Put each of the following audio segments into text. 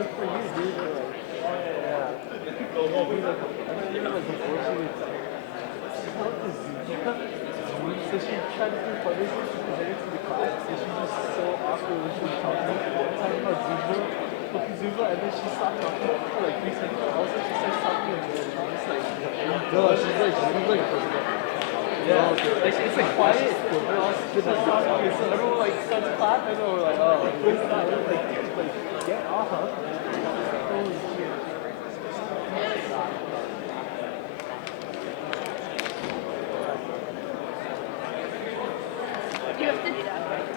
good for you, dude. But like, yeah. Well, we like, I remember like before she was what is Zika? So she tried to do fundraisers to present it to the class, and she was so awkward when she was talking about Zumba, fucking Zumba, and then she stopped talking for like 3 seconds. All of a sudden she starts talking again, and I'm just like, no, she's like a person that, yeah, like it's like quiet, but we're all just like talking, and so everyone like starts clapping, and we're like, oh, it's not, like, get off, huh? Holy shit. You have to do that, right?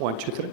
One, two, three.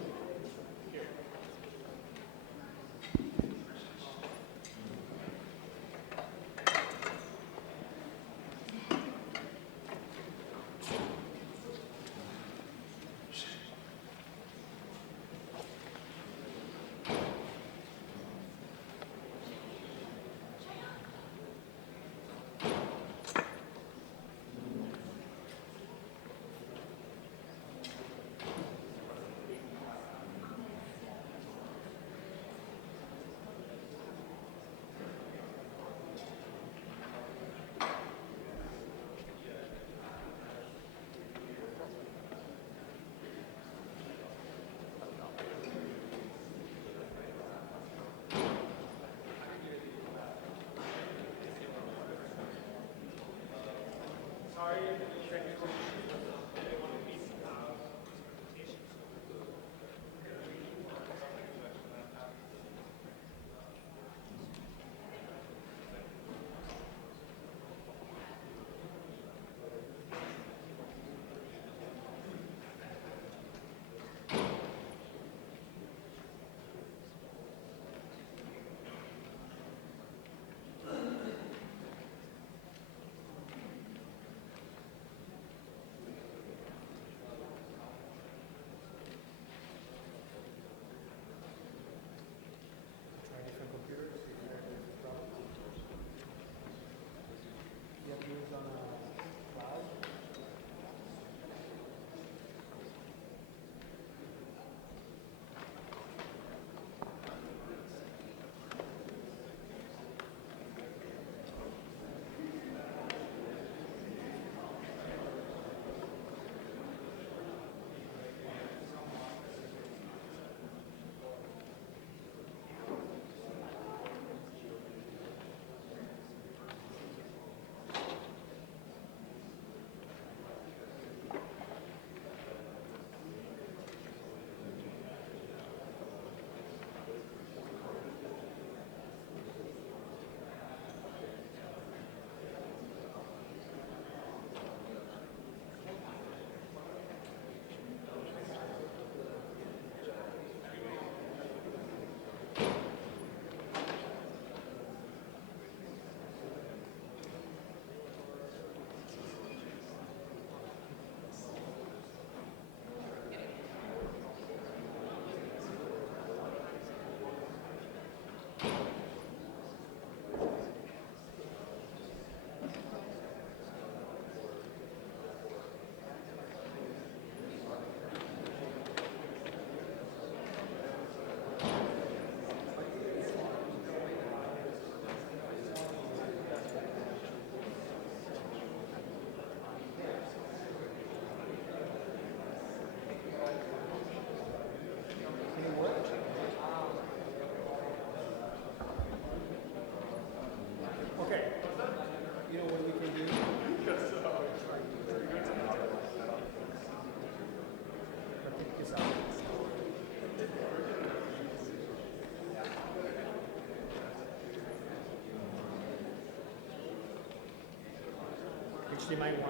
HDMI 1.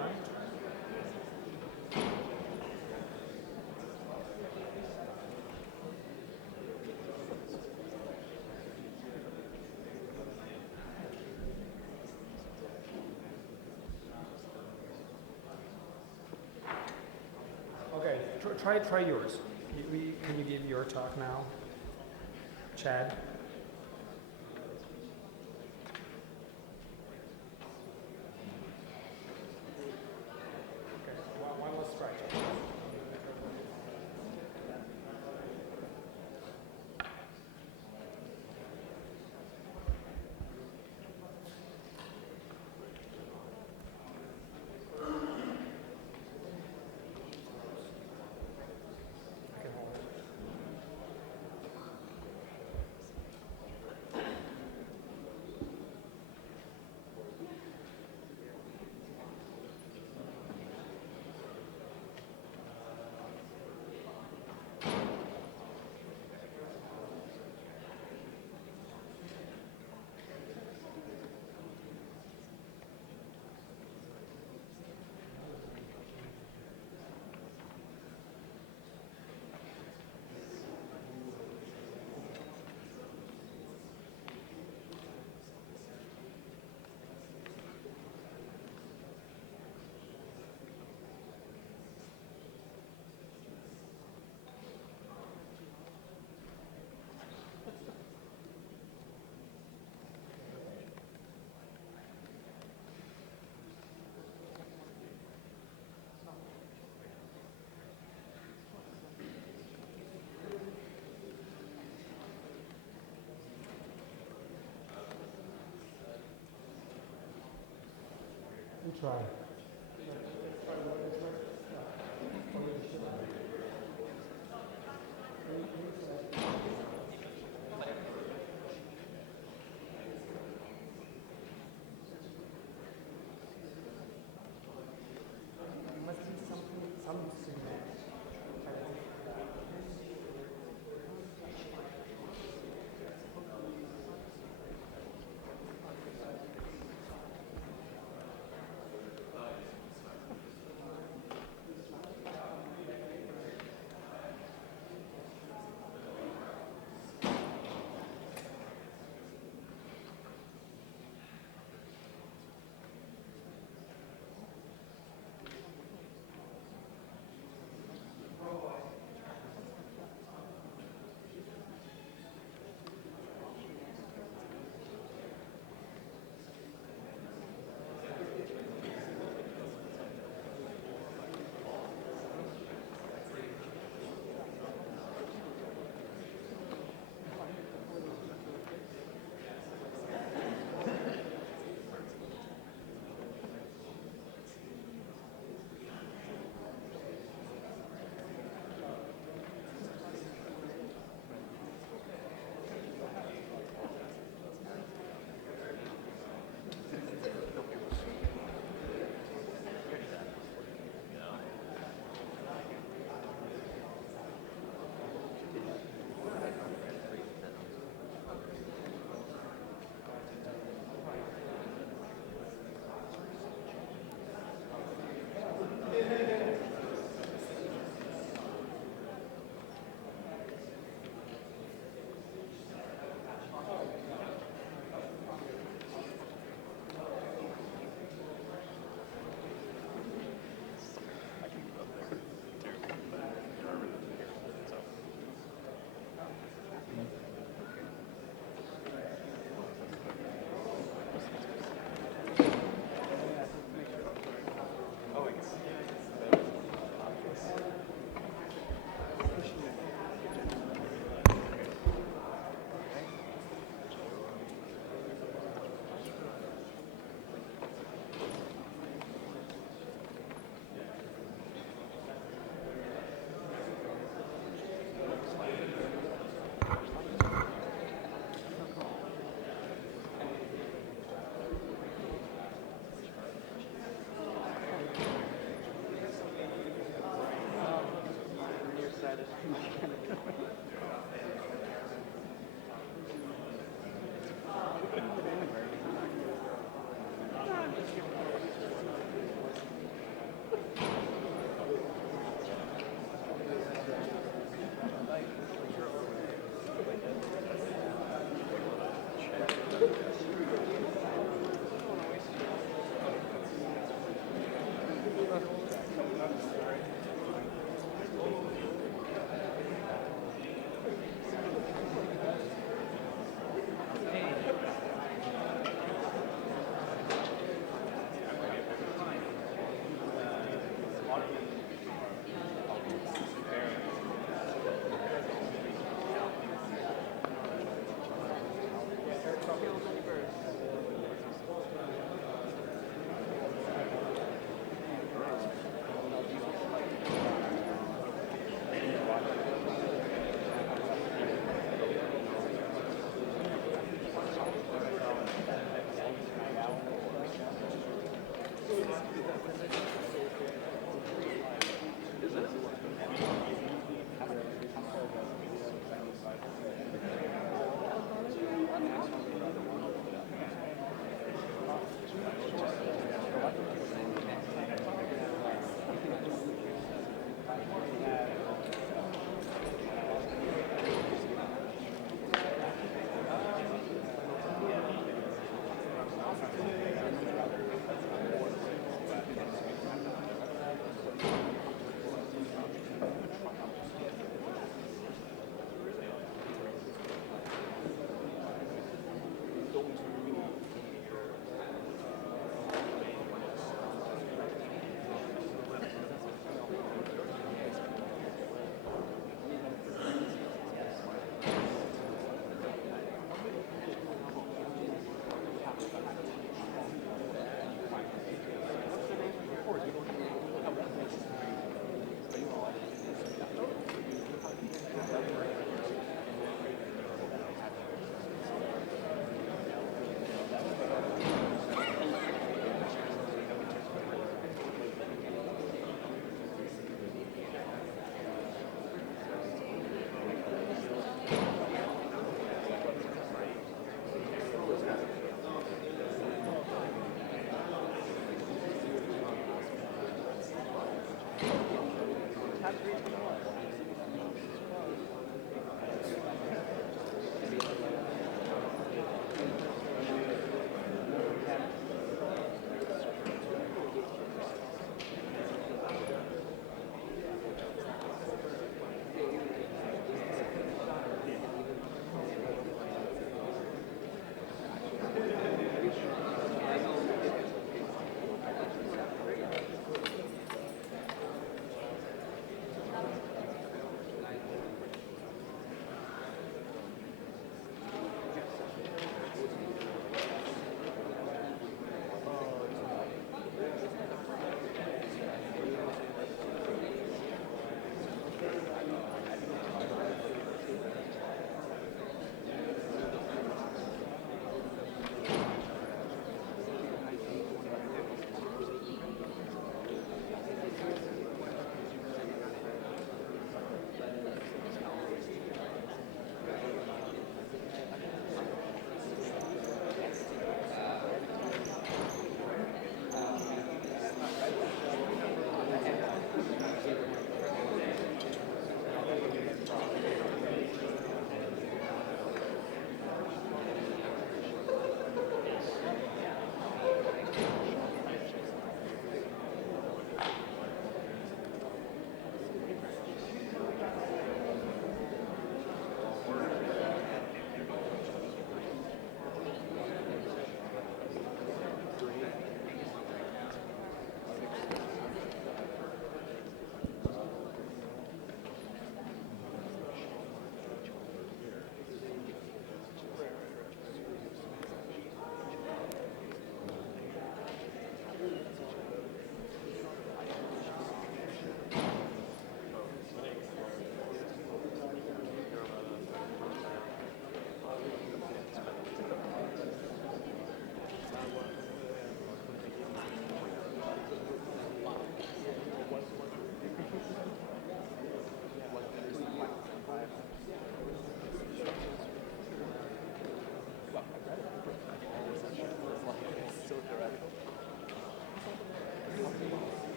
Okay, try yours. Can you give your talk now, Chad? Okay, one last try. I can hold it. Try. You must eat some signal.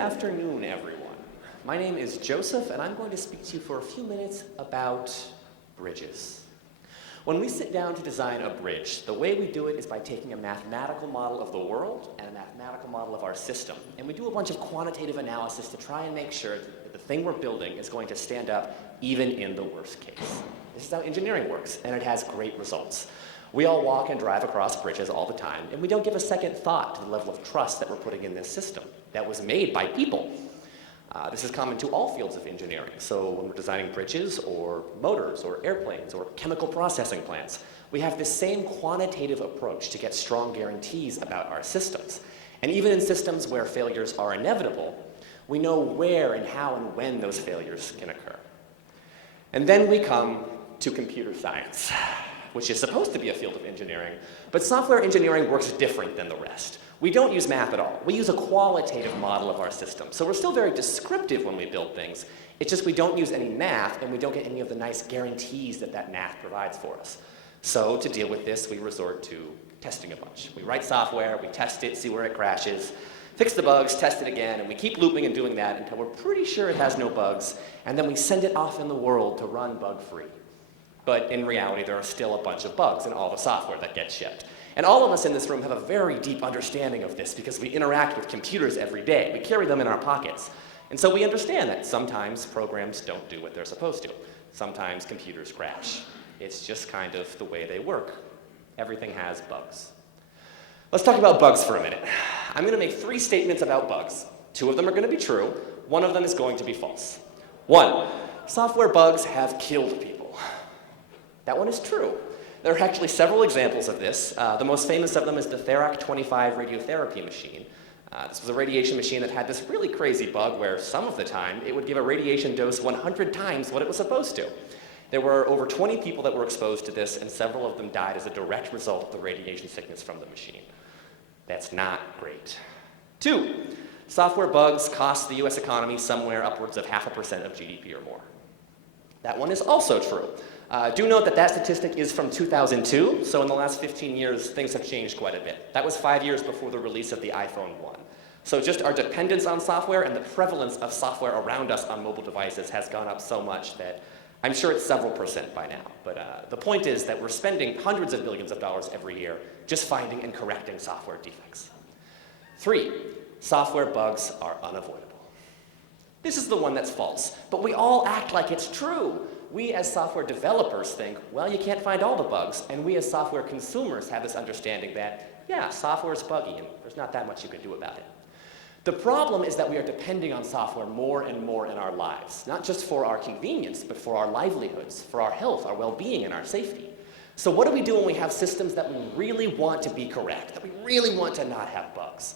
afternoon, everyone. My name is Joseph, and I'm going to speak to you for a few minutes about bridges. When we sit down to design a bridge, the way we do it is by taking a mathematical model of the world and a mathematical model of our system. And we do a bunch of quantitative analysis to try and make sure that the thing we're building is going to stand up even in the worst case. This is how engineering works, and it has great results. We all walk and drive across bridges all the time, and we don't give a second thought to the level of trust that we're putting in this system that was made by people. This is common to all fields of engineering. So when we're designing bridges or motors or airplanes or chemical processing plants, we have this same quantitative approach to get strong guarantees about our systems. And even in systems where failures are inevitable, we know where and how and when those failures can occur. And then we come to computer science, which is supposed to be a field of engineering, but software engineering works different than the rest. We don't use math at all. We use a qualitative model of our system. So we're still very descriptive when we build things. It's just we don't use any math, and we don't get any of the nice guarantees that that math provides for us. So to deal with this, we resort to testing a bunch. We write software, we test it, see where it crashes, fix the bugs, test it again, and we keep looping and doing that until we're pretty sure it has no bugs, and then we send it off in the world to run bug-free. But in reality, there are still a bunch of bugs in all the software that gets shipped. And all of us in this room have a very deep understanding of this because we interact with computers every day. We carry them in our pockets. And so we understand that sometimes programs don't do what they're supposed to. Sometimes computers crash. It's just kind of the way they work. Everything has bugs. Let's talk about bugs for a minute. I'm going to make 3 statements about bugs. 2 of them are going to be true. 1 of them is going to be false. 1, software bugs have killed people. That one is true. There are actually several examples of this. The most famous of them is the Therac 25 radiotherapy machine. This was a radiation machine that had this really crazy bug where some of the time it would give a radiation dose 100 times what it was supposed to. There were over 20 people that were exposed to this, and several of them died as a direct result of the radiation sickness from the machine. That's not great. 2, software bugs cost the US economy somewhere upwards of 0.5% of GDP or more. That one is also true. Do note that that statistic is from 2002, so in the last 15 years, things have changed quite a bit. That was 5 years before the release of the iPhone 1. So just our dependence on software and the prevalence of software around us on mobile devices has gone up so much that I'm sure it's several percent by now. But the point is that we're spending hundreds of billions of dollars every year just finding and correcting software defects. 3, software bugs are unavoidable. This is the one that's false, but we all act like it's true. We as software developers think, well, you can't find all the bugs, and we as software consumers have this understanding that, yeah, software is buggy, and there's not that much you can do about it. The problem is that we are depending on software more and more in our lives, not just for our convenience, but for our livelihoods, for our health, our well-being, and our safety. So what do we do when we have systems that we really want to be correct, that we really want to not have bugs?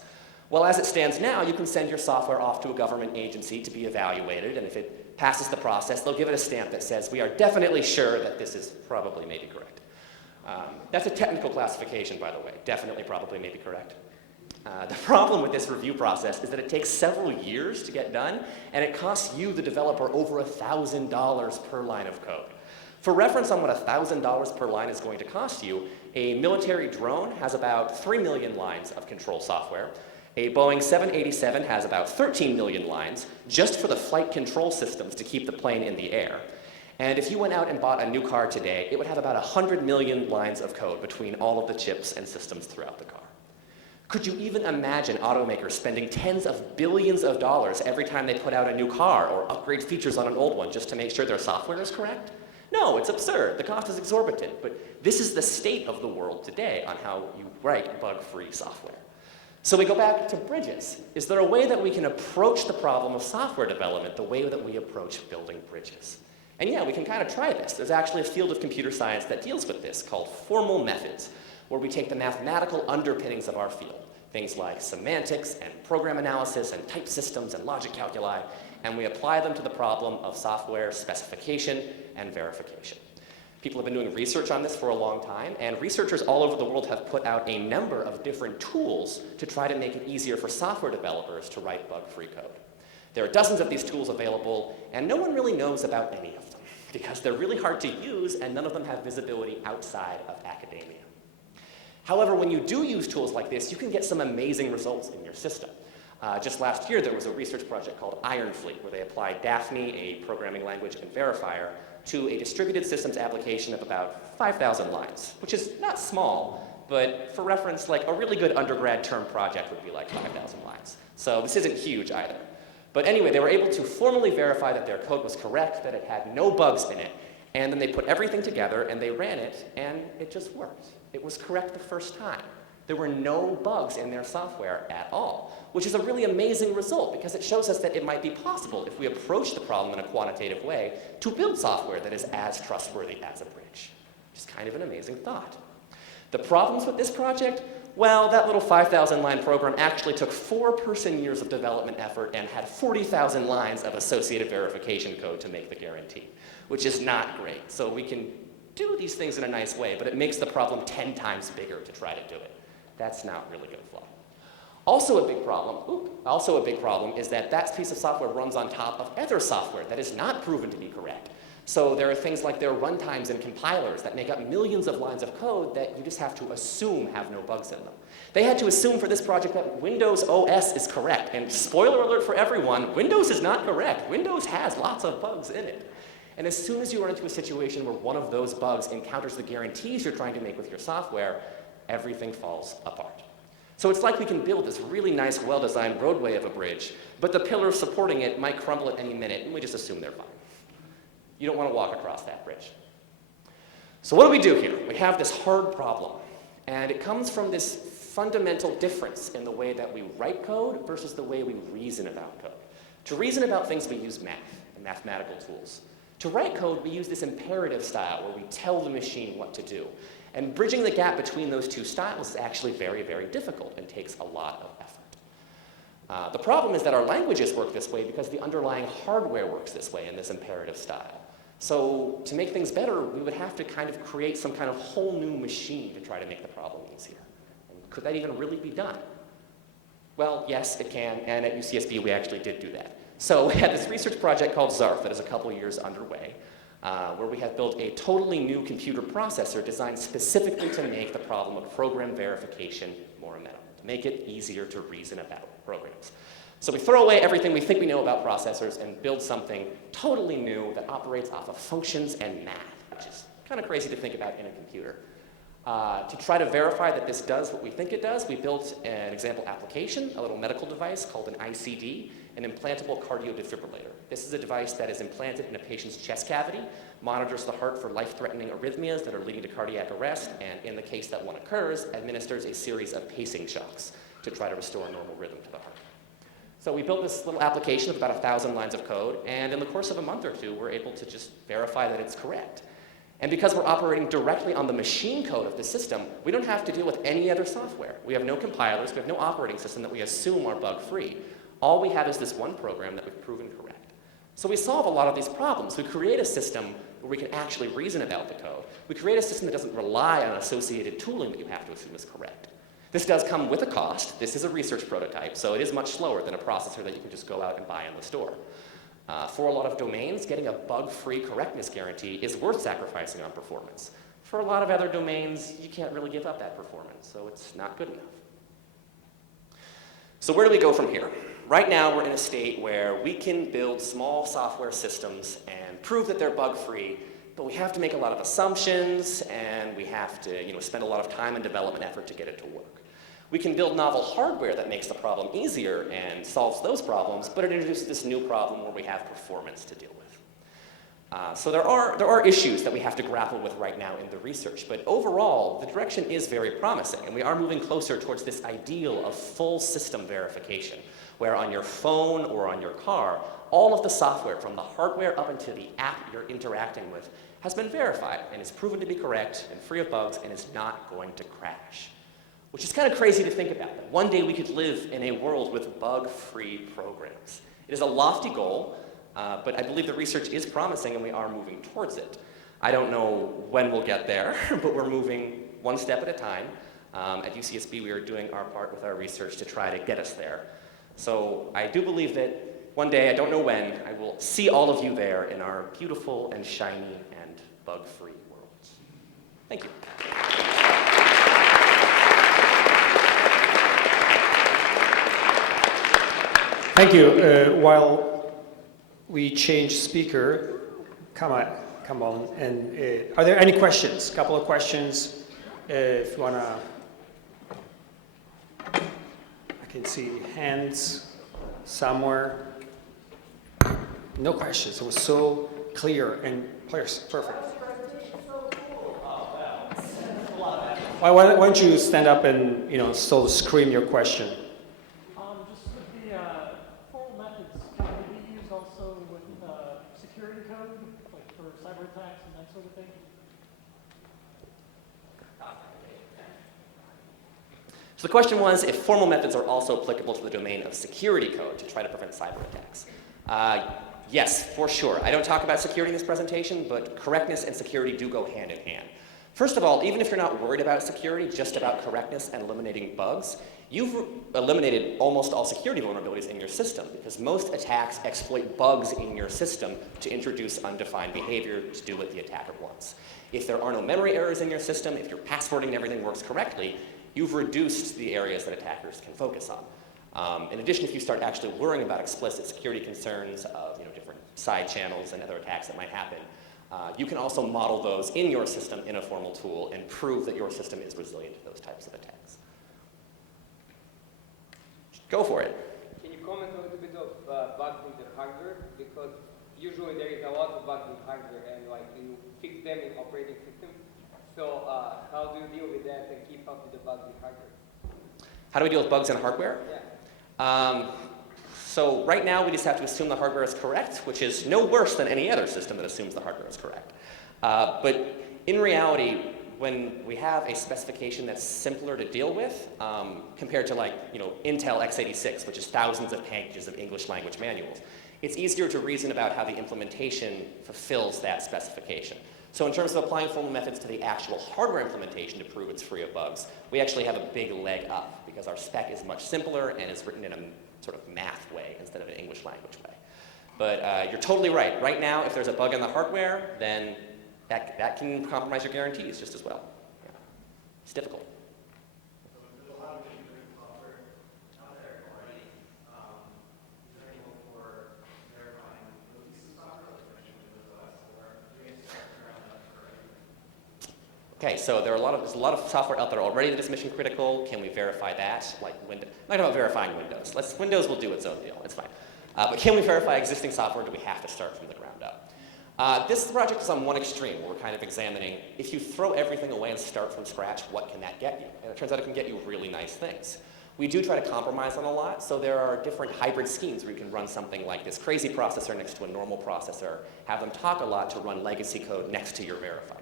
Well, as it stands now, you can send your software off to a government agency to be evaluated, and if it passes the process, they'll give it a stamp that says, we are definitely sure that this is probably maybe correct. That's a technical classification, by the way. Definitely, probably, maybe correct. The problem with this review process is that it takes several years to get done, and it costs you, the developer, over $1,000 per line of code. For reference on what $1,000 per line is going to cost you, a military drone has about 3 million lines of control software. A Boeing 787 has about 13 million lines just for the flight control systems to keep the plane in the air. And if you went out and bought a new car today, it would have about 100 million lines of code between all of the chips and systems throughout the car. Could you even imagine automakers spending tens of billions of dollars every time they put out a new car or upgrade features on an old one just to make sure their software is correct? No, it's absurd. The cost is exorbitant. But this is the state of the world today on how you write bug-free software. So we go back to bridges. Is there a way that we can approach the problem of software development the way that we approach building bridges? And yeah, we can kind of try this. There's actually a field of computer science that deals with this called formal methods, where we take the mathematical underpinnings of our field, things like semantics and program analysis and type systems and logic calculi, and we apply them to the problem of software specification and verification. People have been doing research on this for a long time, and researchers all over the world have put out a number of different tools to try to make it easier for software developers to write bug-free code. There are dozens of these tools available, and no one really knows about any of them because they're really hard to use and none of them have visibility outside of academia. However, when you do use tools like this, you can get some amazing results in your system. Just last year, there was a research project called Iron Fleet, where they applied Daphne, a programming language and verifier, to a distributed systems application of about 5,000 lines, which is not small, but for reference, like a really good undergrad term project would be like 5,000 lines. So this isn't huge either. But anyway, they were able to formally verify that their code was correct, that it had no bugs in it, and then they put everything together and they ran it, and it just worked. It was correct the first time. There were no bugs in their software at all, which is a really amazing result because it shows us that it might be possible, if we approach the problem in a quantitative way, to build software that is as trustworthy as a bridge, which is kind of an amazing thought. The problems with this project? Well, that little 5,000-line program actually took 4 person-years of development effort and had 40,000 lines of associated verification code to make the guarantee, which is not great. So we can do these things in a nice way, but it makes the problem 10 times bigger to try to do it. That's not really going to fly. Also a big problem is that that piece of software runs on top of other software that is not proven to be correct. So there are things like their runtimes and compilers that make up millions of lines of code that you just have to assume have no bugs in them. They had to assume for this project that Windows OS is correct. And spoiler alert for everyone, Windows is not correct. Windows has lots of bugs in it. And as soon as you run into a situation where one of those bugs encounters the guarantees you're trying to make with your software, everything falls apart. So it's like we can build this really nice, well-designed roadway of a bridge, but the pillars supporting it might crumble at any minute, and we just assume they're fine. You don't want to walk across that bridge. So what do we do here? We have this hard problem, and it comes from this fundamental difference in the way that we write code versus the way we reason about code. To reason about things, we use math and mathematical tools. To write code, we use this imperative style where we tell the machine what to do. And bridging the gap between those two styles is actually very, very difficult and takes a lot of effort. The problem is that our languages work this way because the underlying hardware works this way in this imperative style. So to make things better, we would have to kind of create some kind of whole new machine to try to make the problem easier. And could that even really be done? Well, yes, it can, and at UCSB we actually did do that. So we had this research project called ZARF that is a couple years underway, where we have built a totally new computer processor designed specifically to make the problem of program verification more amenable, to make it easier to reason about programs. So we throw away everything we think we know about processors and build something totally new that operates off of functions and math, which is kind of crazy to think about in a computer. To try to verify that this does what we think it does, we built an example application, a little medical device called an ICD, an implantable cardiodefibrillator. This is a device that is implanted in a patient's chest cavity, monitors the heart for life-threatening arrhythmias that are leading to cardiac arrest, and in the case that one occurs, administers a series of pacing shocks to try to restore normal rhythm to the heart. So we built this little application of about 1,000 lines of code, and in the course of a month or two, we're able to just verify that it's correct. And because we're operating directly on the machine code of the system, we don't have to deal with any other software. We have no compilers, we have no operating system that we assume are bug-free. All we have is this one program that we've proven correct. So we solve a lot of these problems. We create a system where we can actually reason about the code. We create a system that doesn't rely on associated tooling that you have to assume is correct. This does come with a cost. This is a research prototype, so it is much slower than a processor that you can just go out and buy in the store. For a lot of domains, getting a bug-free correctness guarantee is worth sacrificing on performance. For a lot of other domains, you can't really give up that performance, so it's not good enough. So where do we go from here? Right now, we're in a state where we can build small software systems and prove that they're bug-free, but we have to make a lot of assumptions, and we have to spend a lot of time and development effort to get it to work. We can build novel hardware that makes the problem easier and solves those problems, but it introduces this new problem where we have performance to deal with. So there are issues that we have to grapple with right now in the research, but overall, the direction is very promising, and we are moving closer towards this ideal of full system verification, where on your phone or on your car, all of the software from the hardware up into the app you're interacting with has been verified and is proven to be correct and free of bugs and is not going to crash. Which is kind of crazy to think about, that one day we could live in a world with bug-free programs. It is a lofty goal, but I believe the research is promising and we are moving towards it. I don't know when we'll get there, but we're moving one step at a time. At UCSB, we are doing our part with our research to try to get us there. So I do believe that one day, I don't know when, I will see all of you there in our beautiful and shiny and bug-free worlds. Thank you. Thank you. While we change speaker, come on. And are there any questions? A couple of questions. If you wanna, I can see hands somewhere. No questions. It was so clear and perfect. Why don't you stand up and so scream your question? Just with the formal methods, can they be used also with security code, like for cyber attacks and that sort of thing? So the question was if formal methods are also applicable to the domain of security code to try to prevent cyber attacks. Yes, for sure. I don't talk about security in this presentation, but correctness and security do go hand in hand. First of all, even if you're not worried about security, just about correctness and eliminating bugs, you've eliminated almost all security vulnerabilities in your system because most attacks exploit bugs in your system to introduce undefined behavior to do what the attacker wants. If there are no memory errors in your system, if your passwording and everything works correctly, you've reduced the areas that attackers can focus on. In addition, if you start actually worrying about explicit security concerns of different side channels and other attacks that might happen, you can also model those in your system in a formal tool and prove that your system is resilient to those types of attacks. Go for it. Can you comment a little bit of bugs in the hardware? Because usually there is a lot of bugs in hardware and you fix them in operating system. So how do you deal with that and keep up with the bugs in hardware? How do we deal with bugs in hardware? Yeah. So right now we just have to assume the hardware is correct, which is no worse than any other system that assumes the hardware is correct. But in reality, when we have a specification that's simpler to deal with, compared to Intel x86, which is thousands of pages of English language manuals, it's easier to reason about how the implementation fulfills that specification. So in terms of applying formal methods to the actual hardware implementation to prove it's free of bugs, we actually have a big leg up because our spec is much simpler and is written in a sort of math way instead of an English language way. But you're totally right. Right now, if there's a bug in the hardware, then that can compromise your guarantees just as well. Yeah. It's difficult. Okay, so there's a lot of software out there already that is mission critical. Can we verify that? Like Windows. Not about verifying Windows. Windows will do its own deal. It's fine. But can we verify existing software? Do we have to start from the ground up? This project is on one extreme where we're kind of examining if you throw everything away and start from scratch, what can that get you? And it turns out it can get you really nice things. We do try to compromise on a lot, so there are different hybrid schemes where you can run something like this crazy processor next to a normal processor, have them talk a lot to run legacy code next to your verified code.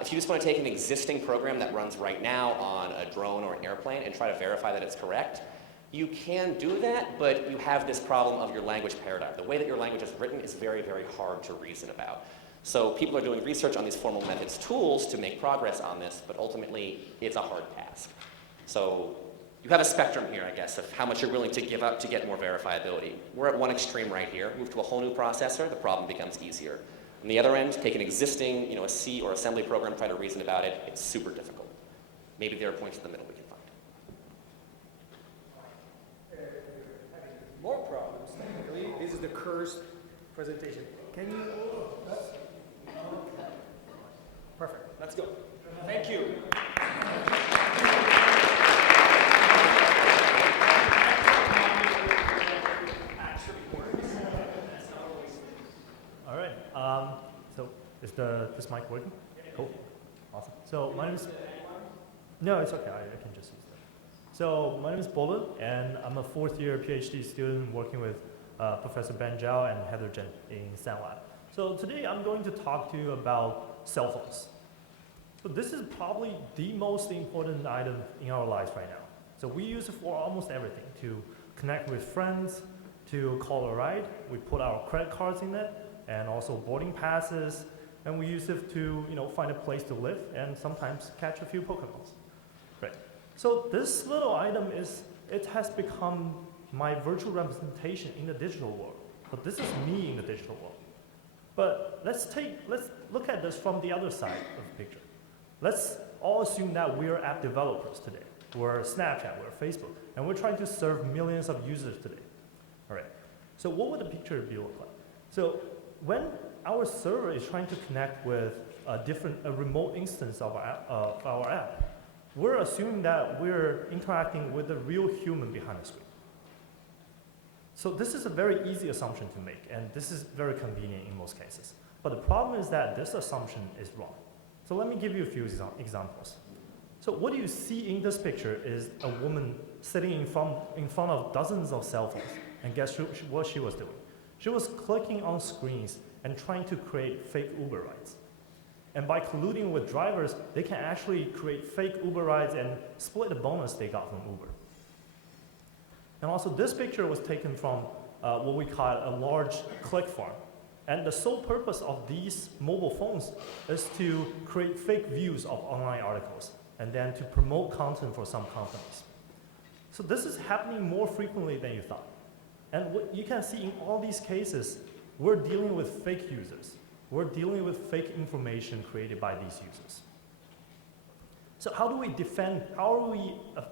If you just want to take an existing program that runs right now on a drone or an airplane and try to verify that it's correct, you can do that, but you have this problem of your language paradigm. The way that your language is written is very, very hard to reason about. So people are doing research on these formal methods tools to make progress on this, but ultimately it's a hard task. So you have a spectrum here, I guess, of how much you're willing to give up to get more verifiability. We're at one extreme right here. Move to a whole new processor, the problem becomes easier. On the other end, take an existing a C or assembly program, try to reason about it, it's super difficult. Maybe there are points in the middle we can find. More problems, technically. This is the cursed presentation. Can you? Perfect. Let's go. Thank you. All right. So is this mic working? Cool. Awesome. So my name is. No, it's okay. I can just use that. So my name is Bola, and I'm a fourth-year PhD student working with Professor Ben Zhao and Heather Jen in SandLab. So today I'm going to talk to you about cell phones. So this is probably the most important item in our lives right now. So we use it for almost everything, to connect with friends, to call a ride. We put our credit cards in it, and also boarding passes, and we use it to find a place to live and sometimes catch a few Pokeballs. Right. So this little item has become my virtual representation in the digital world. But this is me in the digital world. But let's look at this from the other side of the picture. Let's all assume that we're app developers today. We're Snapchat, we're Facebook, and we're trying to serve millions of users today. So what would the picture be look like? So when our server is trying to connect with a remote instance of our app, we're assuming that we're interacting with a real human behind the screen. So this is a very easy assumption to make, and this is very convenient in most cases. But the problem is that this assumption is wrong. So let me give you a few examples. So what you see in this picture is a woman sitting in front of dozens of cell phones, and guess what she was doing? She was clicking on screens and trying to create fake Uber rides. And by colluding with drivers, they can actually create fake Uber rides and split the bonus they got from Uber. And also this picture was taken from what we call a large click farm. And the sole purpose of these mobile phones is to create fake views of online articles and then to promote content for some companies. So this is happening more frequently than you thought. And what you can see in all these cases, we're dealing with fake users. We're dealing with fake information created by these users. So how are we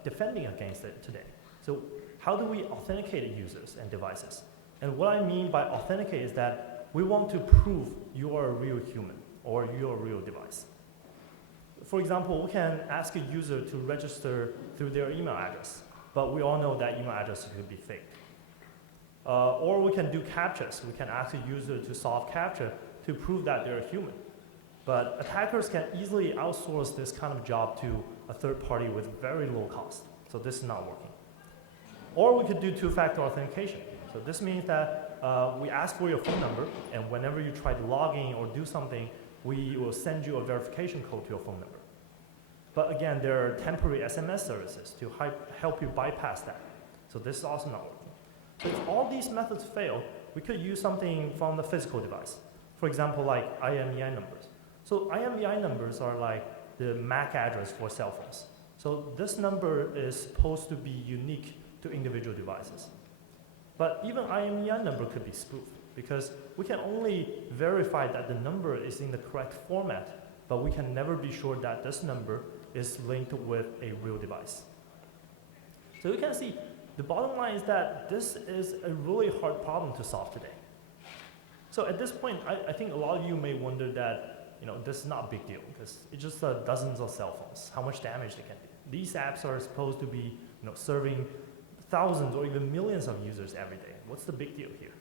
defending against it today? So how do we authenticate users and devices? And what I mean by authenticate is that we want to prove you are a real human or you're a real device. For example, we can ask a user to register through their email address, but we all know that email address could be fake. Or we can do CAPTCHAs. We can ask a user to solve CAPTCHA to prove that they're a human. But attackers can easily outsource this kind of job to a third party with very low cost. So this is not working. Or we could do two-factor authentication. So this means that we ask for your phone number, and whenever you try to log in or do something, we will send you a verification code to your phone number. But again, there are temporary SMS services to help you bypass that. So this is also not working. So if all these methods fail, we could use something from the physical device. For example, like IMEI numbers. So IMEI numbers are like the MAC address for cell phones. So this number is supposed to be unique to individual devices. But even IMEI number could be spoofed because we can only verify that the number is in the correct format, but we can never be sure that this number is linked with a real device. So you can see the bottom line is that this is a really hard problem to solve today. So at this point, I think a lot of you may wonder that this is not a big deal because it's just dozens of cell phones, how much damage they can do. These apps are supposed to be serving thousands or even millions of users every day. What's the big deal here?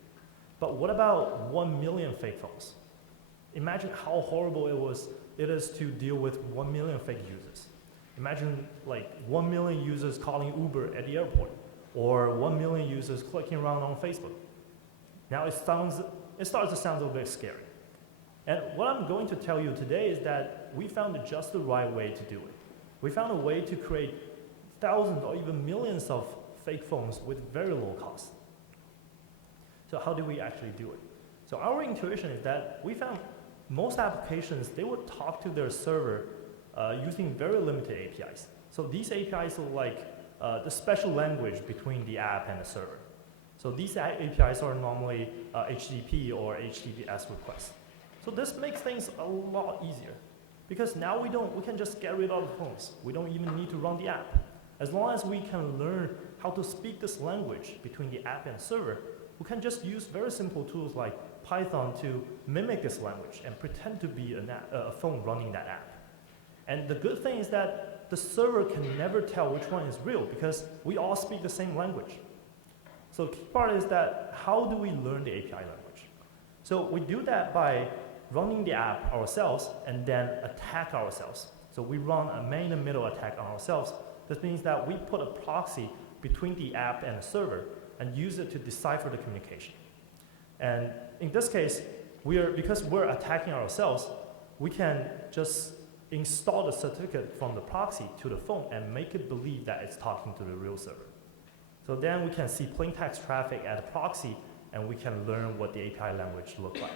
But what about 1 million fake phones? Imagine how horrible it is to deal with 1 million fake users. Imagine like 1 million users calling Uber at the airport or 1 million users clicking around on Facebook. Now it starts to sound a little bit scary. And what I'm going to tell you today is that we found just the right way to do it. We found a way to create thousands or even millions of fake phones with very low cost. So how do we actually do it? So our intuition is that we found most applications, they would talk to their server using very limited APIs. So these APIs are like the special language between the app and the server. So these APIs are normally HTTP or HTTPS requests. So this makes things a lot easier because now we can just get rid of the phones. We don't even need to run the app. As long as we can learn how to speak this language between the app and the server, we can just use very simple tools like Python to mimic this language and pretend to be a phone running that app. And the good thing is that the server can never tell which one is real because we all speak the same language. So the key part is that how do we learn the API language? So we do that by running the app ourselves and then attack ourselves. So we run a man-in-the-middle attack on ourselves. This means that we put a proxy between the app and the server and use it to decipher the communication. And in this case, because we're attacking ourselves, we can just install the certificate from the proxy to the phone and make it believe that it's talking to the real server. So then we can see plain text traffic at the proxy and we can learn what the API language looks like.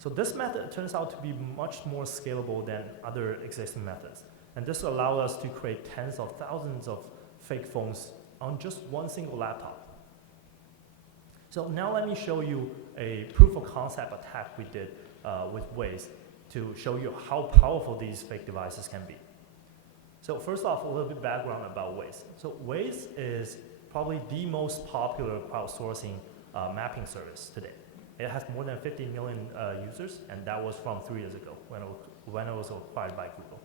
So this method turns out to be much more scalable than other existing methods. And this allows us to create tens of thousands of fake phones on just one single laptop. So now let me show you a proof of concept attack we did with Waze to show you how powerful these fake devices can be. So first off, a little bit background about Waze. So Waze is probably the most popular crowdsourcing mapping service today. It has more than 50 million users, and that was from 3 years ago when it was acquired by Google.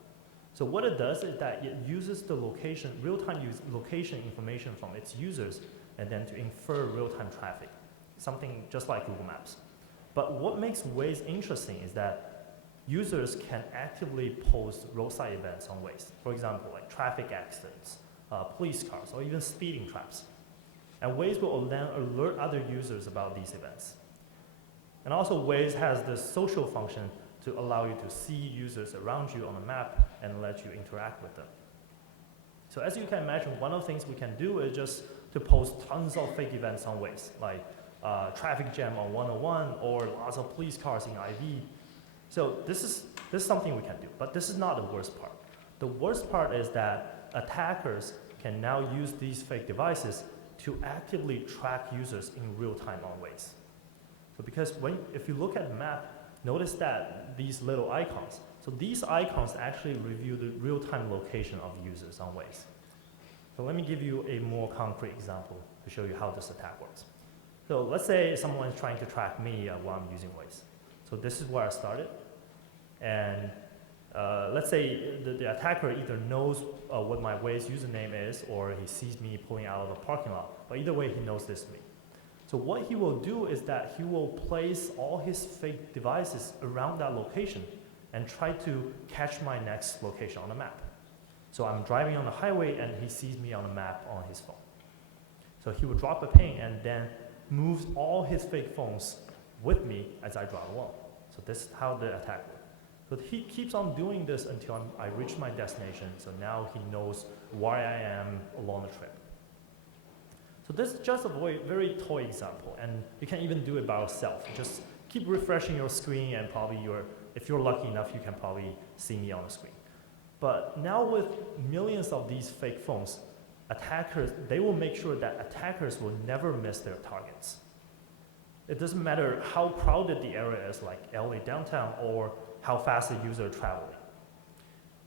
So what it does is that it uses the location, real-time location information from its users, and then to infer real-time traffic, something just like Google Maps. But what makes Waze interesting is that users can actively post roadside events on Waze. For example, like traffic accidents, police cars, or even speeding traps. And Waze will then alert other users about these events. And also Waze has this social function to allow you to see users around you on the map and let you interact with them. So as you can imagine, one of the things we can do is just to post tons of fake events on Waze, like traffic jam on 101 or lots of police cars in IV. So this is something we can do, but this is not the worst part. The worst part is that attackers can now use these fake devices to actively track users in real time on Waze. So because if you look at the map, notice that these little icons, so these icons actually reveal the real-time location of users on Waze. So let me give you a more concrete example to show you how this attack works. So let's say someone is trying to track me while I'm using Waze. So this is where I started. And let's say the attacker either knows what my Waze username is, or he sees me pulling out of a parking lot. But either way, he knows this is me. So what he will do is that he will place all his fake devices around that location and try to catch my next location on the map. So I'm driving on the highway and he sees me on the map on his phone. So he will drop a pin and then moves all his fake phones with me as I drive along. So this is how the attack works. So he keeps on doing this until I reach my destination. So now he knows where I am along the trip. So this is just a very toy example, and you can even do it by yourself. Just keep refreshing your screen, and probably if you're lucky enough, you can probably see me on the screen. But now with millions of these fake phones, they will make sure that attackers will never miss their targets. It doesn't matter how crowded the area is, like LA downtown, or how fast the user is traveling.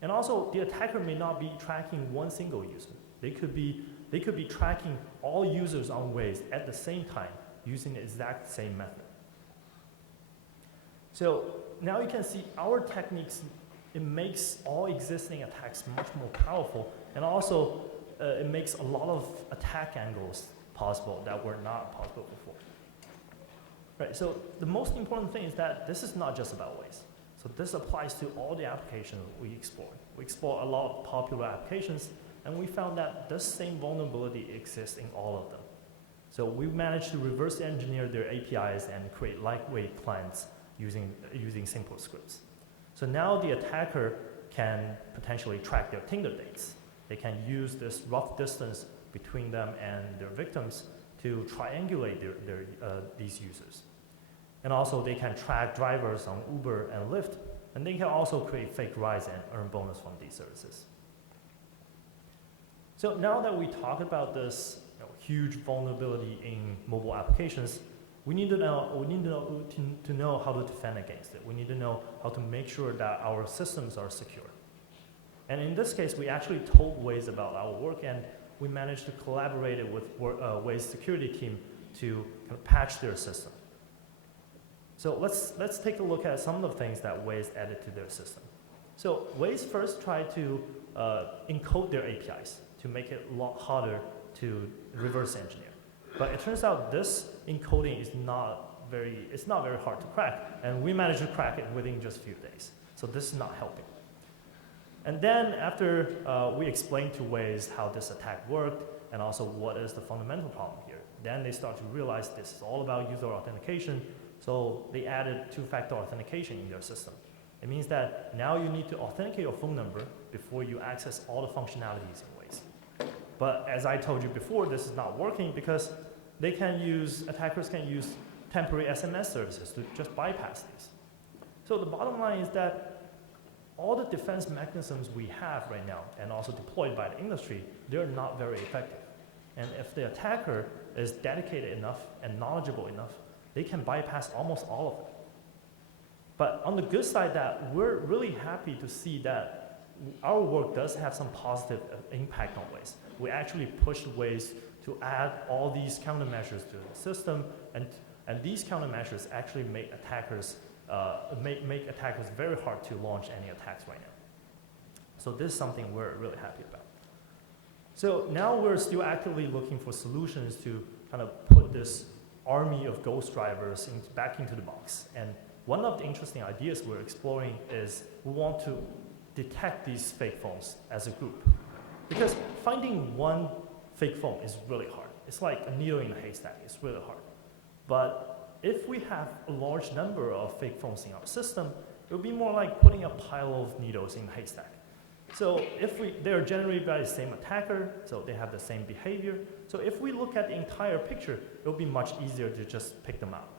And also, the attacker may not be tracking one single user. They could be tracking all users on Waze at the same time using the exact same method. So now you can see our techniques, it makes all existing attacks much more powerful, and also it makes a lot of attack angles possible that were not possible before. Right, so the most important thing is that this is not just about Waze. So this applies to all the applications we explore. We explore a lot of popular applications, and we found that this same vulnerability exists in all of them. So we managed to reverse engineer their APIs and create lightweight clients using simple scripts. So now the attacker can potentially track their Tinder dates. They can use this rough distance between them and their victims to triangulate these users. And also they can track drivers on Uber and Lyft, and they can also create fake rides and earn bonus from these services. So now that we talked about this huge vulnerability in mobile applications, we need to know how to defend against it. We need to know how to make sure that our systems are secure. And in this case, we actually told Waze about our work, and we managed to collaborate with Waze security team to kind of patch their system. So let's take a look at some of the things that Waze added to their system. So Waze first tried to encode their APIs to make it a lot harder to reverse engineer. But it turns out this encoding is not very hard to crack, and we managed to crack it within just a few days. So this is not helping. And then after we explained to Waze how this attack worked and also what is the fundamental problem here, then they start to realize this is all about user authentication, so they added two-factor authentication in their system. It means that now you need to authenticate your phone number before you access all the functionalities in Waze. But as I told you before, this is not working because attackers can use temporary SMS services to just bypass these. So the bottom line is that all the defense mechanisms we have right now and also deployed by the industry, they're not very effective. And if the attacker is dedicated enough and knowledgeable enough, they can bypass almost all of it. But on the good side, that we're really happy to see that our work does have some positive impact on Waze. We actually pushed Waze to add all these countermeasures to the system, and these countermeasures actually make attackers make attackers very hard to launch any attacks right now. So this is something we're really happy about. So now we're still actively looking for solutions to kind of put this army of ghost drivers back into the box. And one of the interesting ideas we're exploring is we want to detect these fake phones as a group. Because finding one fake phone is really hard. It's like a needle in a haystack. It's really hard. But if we have a large number of fake phones in our system, it would be more like putting a pile of needles in a haystack. So if they're generated by the same attacker, so they have the same behavior. So if we look at the entire picture, it'll be much easier to just pick them out.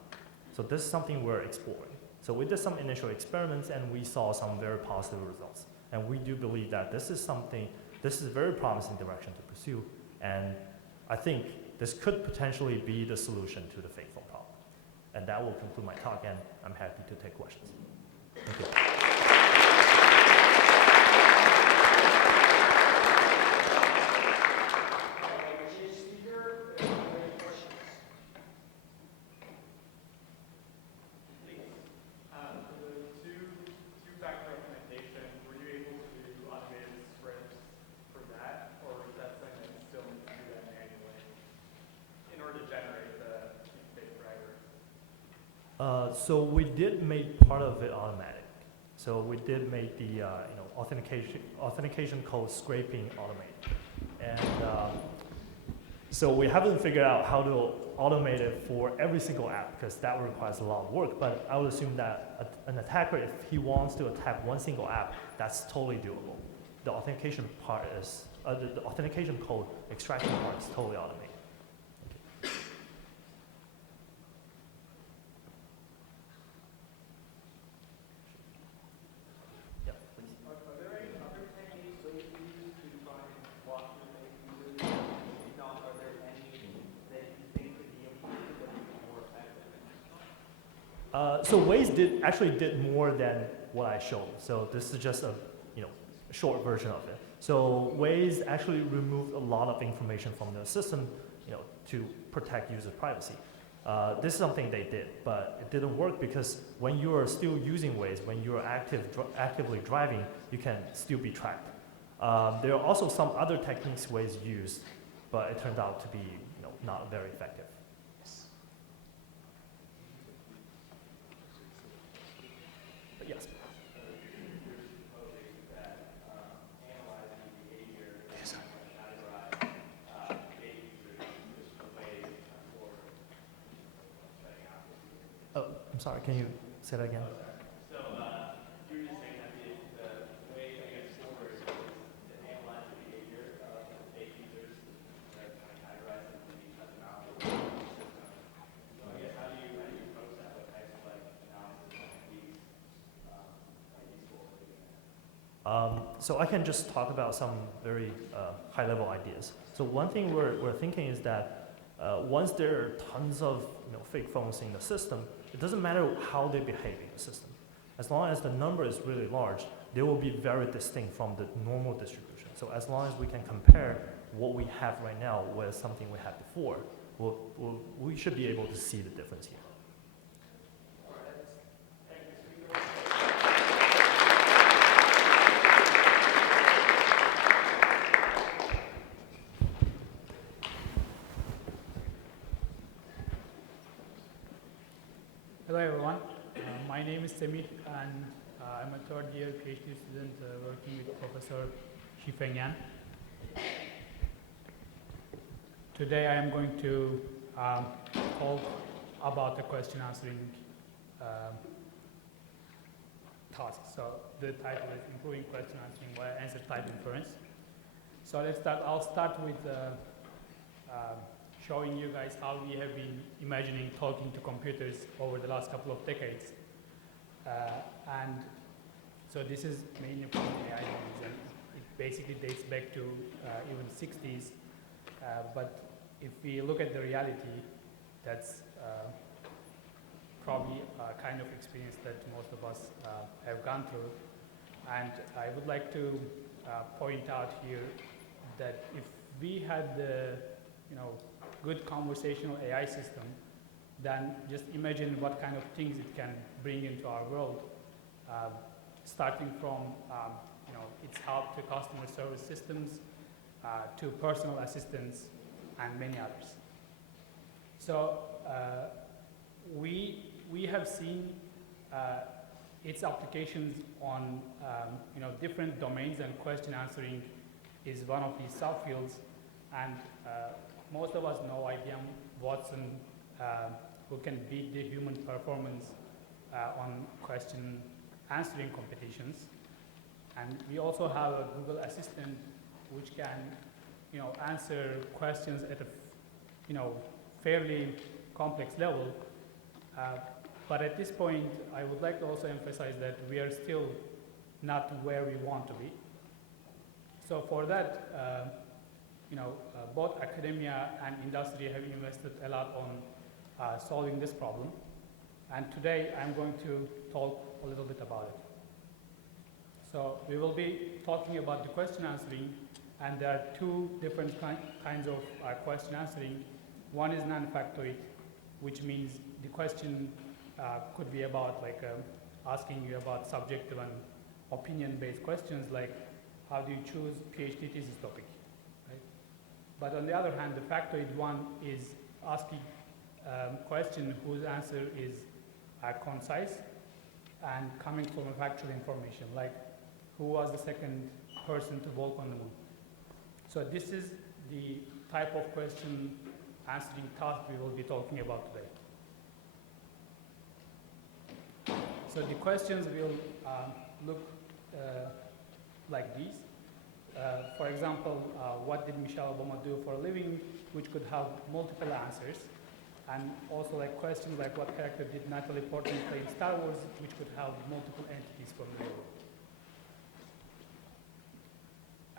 So this is something we're exploring. So we did some initial experiments and we saw some very positive results. And we do believe that this is a very promising direction to pursue. And I think this could potentially be the solution to the fake phone problem. And that will conclude my talk, and I'm happy to take questions. Thank you. So we did make part of it automatic. So we did make the authentication code scraping automated. And so we haven't figured out how to automate it for every single app because that requires a lot of work. But I would assume that an attacker, if he wants to attack one single app, that's totally doable. The authentication part is the authentication code extraction part is totally automated. So Waze actually did more than what I showed. So this is just a short version of it. So Waze actually removed a lot of information from the system, to protect user privacy. This is something they did, but it didn't work because when you are still using Waze, when you are actively driving, you can still be tracked. There are also some other techniques Waze used, but it turned out to be not very effective. Yes. Oh, I'm sorry, can you say that again? So you were just saying that the way I guess forward is to analyze the behavior of fake users, kind of categorize them and cut them out. So I guess how do you approach that? What types of analysis techniques are useful for doing that? So I can just talk about some very high-level ideas. So one thing we're thinking is that once there are tons of fake phones in the system, it doesn't matter how they behave in the system. As long as the number is really large, they will be very distinct from the normal distribution. So as long as we can compare what we have right now with something we had before, we should be able to see the difference here. Hello everyone, my name is Semih and I'm a third year PhD student working with Professor Shifeng Yan. Today I am going to talk about the question answering task. So the title is Improving Question Answering via Answer Type Inference. So let's start. I'll start with showing you guys how we have been imagining talking to computers over the last couple of decades. And so this is mainly from AI movies, and it basically dates back to even 60s. But if we look at the reality, that's probably a kind of experience that most of us have gone through. And I would like to point out here that if we had the good conversational AI system, then just imagine what kind of things it can bring into our world, starting from its help to customer service systems, to personal assistants, and many others. So we have seen its applications on different domains, and question answering is one of these subfields. And most of us know IBM Watson, who can beat the human performance on question answering competitions. And we also have a Google Assistant which can answer questions at a fairly complex level. But at this point, I would like to also emphasize that we are still not where we want to be. So for that, both academia and industry have invested a lot on solving this problem. And today, I'm going to talk a little bit about it. So we will be talking about the question answering, and there are two different kinds of question answering. One is non-factoid, which means the question could be about asking you about subjective and opinion-based questions, like how do you choose PhD thesis topic, right? But on the other hand, the factoid one is asking a question whose answer is concise and coming from a factual information, like who was the second person to walk on the moon. So this is the type of question answering task we will be talking about today. So the questions will look like these. For example, what did Michelle Obama do for a living, which could have multiple answers. And also questions like what character did Natalie Portman play in Star Wars, which could have multiple entities from the real world.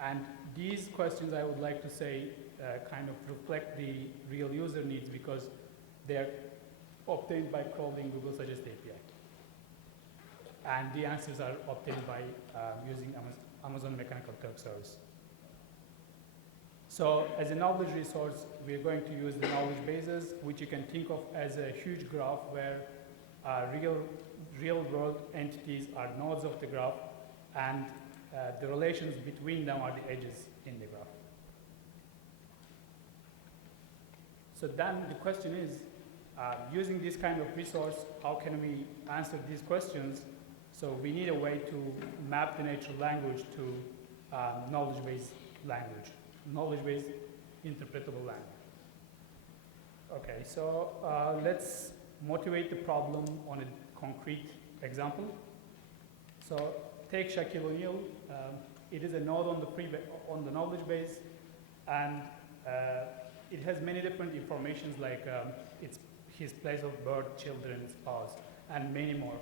And these questions, I would like to say, kind of reflect the real user needs, because they're obtained by crawling Google Suggest API. And the answers are obtained by using Amazon Mechanical Turk service. So as a knowledge resource, we're going to use the knowledge bases, which you can think of as a huge graph where real world entities are nodes of the graph, and the relations between them are the edges in the graph. So then the question is, using this kind of resource, how can we answer these questions? So we need a way to map the natural language to knowledge-based language, knowledge-based interpretable language. Okay, so let's motivate the problem on a concrete example. So take Shaquille O'Neal. It is a node on the knowledge base, and it has many different informations like it's his place of birth, children, spouse, and many more.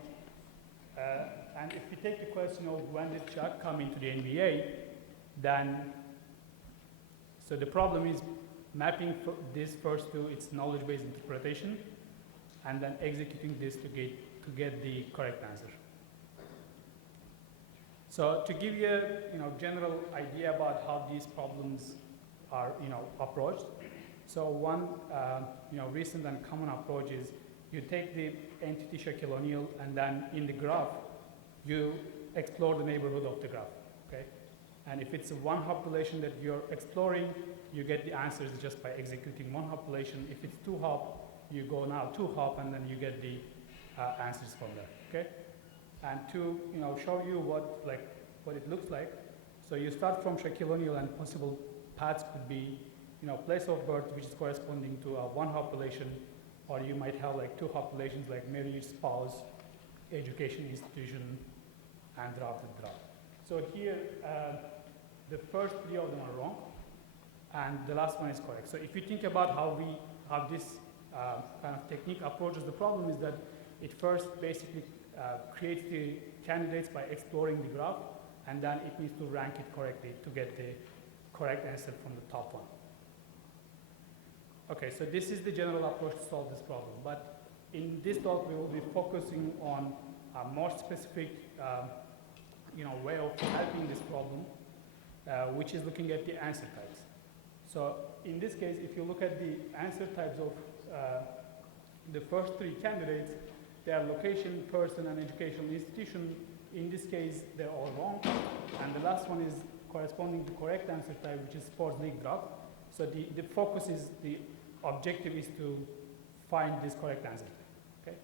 And if we take the question of when did Shaq come into the NBA, then so the problem is mapping this first to its knowledge-based interpretation, and then executing this to get the correct answer. So to give you a general idea about how these problems are approached, so one recent and common approach is you take the entity Shaquille O'Neal, and then in the graph you explore the neighborhood of the graph. Okay, and if it's a one hop relation that you're exploring, you get the answers just by executing one hop relation. If it's two hop, you go now two hop, and then you get the answers from there. Okay. And to show you what it looks like, so you start from Shaquille O'Neal, and possible paths could be place of birth, which is corresponding to a one hop relation, or you might have two hop relations like marriage, spouse, education institution, and drafted draft. So here the first three of them are wrong, and the last one is correct. So if you think about how this kind of technique approaches the problem, is that it first basically creates the candidates by exploring the graph, and then it needs to rank it correctly to get the correct answer from the top one. Okay, so this is the general approach to solve this problem. But in this talk, we will be focusing on a more specific way of helping this problem, which is looking at the answer types. So in this case, if you look at the answer types of the first three candidates, they are location, person, and educational institution. In this case, they're all wrong. And the last one is corresponding to correct answer type, which is sports league draft. So the focus is, the objective is to find this correct answer type, okay?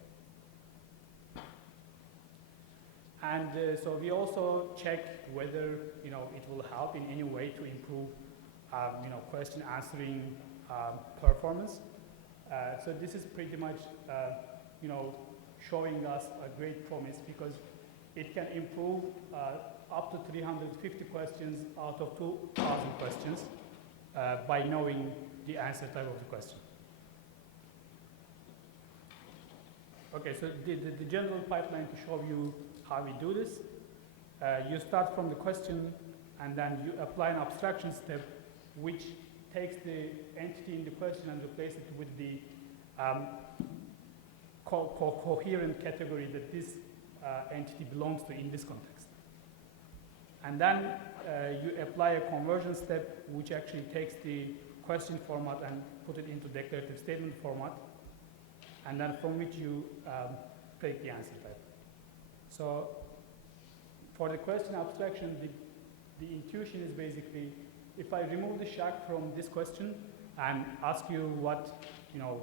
And so we also check whether, you know, it will help in any way to improve, you know, question answering performance. So this is pretty much, you know, showing us a great promise, because it can improve up to 350 questions out of 2,000 questions by knowing the answer type of the question. Okay, so the general pipeline to show you how we do this. You start from the question, and then you apply an abstraction step, which takes the entity in the question and replaces it with the coherent category that this entity belongs to in this context. And then you apply a conversion step, which actually takes the question format and put it into declarative statement format, and then from which you predict the answer type. So for the question abstraction, the intuition is basically, if I remove the shack from this question and ask you what, you know,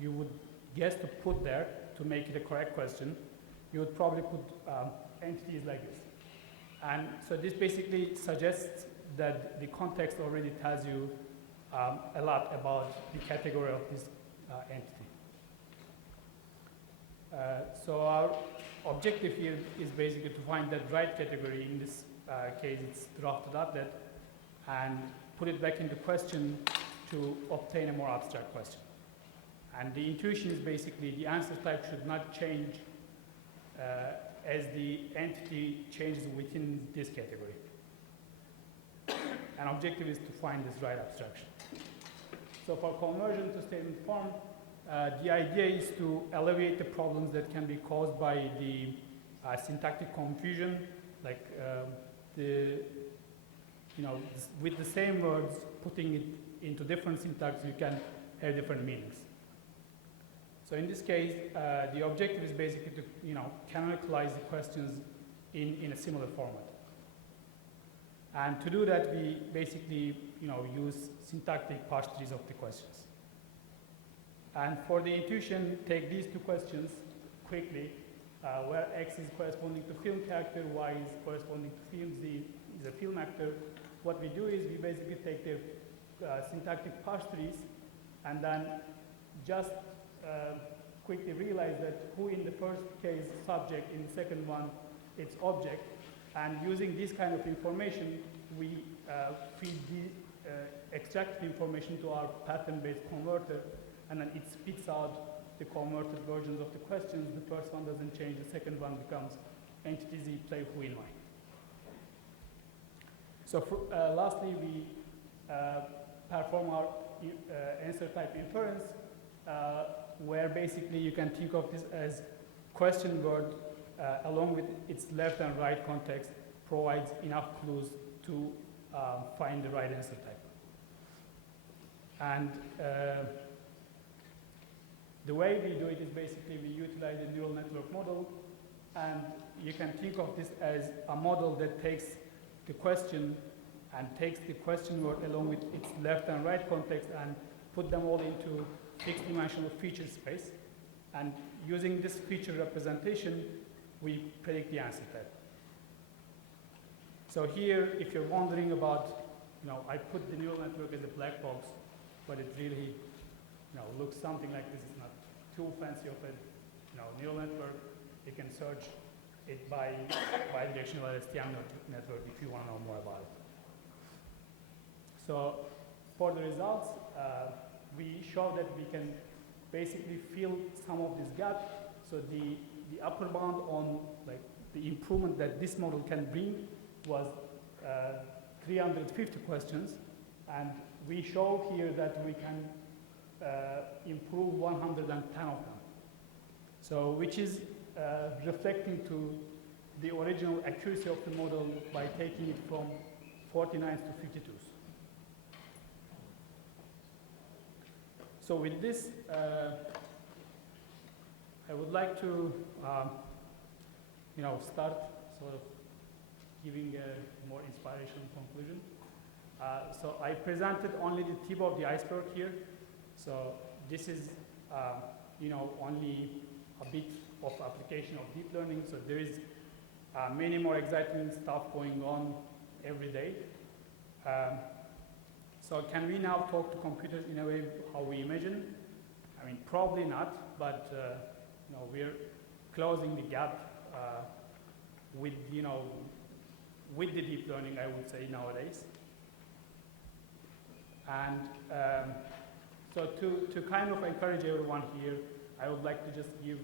you would guess to put there to make it a correct question, you would probably put entities like this. And so this basically suggests that the context already tells you a lot about the category of this entity. So our objective here is basically to find that right category. In this case, it's drafted update, and put it back into question to obtain a more abstract question. And the intuition is basically the answer type should not change as the entity changes within this category. An objective is to find this right abstraction. So for conversion to statement form, the idea is to alleviate the problems that can be caused by the syntactic confusion, like with the same words, putting it into different syntax, you can have different meanings. So in this case, the objective is basically to, you know, canonicalize the questions in a similar format. And to do that, we basically, you know, use syntactic parse trees of the questions. And for the intuition, take these two questions quickly, where X is corresponding to film character, Y is corresponding to film, Z is a film actor. What we do is we basically take the syntactic parse trees and then just quickly realize that who in the first case is subject, in the second one it's object, and using this kind of information we feed the extracted information to our pattern-based converter, and then it spits out the converted versions of the questions. The first one doesn't change, the second one becomes entity Z, play who in Y. So for, lastly, we perform our answer type inference, where basically you can think of this as question word along with its left and right context provides enough clues to find the right answer type. And the way we do it is basically we utilize a neural network model, and you can think of this as a model that takes the question and takes the question word along with its left and right context and put them all into fixed dimensional feature space. And using this feature representation, we predict the answer type. So here, if you're wondering about, you know, I put the neural network as a black box, but it really, you know, looks something like this. It's not too fancy of a, you know, neural network. You can search it by bidirectional LSTM network if you want to know more about it. So for the results, we show that we can basically fill some of this gap. So the upper bound on like the improvement that this model can bring was 350 questions, and we show here that we can improve 110 of them. So which is reflecting to the original accuracy of the model by taking it from 49s to 52s. So with this, I would like to, start sort of giving a more inspirational conclusion. So I presented only the tip of the iceberg here. So this is, only a bit of application of deep learning. So there is many more exciting stuff going on every day. So can we now talk to computers in a way how we imagine? I mean, probably not, but we're closing the gap with the deep learning, I would say, nowadays. And so to kind of encourage everyone here, I would like to just give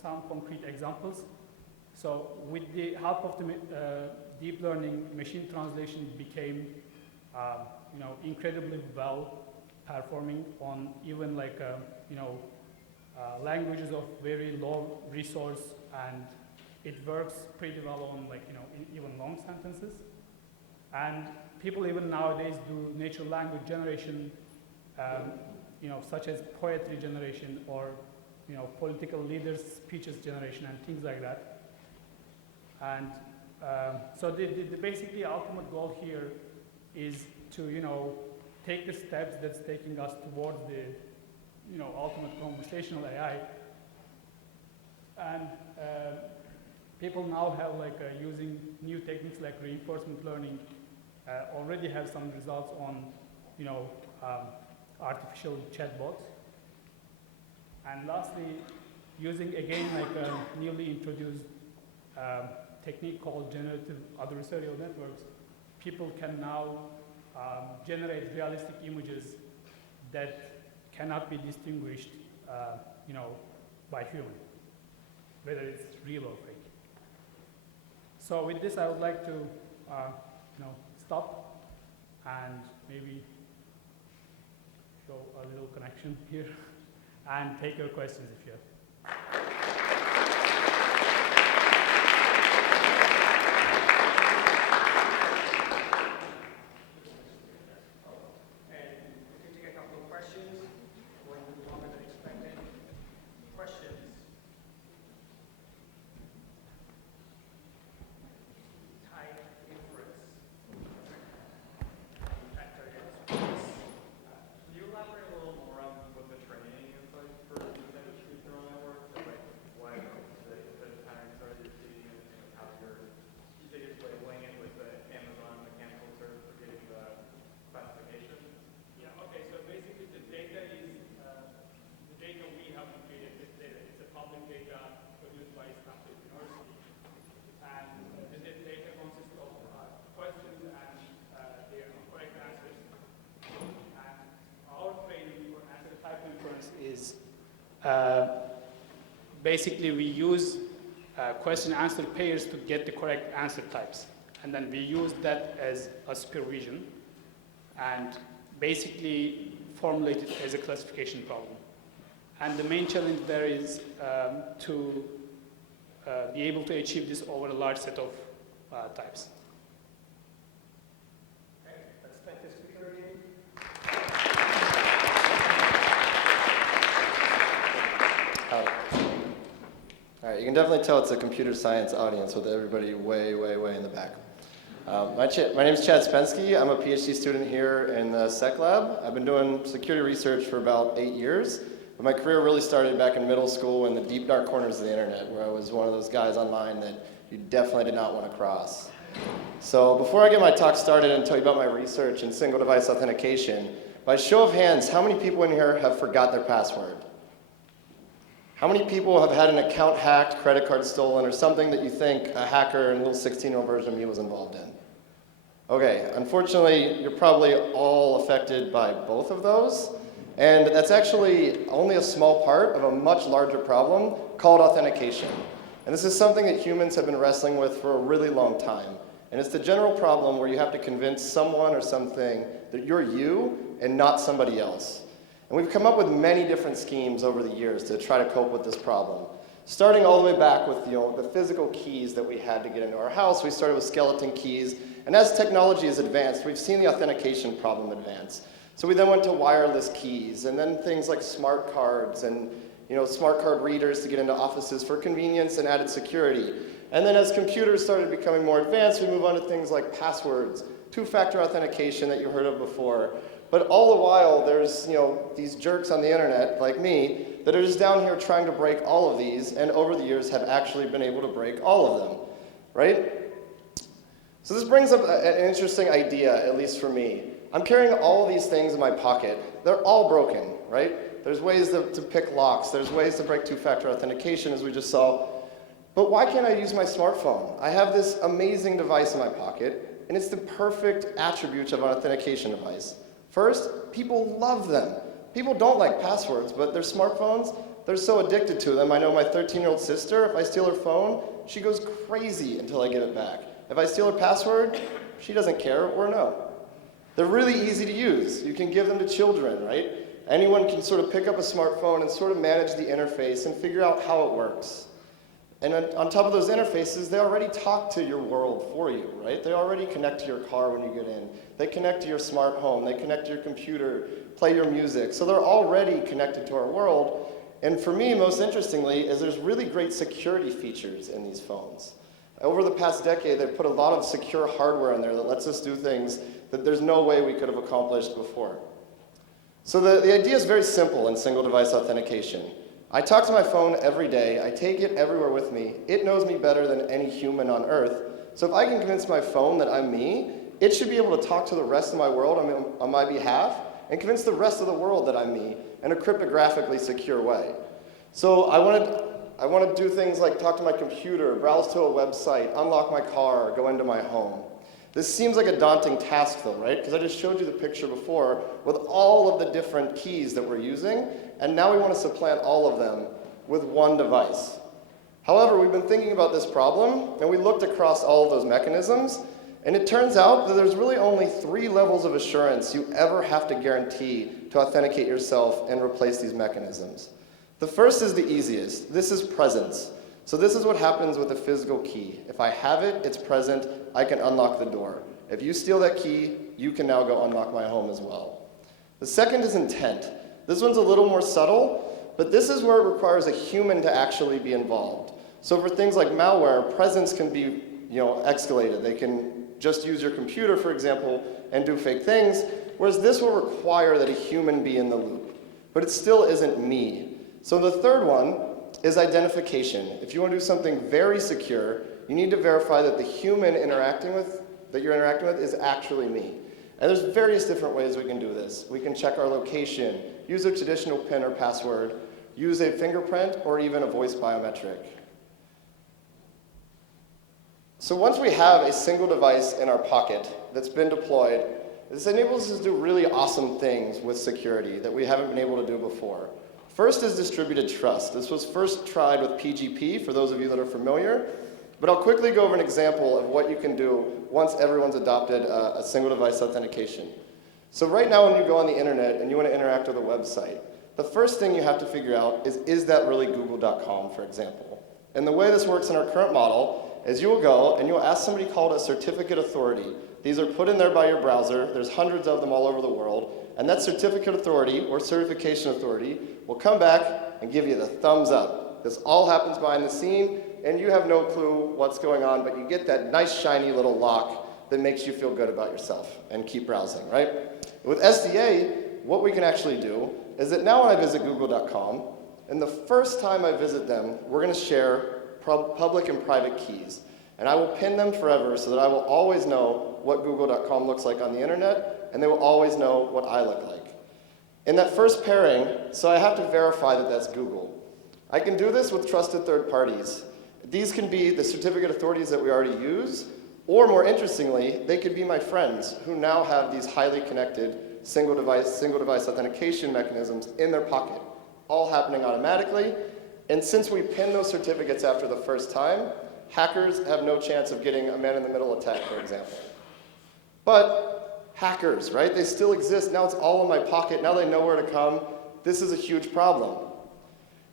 some concrete examples. So with the help of the deep learning, machine translation became incredibly well performing on even like languages of very low resource, and it works pretty well on in even long sentences. And people even nowadays do natural language generation, such as poetry generation or political leaders' speeches generation and things like that. And so basically the ultimate goal here is to take the steps that's taking us towards the ultimate conversational AI. And people now have using new techniques like reinforcement learning already have some results on artificial chatbots. And lastly, using again a newly introduced technique called generative adversarial networks, people can now generate realistic images that cannot be distinguished by human, whether it's real or fake. So with this, I would like to stop and maybe show a little connection here and take your questions if you have. Basically, we use question-answer pairs to get the correct answer types. And then we use that as a supervision and basically formulate it as a classification problem. And the main challenge there is to be able to achieve this over a large set of types. Okay, let's thank the speaker again. All right, you can definitely tell it's a computer science audience with everybody way, way, way in the back. My name is Chad Spensky. I'm a PhD student here in the Sec Lab. I've been doing security research for about 8 years, but my career really started back in middle school in the deep, dark corners of the internet, where I was one of those guys online that you definitely did not want to cross. So before I get my talk started and tell you about my research in single device authentication, by show of hands, how many people in here have forgot their password? How many people have had an account hacked, credit card stolen, or something that you think a hacker and a little 16-year-old version of me was involved in? Okay, unfortunately, you're probably all affected by both of those, and that's actually only a small part of a much larger problem called authentication. And this is something that humans have been wrestling with for a really long time. And it's the general problem where you have to convince someone or something that you're you and not somebody else. And we've come up with many different schemes over the years to try to cope with this problem. Starting all the way back with the physical keys that we had to get into our house, we started with skeleton keys. And as technology has advanced, we've seen the authentication problem advance. So we then went to wireless keys, and then things like smart cards and smart card readers to get into offices for convenience and added security. And then as computers started becoming more advanced, we move on to things like passwords, two-factor authentication that you heard of before. But all the while, there's these jerks on the internet, like me, that are just down here trying to break all of these, and over the years have actually been able to break all of them, right? So this brings up an interesting idea, at least for me. I'm carrying all of these things in my pocket. They're all broken, right? There's ways to pick locks. There's ways to break two-factor authentication, as we just saw. But why can't I use my smartphone? I have this amazing device in my pocket, and it's the perfect attributes of an authentication device. First, people love them. People don't like passwords, but their smartphones, they're so addicted to them. I know my 13-year-old sister, if I steal her phone, she goes crazy until I give it back. If I steal her password, she doesn't care or know. They're really easy to use. You can give them to children, right? Anyone can sort of pick up a smartphone and sort of manage the interface and figure out how it works. And on top of those interfaces, they already talk to your world for you, right? They already connect to your car when you get in. They connect to your smart home. They connect to your computer, play your music. So they're already connected to our world. And for me, most interestingly, is there's really great security features in these phones. Over the past decade, they've put a lot of secure hardware in there that lets us do things that there's no way we could have accomplished before. So the idea is very simple in single device authentication. I talk to my phone every day. I take it everywhere with me. It knows me better than any human on earth. So if I can convince my phone that I'm me, it should be able to talk to the rest of my world on my behalf and convince the rest of the world that I'm me in a cryptographically secure way. So I want to do things like talk to my computer, browse to a website, unlock my car, go into my home. This seems like a daunting task though, right? Because I just showed you the picture before with all of the different keys that we're using, and now we want to supplant all of them with one device. However, we've been thinking about this problem, and we looked across all of those mechanisms, and it turns out that there's really only 3 levels of assurance you ever have to guarantee to authenticate yourself and replace these mechanisms. The first is the easiest. This is presence. So this is what happens with a physical key. If I have it, it's present, I can unlock the door. If you steal that key, you can now go unlock my home as well. The second is intent. This one's a little more subtle, but this is where it requires a human to actually be involved. So for things like malware, presence can be escalated. They can just use your computer, for example, and do fake things, whereas this will require that a human be in the loop. But it still isn't me. So the third one is identification. If you want to do something very secure, you need to verify that the human that you're interacting with is actually me. And there's various different ways we can do this. We can check our location, use a traditional PIN or password, use a fingerprint, or even a voice biometric. So once we have a single device in our pocket that's been deployed, this enables us to do really awesome things with security that we haven't been able to do before. First is distributed trust. This was first tried with PGP, for those of you that are familiar. But I'll quickly go over an example of what you can do once everyone's adopted a single device authentication. So right now when you go on the internet and you want to interact with a website, the first thing you have to figure out is that really google.com, for example? And the way this works in our current model is you will go and you'll ask somebody called a certificate authority. These are put in there by your browser. There's hundreds of them all over the world. And that certificate authority or certification authority will come back and give you the thumbs up. This all happens behind the scene, and you have no clue what's going on, but you get that nice shiny little lock that makes you feel good about yourself and keep browsing, right? With SDA, what we can actually do is that now when I visit google.com, and the first time I visit them, we're going to share public and private keys. And I will pin them forever so that I will always know what google.com looks like on the internet, and they will always know what I look like. In that first pairing, so I have to verify that that's Google. I can do this with trusted third parties. These can be the certificate authorities that we already use, or more interestingly, they could be my friends who now have these highly connected single device authentication mechanisms in their pocket, all happening automatically. And since we pin those certificates after the first time, hackers have no chance of getting a man-in-the-middle attack, for example. But hackers, right? They still exist. Now it's all in my pocket. Now they know where to come. This is a huge problem.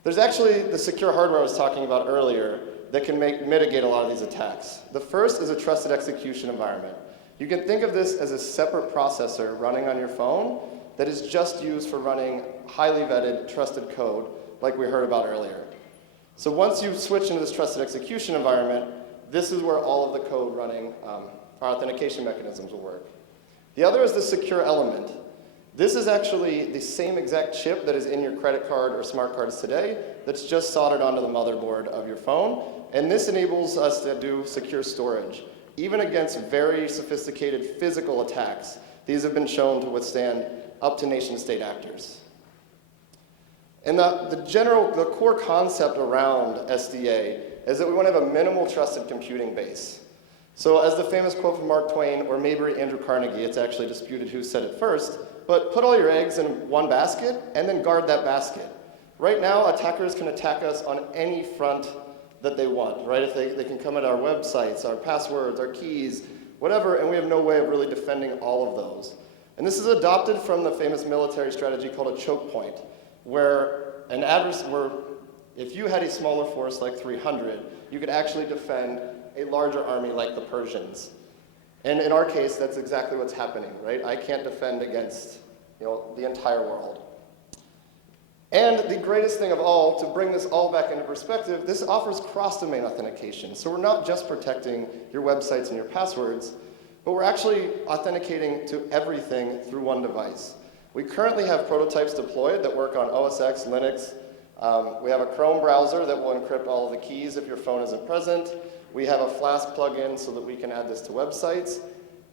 There's actually the secure hardware I was talking about earlier that can mitigate a lot of these attacks. The first is a trusted execution environment. You can think of this as a separate processor running on your phone that is just used for running highly vetted, trusted code like we heard about earlier. So once you switch into this trusted execution environment, this is where all of the code running our authentication mechanisms will work. The other is the secure element. This is actually the same exact chip that is in your credit card or smart cards today that's just soldered onto the motherboard of your phone. And this enables us to do secure storage, even against very sophisticated physical attacks. These have been shown to withstand up to nation-state actors. And the core concept around SDA is that we want to have a minimal trusted computing base. So as the famous quote from Mark Twain, or maybe Andrew Carnegie, it's actually disputed who said it first, but put all your eggs in one basket and then guard that basket. Right now, attackers can attack us on any front that they want, right? If they can come at our websites, our passwords, our keys, whatever, and we have no way of really defending all of those. And this is adopted from the famous military strategy called a choke point, where if you had a smaller force like 300, you could actually defend a larger army like the Persians. And in our case, that's exactly what's happening, right? I can't defend against, the entire world. And the greatest thing of all, to bring this all back into perspective, this offers cross-domain authentication. So we're not just protecting your websites and your passwords, but we're actually authenticating to everything through one device. We currently have prototypes deployed that work on OS X, Linux. We have a Chrome browser that will encrypt all of the keys if your phone isn't present. We have a Flask plugin so that we can add this to websites.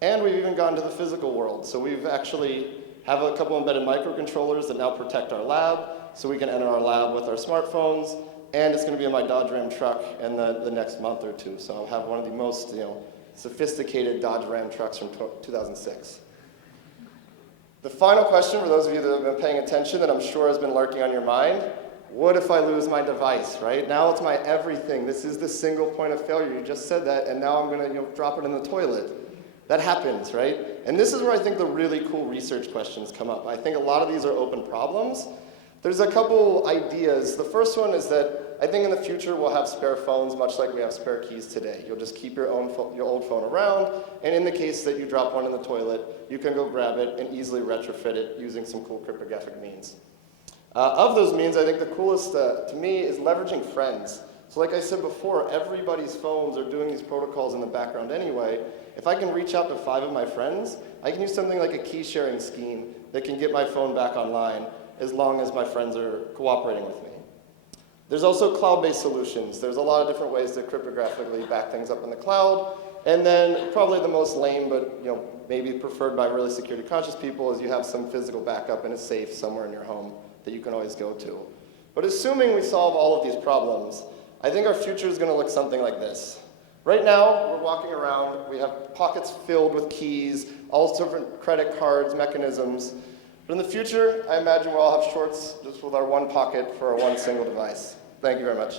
And we've even gone to the physical world. So we've actually have a couple embedded microcontrollers that now protect our lab, so we can enter our lab with our smartphones. And it's going to be in my Dodge Ram truck in the next month or two. So I'll have one of the most sophisticated Dodge Ram trucks from 2006. The final question, for those of you that have been paying attention, that I'm sure has been lurking on your mind, what if I lose my device, right? Now it's my everything. This is the single point of failure. You just said that, and now I'm going to drop it in the toilet. That happens, right? And this is where I think the really cool research questions come up. I think a lot of these are open problems. There's a couple ideas. The first one is that I think in the future we'll have spare phones much like we have spare keys today. You'll just keep your old phone around, and in the case that you drop one in the toilet, you can go grab it and easily retrofit it using some cool cryptographic means. Of those means, I think the coolest to me is leveraging friends. So like I said before, everybody's phones are doing these protocols in the background anyway. If I can reach out to 5 of my friends, I can use something like a key sharing scheme that can get my phone back online as long as my friends are cooperating with me. There's also cloud-based solutions. There's a lot of different ways to cryptographically back things up in the cloud. And then probably the most lame, but maybe preferred by really security conscious people, is you have some physical backup in a safe somewhere in your home that you can always go to. But assuming we solve all of these problems, I think our future is going to look something like this. Right now, we're walking around, we have pockets filled with keys, all different credit cards, mechanisms. But in the future, I imagine we'll all have shorts just with our one pocket for our one single device. Thank you very much.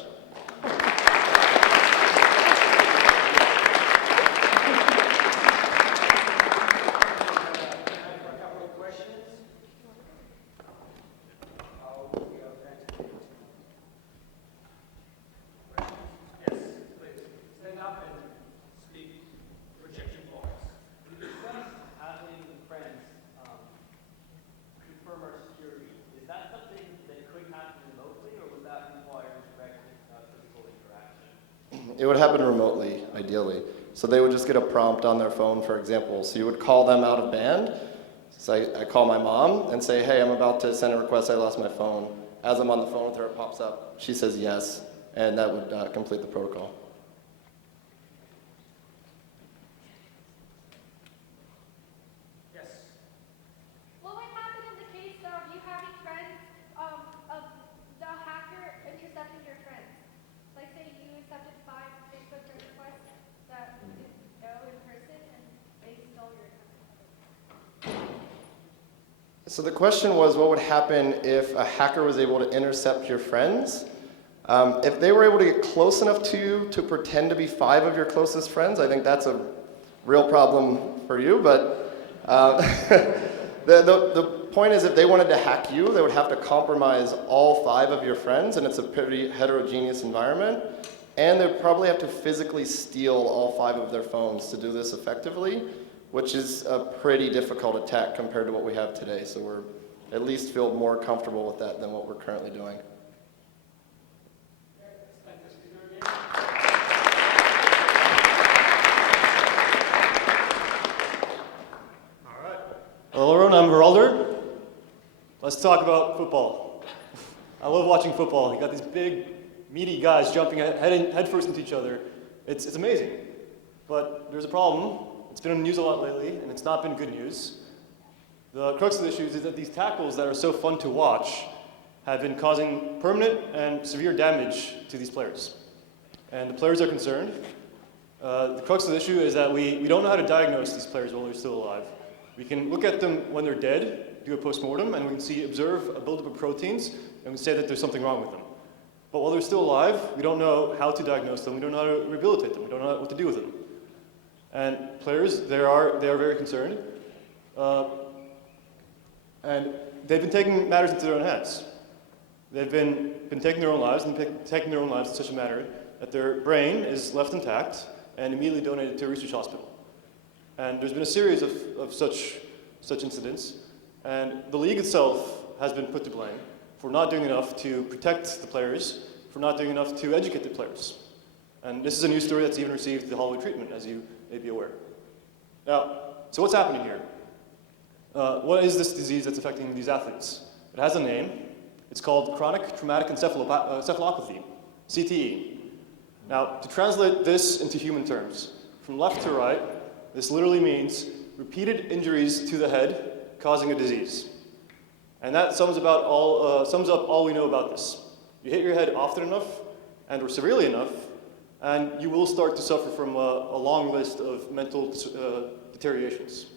It would happen remotely, ideally. So they would just get a prompt on their phone, for example. So you would call them out of band. So I call my mom and say, hey, I'm about to send a request, I lost my phone. As I'm on the phone with her, it pops up. She says yes, and that would complete the protocol. What would happen in the case of you having friends, of the hacker intercepting your friends? Like say you accepted 5 Facebook friend requests that you didn't know in person and they stole your account. So the question was, what would happen if a hacker was able to intercept your friends? If they were able to get close enough to you to pretend to be 5 of your closest friends, I think that's a real problem for you. But the point is, if they wanted to hack you, they would have to compromise all 5 of your friends, and it's a pretty heterogeneous environment. And they'd probably have to physically steal all 5 of their phones to do this effectively, which is a pretty difficult attack compared to what we have today. So we're at least feel more comfortable with that than what we're currently doing. Hello everyone, I'm Geralder. Let's talk about football. I love watching football. You got these big, meaty guys jumping head first into each other. It's amazing. But there's a problem. It's been in the news a lot lately, and it's not been good news. The crux of the issue is that these tackles that are so fun to watch have been causing permanent and severe damage to these players. And the players are concerned. The crux of the issue is that we don't know how to diagnose these players while they're still alive. We can look at them when they're dead, do a post-mortem, and we can observe a buildup of proteins, and we say that there's something wrong with them. But while they're still alive, we don't know how to diagnose them, we don't know how to rehabilitate them, we don't know what to do with them. And players, they are very concerned. And they've been taking matters into their own hands. They've been taking their own lives, and taking their own lives in such a manner that their brain is left intact and immediately donated to a research hospital. And there's been a series of such incidents, and the league itself has been put to blame for not doing enough to protect the players, for not doing enough to educate the players. And this is a news story that's even received the Hollywood treatment, as you may be aware. Now, so what's happening here? What is this disease that's affecting these athletes? It has a name. It's called chronic traumatic encephalopathy, CTE. Now, to translate this into human terms, from left to right, this literally means repeated injuries to the head causing a disease. And that sums up all we know about this. You hit your head often enough and or severely enough, and you will start to suffer from a long list of mental deteriorations.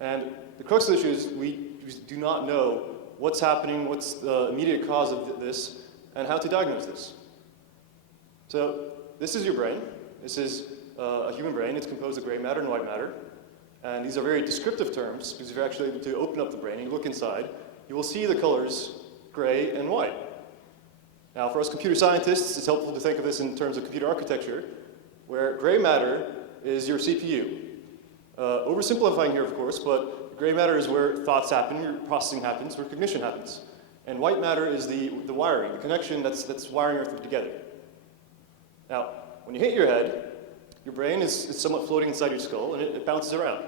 And the crux of the issue is we do not know what's happening, what's the immediate cause of this, and how to diagnose this. So this is your brain. This is a human brain. It's composed of gray matter and white matter. And these are very descriptive terms, because if you're actually able to open up the brain and you look inside, you will see the colors gray and white. Now, for us computer scientists, it's helpful to think of this in terms of computer architecture, where gray matter is your CPU. Oversimplifying here, of course, but gray matter is where thoughts happen, your processing happens, where cognition happens. And white matter is the wiring, the connection that's wiring everything together. Now, when you hit your head, your brain is somewhat floating inside your skull, and it bounces around.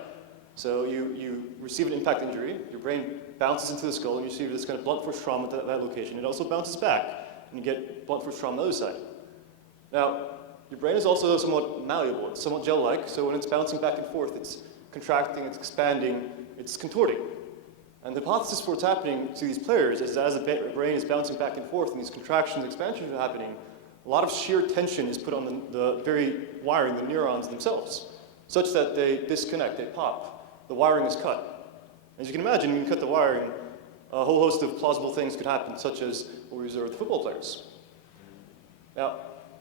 So you receive an impact injury, your brain bounces into the skull, and you receive this kind of blunt force trauma at that location. It also bounces back, and you get blunt force trauma on the other side. Now, your brain is also somewhat malleable, it's somewhat gel-like, so when it's bouncing back and forth, it's contracting, it's expanding, it's contorting. And the hypothesis for what's happening to these players is that as the brain is bouncing back and forth and these contractions, expansions are happening, a lot of shear tension is put on the very wiring, the neurons themselves, such that they disconnect, they pop. The wiring is cut. As you can imagine, when you cut the wiring, a whole host of plausible things could happen, such as what we observe with football players. Now,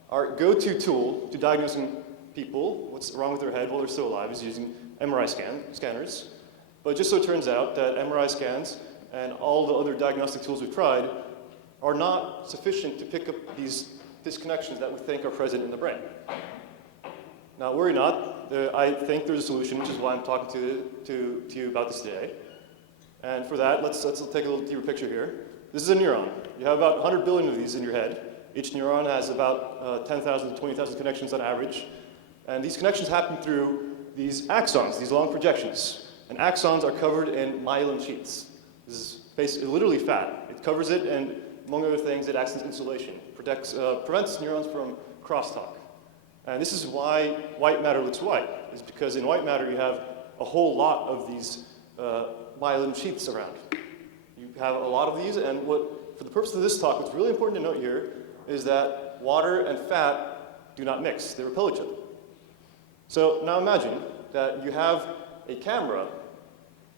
our go-to tool to diagnosing people, what's wrong with their head while they're still alive, is using MRI scanners. But just so it turns out that MRI scans and all the other diagnostic tools we've tried are not sufficient to pick up these disconnections that we think are present in the brain. Now, worry not. I think there's a solution, which is why I'm talking to you about this today. And for that, let's take a little deeper picture here. This is a neuron. You have about 100 billion of these in your head. Each neuron has about 10,000 to 20,000 connections on average. And these connections happen through these axons, these long projections. And axons are covered in myelin sheets. This is basically literally fat. It covers it, and among other things, it acts as insulation. Prevents neurons from crosstalk. And this is why white matter looks white, is because in white matter you have a whole lot of these myelin sheets around. You have a lot of these, and for the purpose of this talk, what's really important to note here is that water and fat do not mix. They repel each other. So now imagine that you have a camera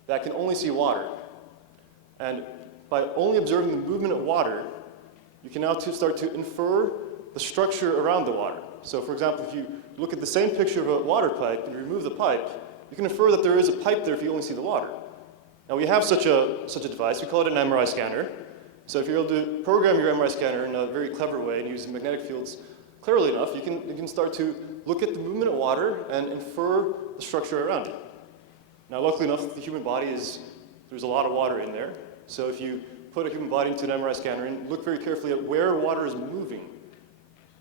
that can only see water. And by only observing the movement of water, you can now start to infer the structure around the water. So for example, if you look at the same picture of a water pipe and you remove the pipe, you can infer that there is a pipe there if you only see the water. Now we have such a device, we call it an MRI scanner. So if you're able to program your MRI scanner in a very clever way and use magnetic fields clearly enough, you can start to look at the movement of water and infer the structure around it. Now, luckily enough, the human body there's a lot of water in there. So if you put a human body into an MRI scanner and look very carefully at where water is moving,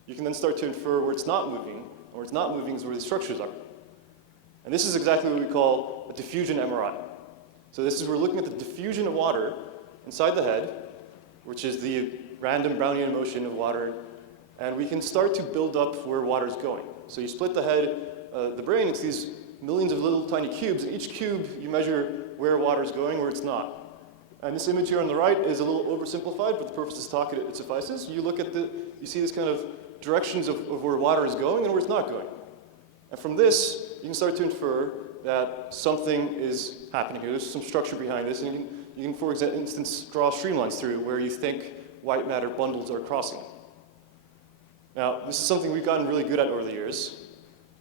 you can then start to infer where it's not moving, and where it's not moving is where the structures are. And this is exactly what we call a diffusion MRI. So we're looking at the diffusion of water inside the head, which is the random Brownian motion of water, and we can start to build up where water is going. So you split the head, the brain, it's these millions of little tiny cubes, and each cube you measure where water is going, where it's not. And this image here on the right is a little oversimplified, but the purpose of this talk, it suffices. You look at you see this kind of directions of where water is going and where it's not going. And from this, you can start to infer that something is happening here. There's some structure behind this, and you can, for instance, draw streamlines through where you think white matter bundles are crossing. Now, this is something we've gotten really good at over the years.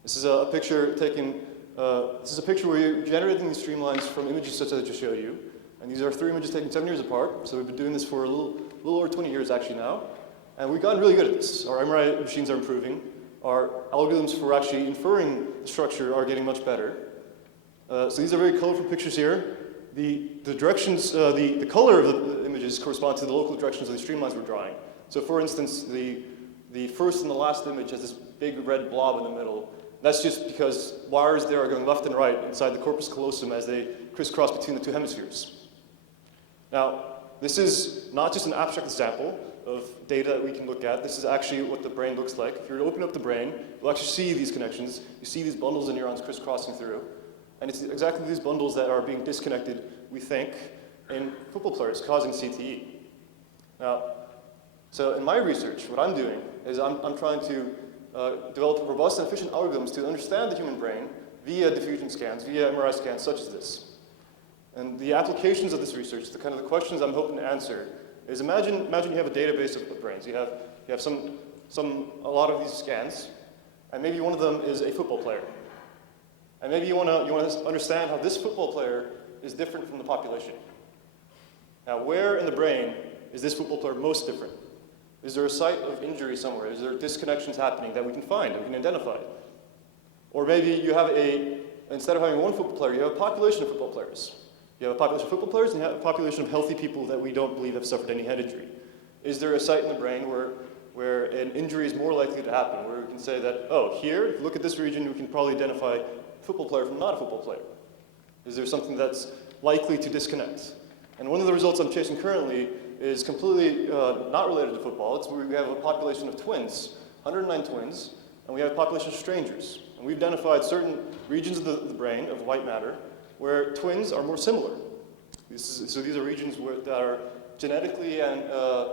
This is a picture taken, this is a picture where you're generating these streamlines from images such as I just showed you. And these are 3 images taken 7 years apart, so we've been doing this for a little over 20 years actually now. And we've gotten really good at this. Our MRI machines are improving. Our algorithms for actually inferring the structure are getting much better. So these are very colorful pictures here. The directions, the color of the images correspond to the local directions of the streamlines we're drawing. So for instance, the first and the last image has this big red blob in the middle. That's just because wires there are going left and right inside the corpus callosum as they crisscross between the 2 hemispheres. Now, this is not just an abstract example of data that we can look at. This is actually what the brain looks like. If you were to open up the brain, you'll actually see these connections. You see these bundles of neurons crisscrossing through. And it's exactly these bundles that are being disconnected, we think, in football players, causing CTE. Now, so in my research, what I'm doing is I'm trying to develop robust and efficient algorithms to understand the human brain via diffusion scans, via MRI scans such as this. And the applications of this research, the kind of the questions I'm hoping to answer, is imagine you have a database of brains. You have a lot of these scans, and maybe one of them is a football player. And maybe you want to understand how this football player is different from the population. Now, where in the brain is this football player most different? Is there a site of injury somewhere? Is there disconnections happening that we can find, that we can identify? Or maybe you have instead of having one football player, you have a population of football players. You have a population of football players and you have a population of healthy people that we don't believe have suffered any head injury. Is there a site in the brain where an injury is more likely to happen, where we can say that, oh, here, if you look at this region, we can probably identify a football player from not a football player? Is there something that's likely to disconnect? And one of the results I'm chasing currently is completely not related to football. It's where we have a population of twins, 109 twins, and we have a population of strangers. And we've identified certain regions of the brain, of white matter, where twins are more similar. So these are regions that are genetically and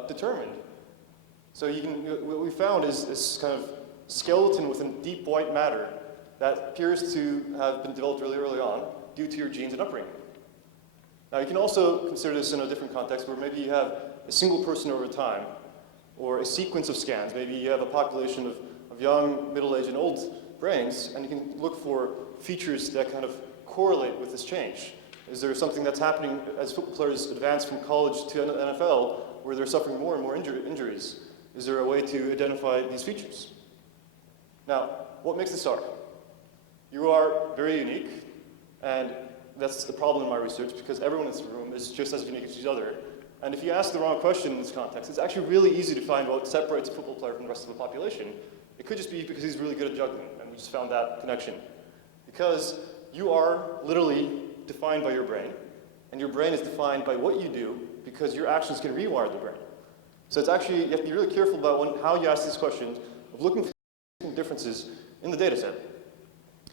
determined. So what we found is this kind of skeleton within deep white matter that appears to have been developed really early on due to your genes and upbringing. Now you can also consider this in a different context where maybe you have a single person over time, or a sequence of scans. Maybe you have a population of young, middle-aged, and old brains, and you can look for features that kind of correlate with this change. Is there something that's happening as football players advance from college to NFL where they're suffering more and more injuries? Is there a way to identify these features? Now, what makes this hard? You are very unique, and that's the problem in my research because everyone in this room is just as unique as each other. And if you ask the wrong question in this context, it's actually really easy to find what separates a football player from the rest of the population. It could just be because he's really good at juggling, and we just found that connection. Because you are literally defined by your brain, and your brain is defined by what you do because your actions can rewire the brain. So it's actually, you have to be really careful about how you ask these questions of looking for differences in the data set.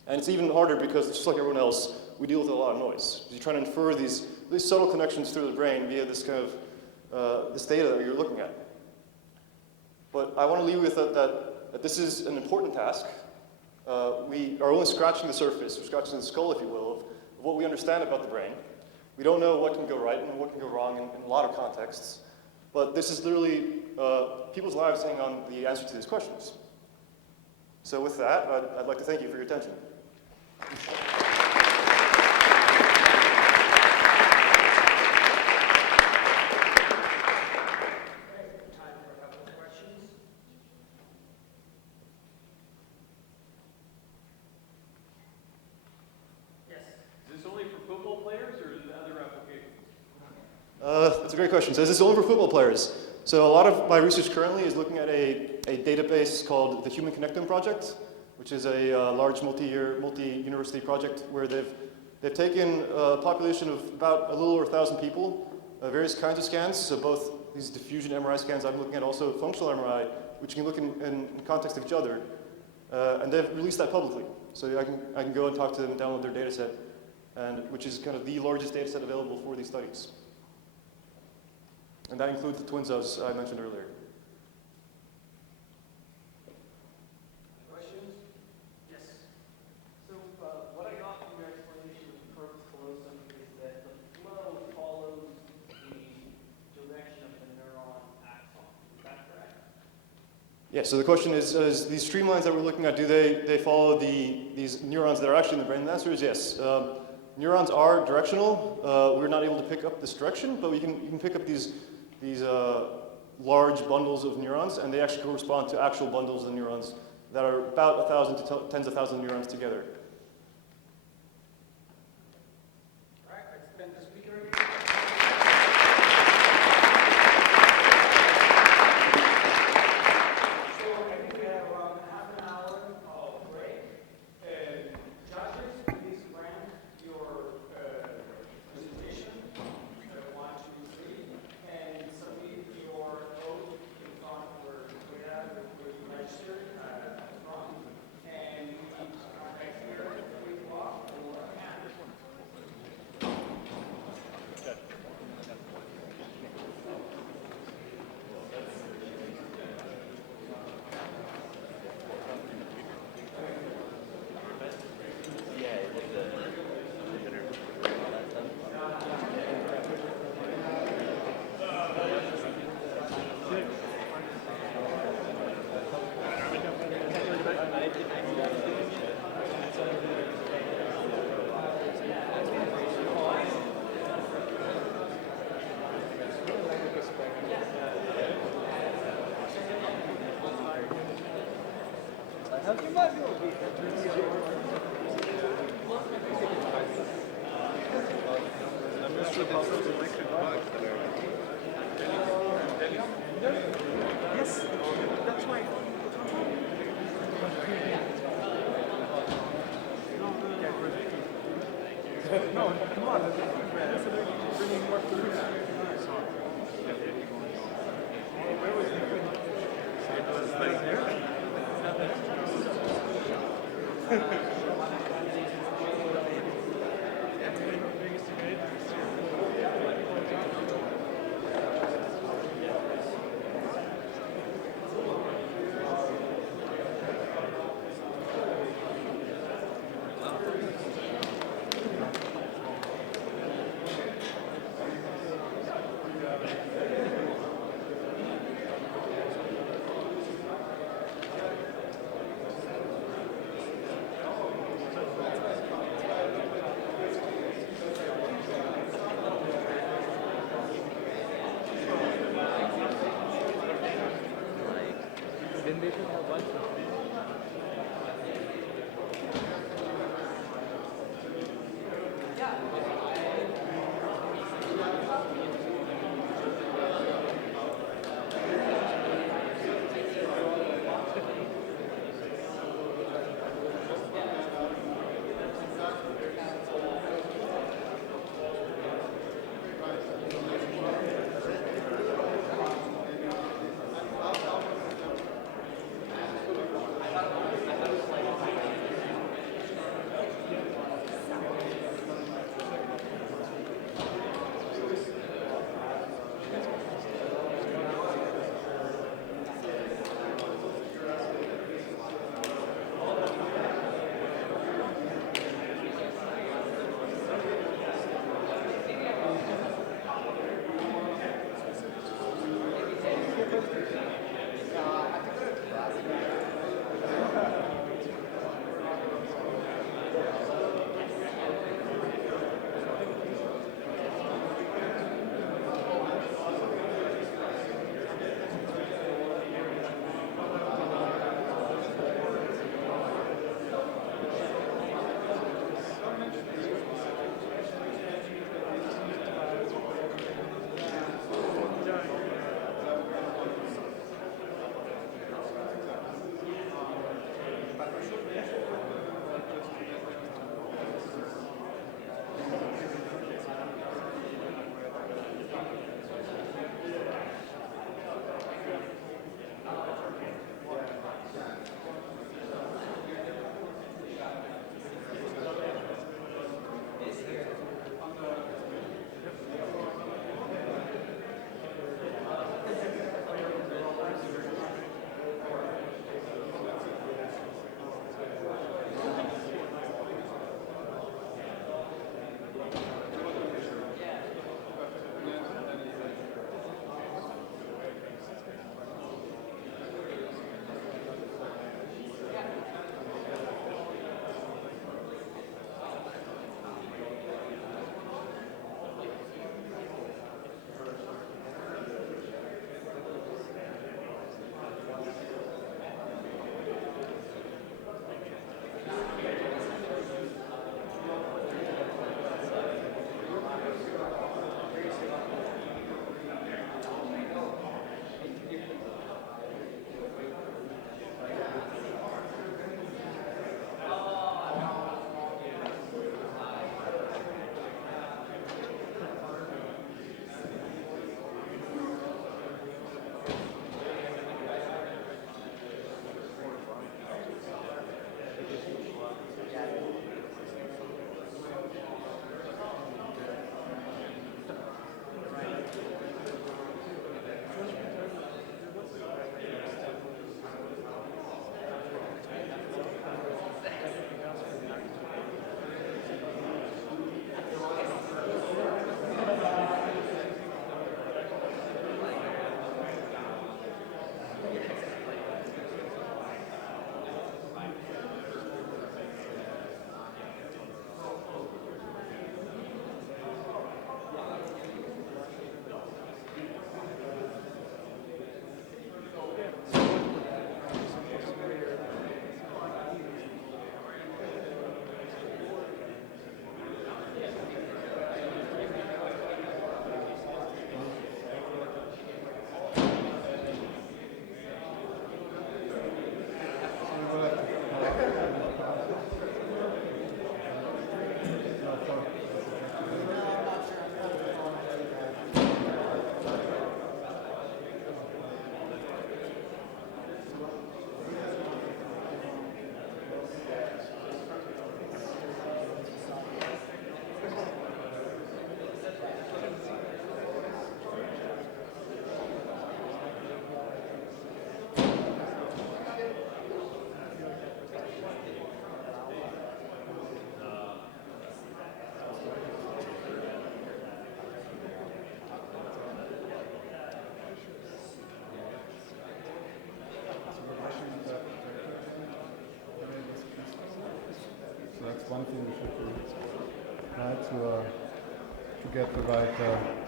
And it's even harder because, just like everyone else, we deal with a lot of noise. You're trying to infer these subtle connections through the brain via this kind of, this data that you're looking at. But I want to leave you with that this is an important task. We are only scratching the surface, or scratching the skull, if you will, of what we understand about the brain. We don't know what can go right and what can go wrong in a lot of contexts. But this is literally people's lives hang on the answer to these questions. So with that, I'd like to thank you for your attention. That's a great question. So is this only for football players? So a lot of my research currently is looking at a database called the Human Connectome Project, which is a large multi-year, multi-university project where they've taken a population of about a little over 1,000 people, various kinds of scans, so both these diffusion MRI scans I'm looking at, also functional MRI, which you can look in context of each other, and they've released that publicly. So I can go and talk to them and download their data set, which is kind of the largest data set available for these studies. And that includes the twins as I mentioned earlier. Questions? Yes. So what I got from your explanation of corpus callosum is that the flow follows the direction of the neuron axon. Is that correct? Yeah, so the question is these streamlines that we're looking at, do they follow these neurons that are actually in the brain? And the answer is yes. Neurons are directional. We're not able to pick up this direction, but you can pick up these large bundles of neurons, and they actually correspond to actual bundles of neurons that are about 1,000 to tens of thousands of neurons together. All right, I spent the speaker. So I think we have around half an hour of break. Judges, please rank your presentation. 1, 2, 3, and submit your vote in front where you registered at the front. And we need to come back here at 3 o'clock for a hand. Yes, that's right. No, come on. That's bringing more food. Where was it? It was like there. It's not there. So that's one thing we should do, right? To get the right.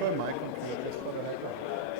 destroy my computer just for the heck of it.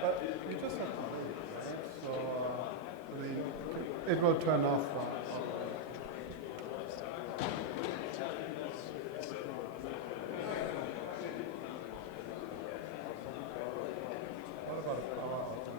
But you just have to do it, right? So, I mean, it will turn off for us. What about a power outage?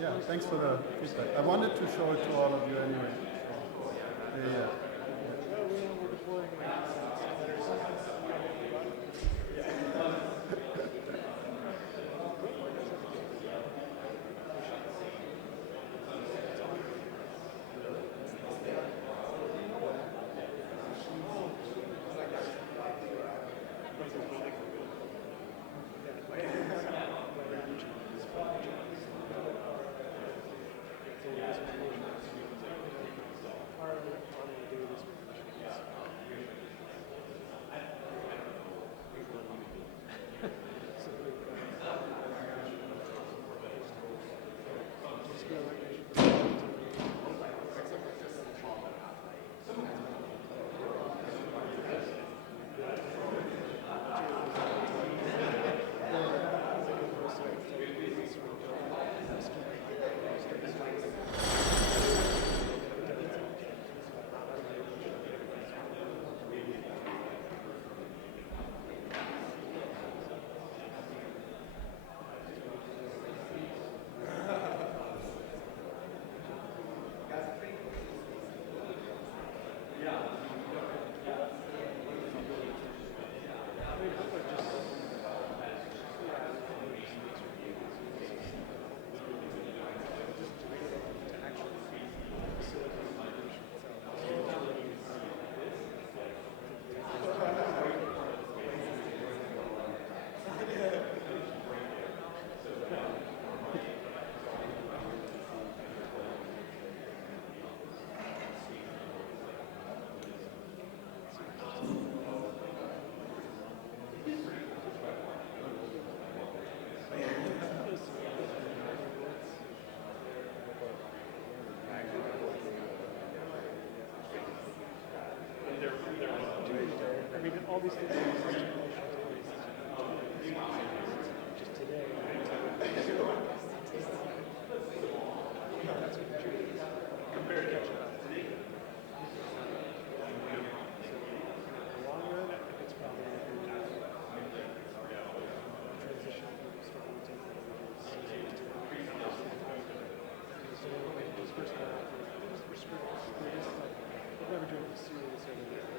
Yeah, thanks for the feedback. I wanted to show it to all of you anyway. So, yeah. all these things. Just today. That's what compare catch up. In the long run, I think it's probably a transition from starting to take so when it first got out, we're screwed. I've never done it serious over there.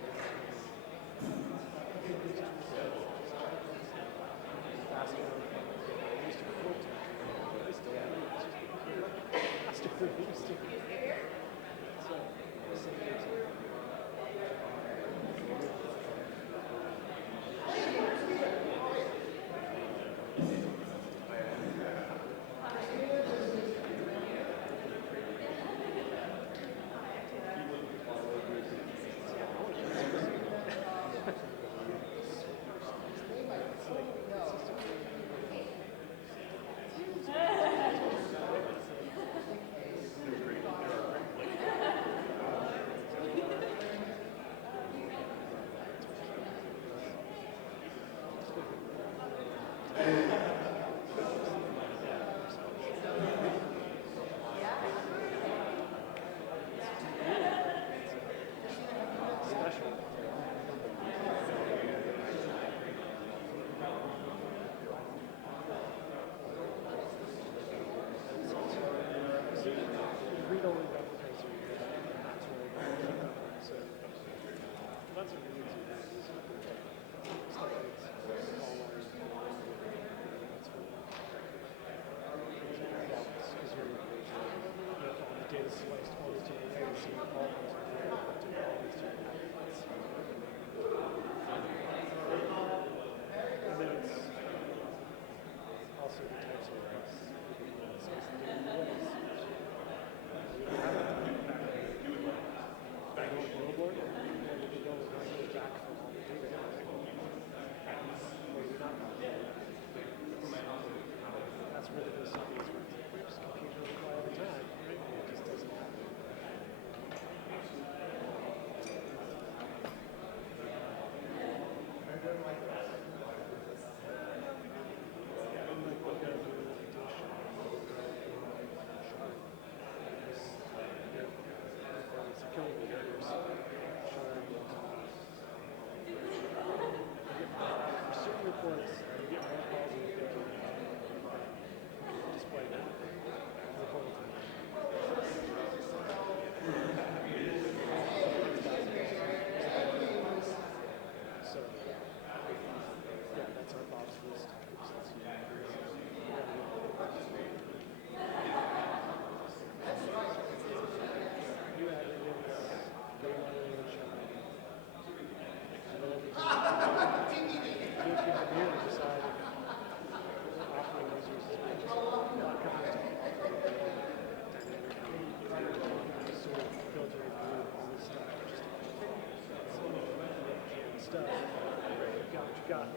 got.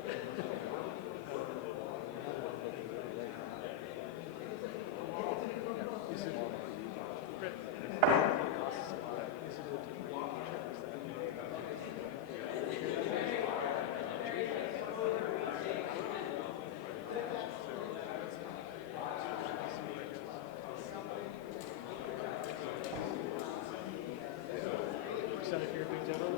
This is costs a lot. This is what Sound like you're a big demo?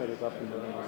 set it up in the middle.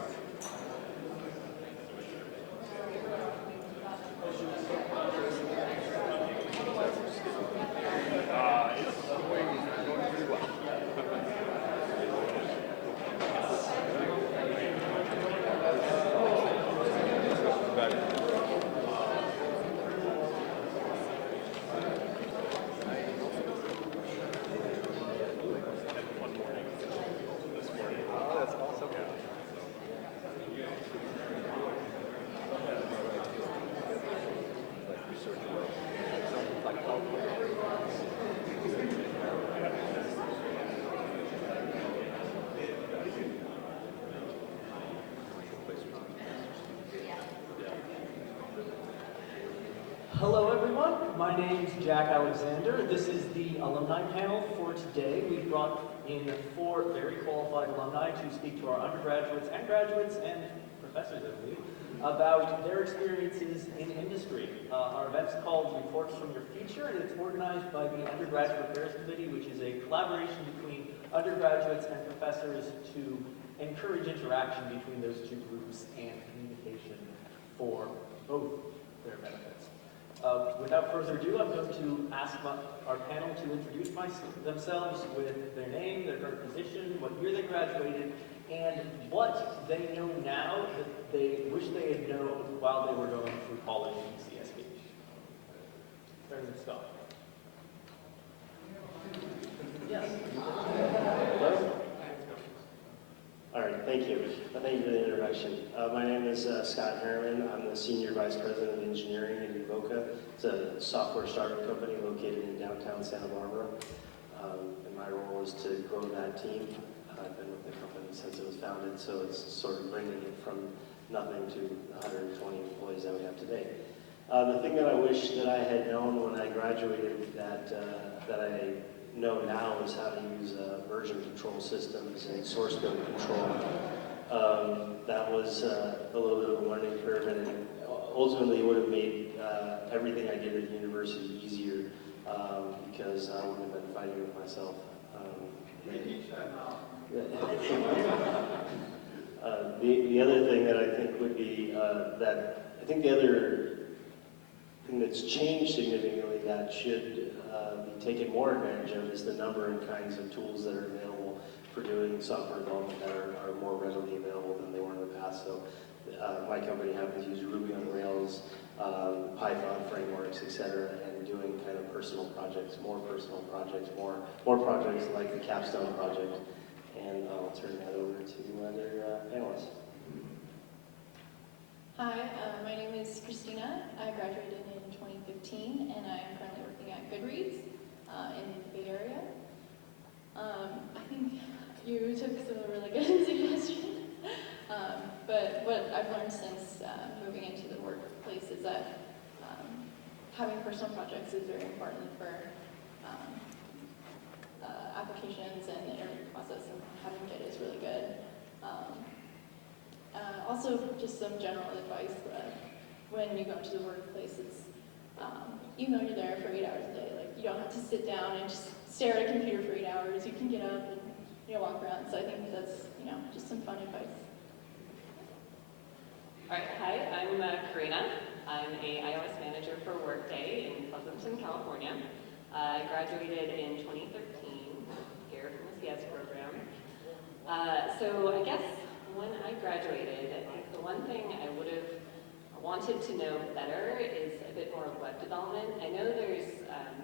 Hello everyone, my name is Jack Alexander. This is the alumni panel for today. We've brought in 4 very qualified alumni to speak to our undergraduates and graduates and professors, I believe, about their experiences in industry. Our event's called Reports from Your Future, and it's organized by the Undergraduate Affairs Committee, which is a collaboration between undergraduates and professors to encourage interaction between those two groups and communication for both their benefits. Without further ado, I'm going to ask our panel to introduce themselves with their name, their current position, what year they graduated, and what they know now that they wish they had known while they were going through college in UCSB. Starting with Scott. Yes. Hello? All right, thank you. Thank you for the introduction. My name is Scott Harriman. I'm the Senior Vice President of Engineering at Evoca. It's a software startup company located in downtown Santa Barbara. And my role is to grow that team. I've been with the company since it was founded, so it's sort of bringing it from nothing to the 120 employees that we have today. The thing that I wish that I had known when I graduated that I know now is how to use version control systems and source code control. That was a little bit of a learning curve, and it ultimately would have made everything I did at the university easier because I wouldn't have been fighting with myself. The other thing that I think would be that I think the other thing that's changed significantly that should be taken more advantage of is the number and kinds of tools that are available for doing software development that are more readily available than they were in the past. So my company happens to use Ruby on Rails, Python frameworks, etc., and doing kind of personal projects, more projects like the Capstone project. And I'll turn that over to other panelists. Hi, my name is Christina. I graduated in 2015, and I'm currently working at Goodreads in the Bay Area. I think you took some really good suggestions, but what I've learned since moving into the workplace is that having personal projects is very important for applications and the interview process, and having it is really good. Also, just some general advice when you go into the workplace, it's even though you're there for 8 hours a day, like you don't have to sit down and just stare at a computer for 8 hours. You can get up and walk around. So I think that's just some fun advice. All right, hi, I'm Karina. I'm a iOS manager for Workday in Pleasanton, California. I graduated in 2013 here from the CS program. So I guess when I graduated, I think the one thing I would have wanted to know better is a bit more of web development. I know there's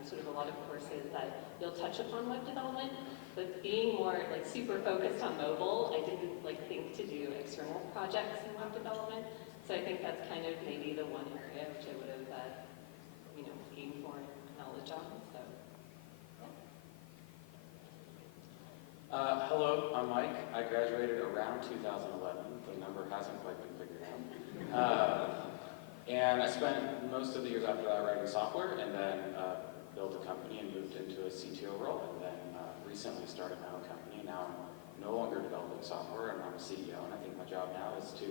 sort of a lot of courses that you'll touch upon web development, but being more super focused on mobile, I didn't think to do external projects in web development. So I think that's kind of maybe the one area which I would have gained more knowledge on. So yeah. Hello, I'm Mike. I graduated around 2011. The number hasn't quite been figured out. And I spent most of the years after that writing software, and then built a company and moved into a CTO role, and then recently started my own company. Now I'm no longer developing software, and I'm a CEO, and I think my job now is to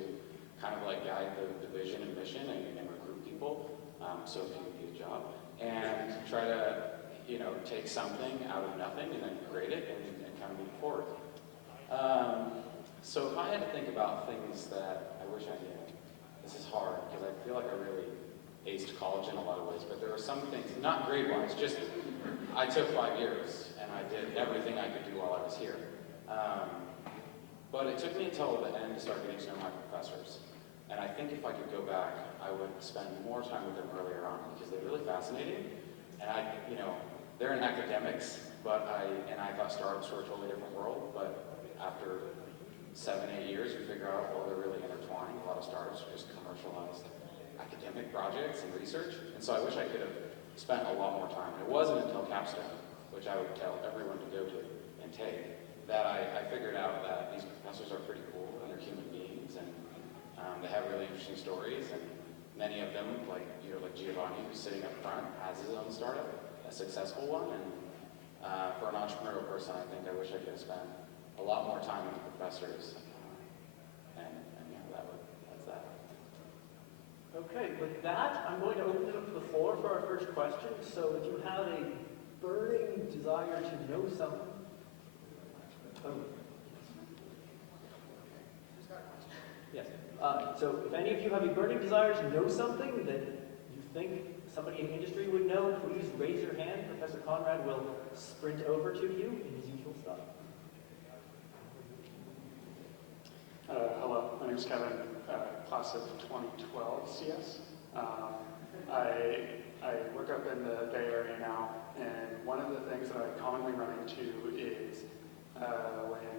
kind of guide the vision and mission and recruit people, so it can be a job, and try to take something out of nothing and then create it and kind of move forward. So if I had to think about things that I wish I knew, this is hard because I feel like I really aced college in a lot of ways, but there were some things, not grade-wise, just I took 5 years and I did everything I could do while I was here. But it took me until the end to start getting to know my professors. And I think if I could go back, I would spend more time with them earlier on because they're really fascinating. And they're in academics, but I thought startups were a totally different world. But after 7, 8 years, you figure out, well, they're really intertwined. A lot of startups are just commercialized academic projects and research. And so I wish I could have spent a lot more time. And it wasn't until Capstone, which I would tell everyone to go to and take, that I figured out that these professors are pretty cool and they're human beings and they have really interesting stories. And many of them, like Giovanni, who's sitting up front, has his own startup, a successful one. And for an entrepreneurial person, I think I wish I could have spent a lot more time with the professors. That's that. Okay, with that, I'm going to open it up to the floor for our first question. So if you have a burning desire to know something. Yes. So if any of you have a burning desire to know something that you think somebody in industry would know, please raise your hand. Professor Conrad will sprint over to you in his usual style. Hello, my name is Kevin, class of 2012 CS. I work up in the Bay Area now, and one of the things that I commonly run into is when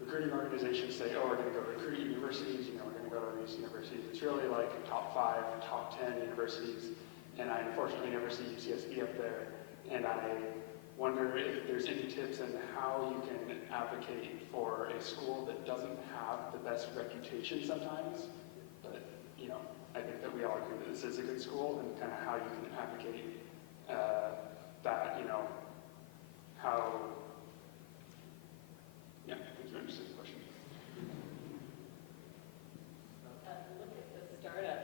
recruiting organizations say, oh, we're going to go recruit universities, we're going to go to these universities. It's really like top 5, top 10 universities, and I unfortunately never see UCSB up there. And I wonder if there's any tips on how you can advocate for a school that doesn't have the best reputation sometimes, but I think that we all agree that this is a good school, and kind of how you can advocate that, how, yeah, it's an interesting question. Look at the startup,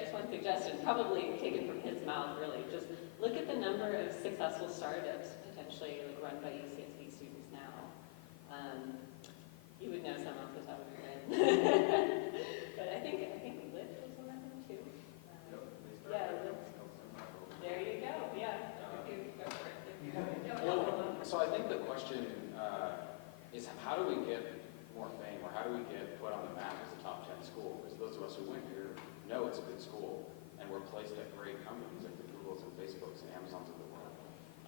just one suggestion, probably taken from his mouth really, just look at the number of successful startups potentially run by UCSB students now. You would know some off the top of your head. But I think Lyft was one of them too. Yeah, Lyft. There you go, yeah. Go for it. Well, so I think the question is how do we get more fame, or how do we get put on the map as a top 10 school? Because those of us who went here know it's a good school, and we're placed at great companies like the Googles and Facebooks and Amazons of the world,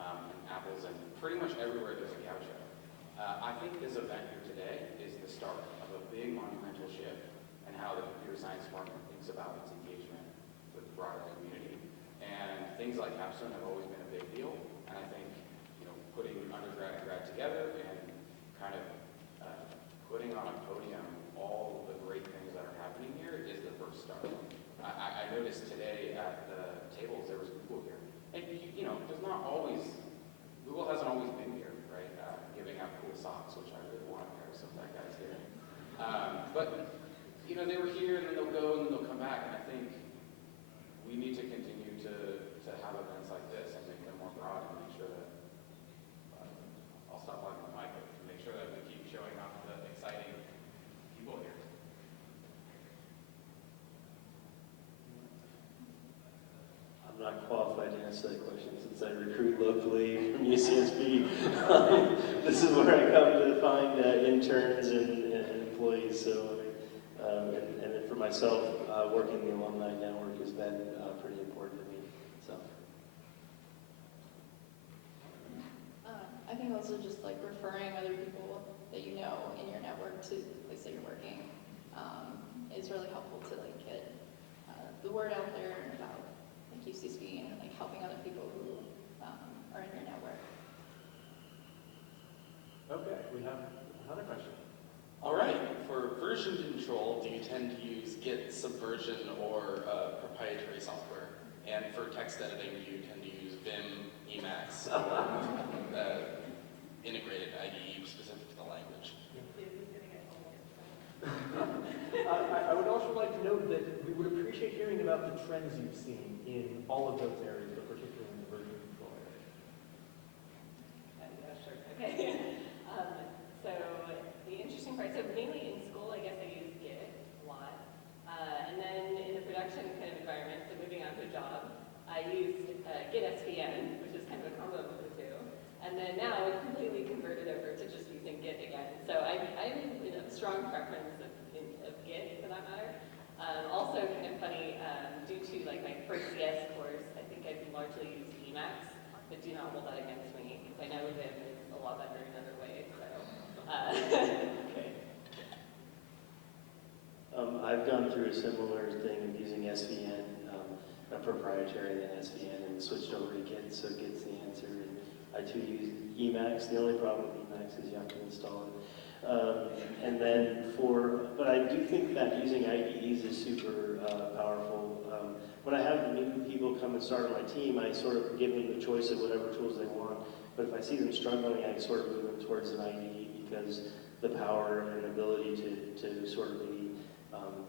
and Apples, and pretty much everywhere there's a couch show. I think this event here today is the start of a big monumental shift in how the computer science department thinks about its engagement with the broader community. And things like Capstone have always been a big deal, and I think putting undergrad and grad together and kind of putting on a podium all of the great things that are happening here is the first start. I noticed today at the tables there was Google here, and there's not always, Google hasn't always been here, right? Giving out cool socks, which I really want a pair of some of that guy's here. But they were here, and then they'll go, and then they'll come back, and I think we need to continue to have events like this and make them more broad and make sure that I'll stop hogging the mic, but to make sure that we keep showing off the exciting people here. I'm not qualified to answer that question since I recruit locally from UCSB. This is where I come to find interns and employees. So, and then for myself, working the alumni network has been pretty important to me. So. I think also just referring other people that you know in your network to the place that you're working is really helpful to get the word out there about UCSB and helping other people who are in your network. Okay, we have another question. All right, for version control, do you tend to use Git, Subversion, or proprietary software? And for text editing, do you tend to use Vim, Emacs, or integrated IDE specific to the language? I would also like to note that we would appreciate hearing about the trends you've seen in all of those areas, but particularly in the version control area. Yeah, sure. Okay. So the interesting part, so mainly in through a similar thing of using SVN, a proprietary than SVN, and switched over to Git, so Git's the answer. And I too use Emacs. The only problem with Emacs is you have to install it. And then but I do think that using IDEs is super powerful. When I have new people come and start on my team, I sort of give them the choice of whatever tools they want. But if I see them struggling, I sort of move them towards an IDE because the power and ability to sort of be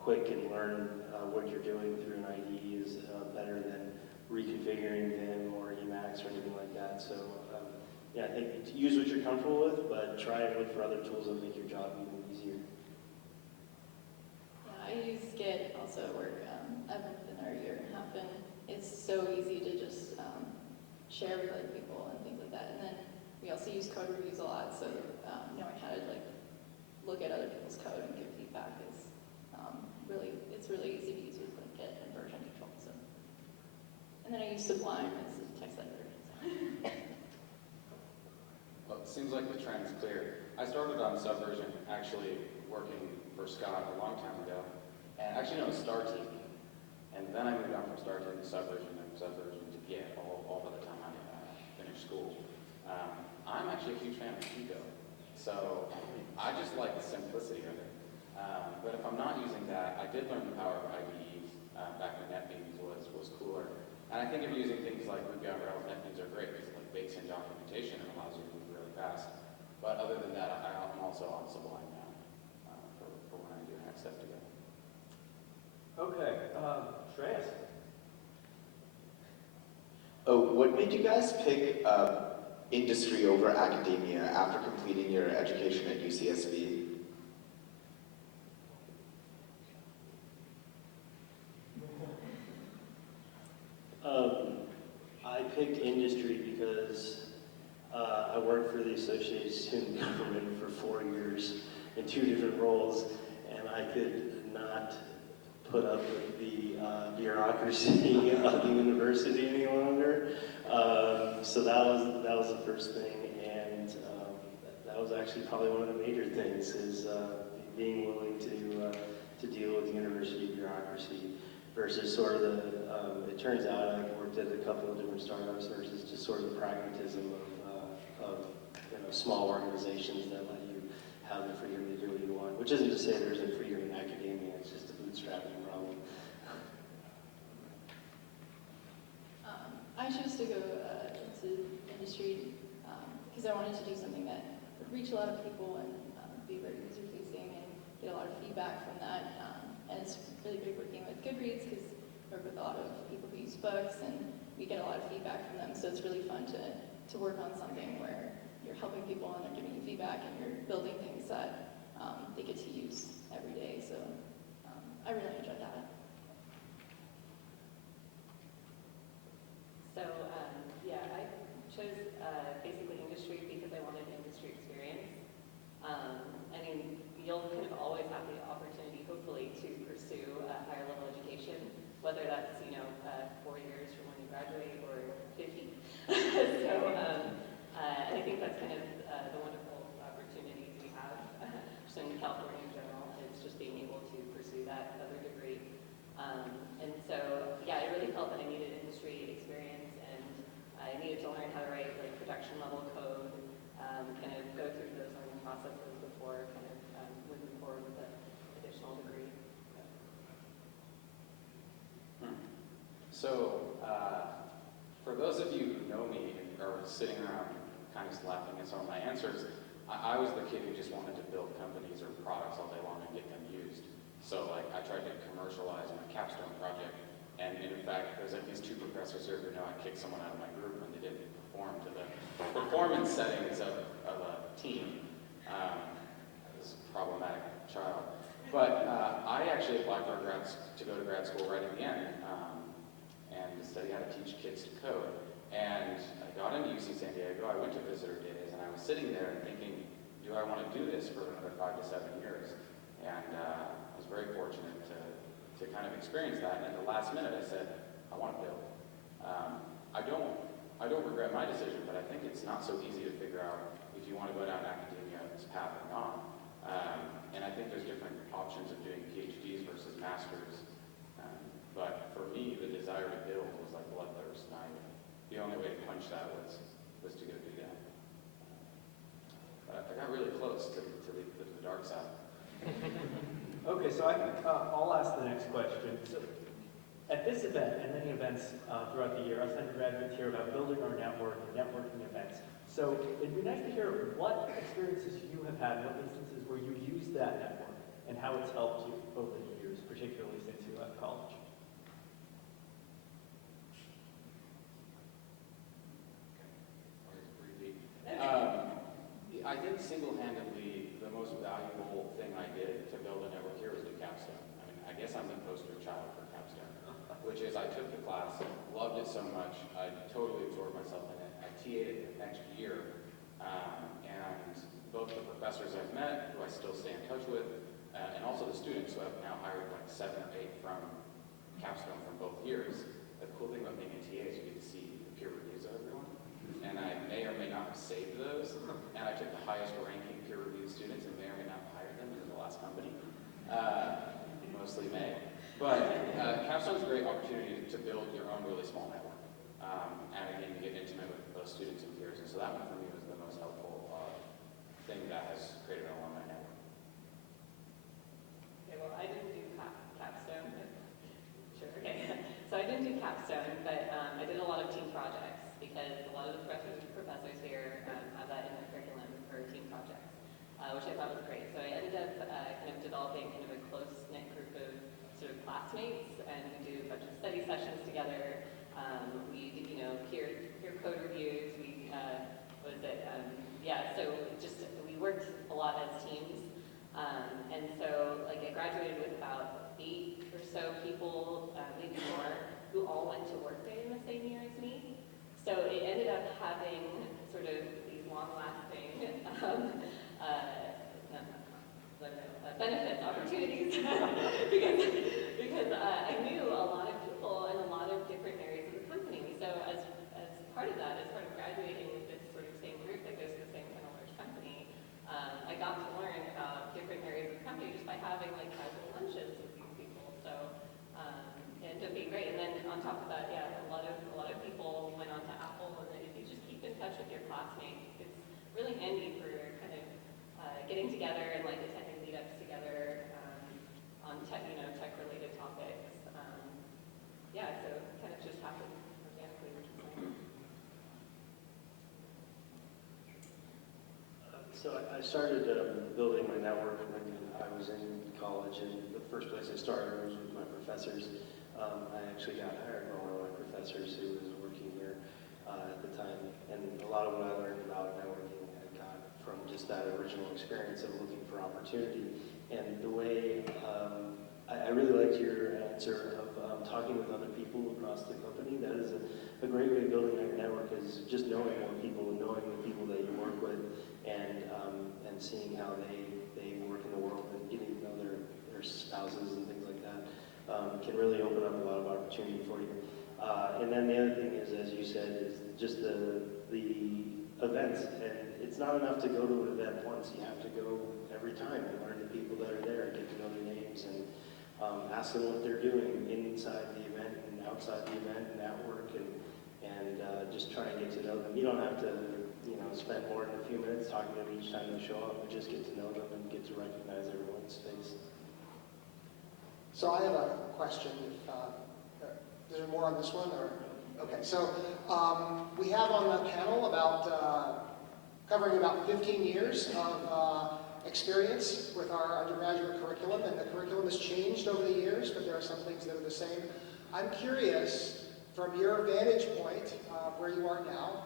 quick and learn what you're doing through an IDE is better than reconfiguring Vim or Emacs or anything like that. So yeah, I think use what you're comfortable with, but try and look for other tools that make your job even easier. Yeah, I use Git also at work. I've been in there a year and a half, and it's so easy to just share with other people and things like that. And then we also use code reviews a lot, so knowing how to look at other people's code and give feedback is it's really easy to use with Git and version control. So, and then I use Sublime as a text editor. So. Well, it seems like the trend is clear. I started on Subversion, actually working for Scott a long time ago, and actually no, Star TV. And then I moved on from Star TV to Subversion, and Subversion to Git all by the time I finished school. I'm actually a huge fan of Pico, so I just like the simplicity of it. But if I'm not using that, I did learn the power of IDEs back when NetBeans was cooler. And I think if you're using things like Ruby on Rails, NetBeans are great because it bakes in documentation and allows you to move really fast. But other than that, I'm also on Sublime now for when I do have stuff to go. Okay, Shreyas. Oh, what made you guys pick industry over academia after completing your education at UCSB? I picked industry because I worked for the Associated Student Government for 4 years in 2 different roles, and I could not put up with the bureaucracy of the university any longer. So that was the first thing, and that was actually probably one of the major things is being willing to deal with the university bureaucracy versus sort of it turns out I've worked at a couple of different startups versus just sort of the pragmatism of small organizations that let you have the freedom to do what you want, which isn't to say there isn't freedom in academia, it's just a bootstrapping problem. I chose to go into industry because I wanted to do something that would reach a lot of people and be very user-facing and get a lot of feedback from that. And it's really great working with Goodreads because I work with a lot of people who use books and we get a lot of feedback from them. So it's really fun to work on something where you're helping people and they're giving you feedback and you're building things that they get to use every day. So I really enjoyed that. So yeah, I chose basically industry because I wanted industry experience. I mean, you'll kind of always have the opportunity, hopefully, to pursue higher level education, whether that's 4 years from when you graduate or 50. So I think that's kind of the wonderful opportunities we have just in California in general, is just being able to pursue that other degree. And so, yeah, I really felt that I needed industry experience and I needed to learn how to write production level code, kind of go through those learning processes before kind of moving forward with an additional degree. So, for those of you who know me and are sitting around kind of laughing at some of my answers, I was the kid who just wanted to build companies or products all day long and get them used. So I tried to commercialize my capstone project, and in fact, there's these 2 professors here who know I kicked someone out of my group when they didn't perform to the performance settings of a team. I was a problematic child. But I actually applied for to go to grad school right at the end and study how to teach kids to code. And I got into UC San Diego, I went to visitor days, and I was sitting there and thinking, do I want to do this for another 5 to 7 years? And I was very fortunate to kind of experience that. And at the last minute, I said, I want to build. I don't regret my decision, but I think it's not so easy to figure out if you want to go down academia's path or not. And I think there's different options of doing PhDs versus master's. But for me, the desire to build was like bloodthirst. And the only way to quench that was to go do that. But I got really close to the dark side. Okay, so I think I'll ask the next question. So at this event and many events throughout the year, us undergraduates hear about building our network and networking events. So it'd be nice to hear what experiences you have had, what instances where you used that network, and how it's helped you over the years, particularly since you left college. I think single-handedly the most valuable thing I did to build a network here was do Capstone. I mean, I guess I'm the poster child for Capstone, which is I took the class, loved it so much, I totally absorbed myself in it. I TA'd it the next year, and both the professors I've met, who I still stay in touch with, and also the students who I've now hired like 7 or 8 from Capstone from both years. The cool thing about being a TA is you get to see the peer reviews of everyone. And I may or may not have saved those. And I took the highest ranking peer reviewed students and may or may not have hired them in the last company. Mostly may. But Capstone's a great opportunity to build your own really small network. And again, you get intimate with those students and peers. And so that one for me was the most helpful thing that has created an alumni network. Okay, well, I didn't do Capstone. Sure, okay. So I didn't do Capstone, but I did a lot of team projects because a lot of the professors here have that in their curriculum for team projects, which I thought was great. So I ended up kind of developing kind of a close-knit group of sort of classmates, and we do a bunch of study sessions together. We did, peer code reviews. We, so just we worked a lot as teams. And so like I graduated with about 8 or so people, maybe more, who all went to Workday in the same year as me. So it ended up having sort of these long-lasting benefits, opportunities, because I knew a lot of people in a lot of different areas of the company. So as part of that, as part of graduating with this sort of same group that goes to the same kind of large company, I got to learn about different areas of the company just by having like casual lunches with these people. So it ended up being great. And then on top of that, yeah, a lot of people went on to Apple, and then if you just keep in touch with your classmates, it's really handy for kind of getting together and like attending meetups together on tech-related topics. So it kind of just happened organically, which is nice. So I started building my network when I was in college, and the first place I started was with my professors. I actually got hired by one of my professors who was working here at the time, and a lot of what I learned about networking I got from just that original experience of looking for opportunity. And the way I really liked your answer of talking with other people across the company. That is a great way of building your network, is just knowing more people and knowing the people that you work with, and seeing how they work in the world and getting to know their spouses and things like that can really open up a lot of opportunity for you. And then the other thing is, as you said, is just the events. And it's not enough to go to an event once. You have to go every time and learn the people that are there, get to know their names, and ask them what they're doing inside the event and outside the event and at work, and just try and get to know them. You don't have to spend more than a few minutes talking to them each time they show up, but just get to know them and get to recognize everyone's face. So I have a question. Is there more on this one? Okay, so we have on the panel about covering about 15 years of experience with our undergraduate curriculum, and the curriculum has changed over the years, but there are some things that are the same. I'm curious, from your vantage point, where you are now,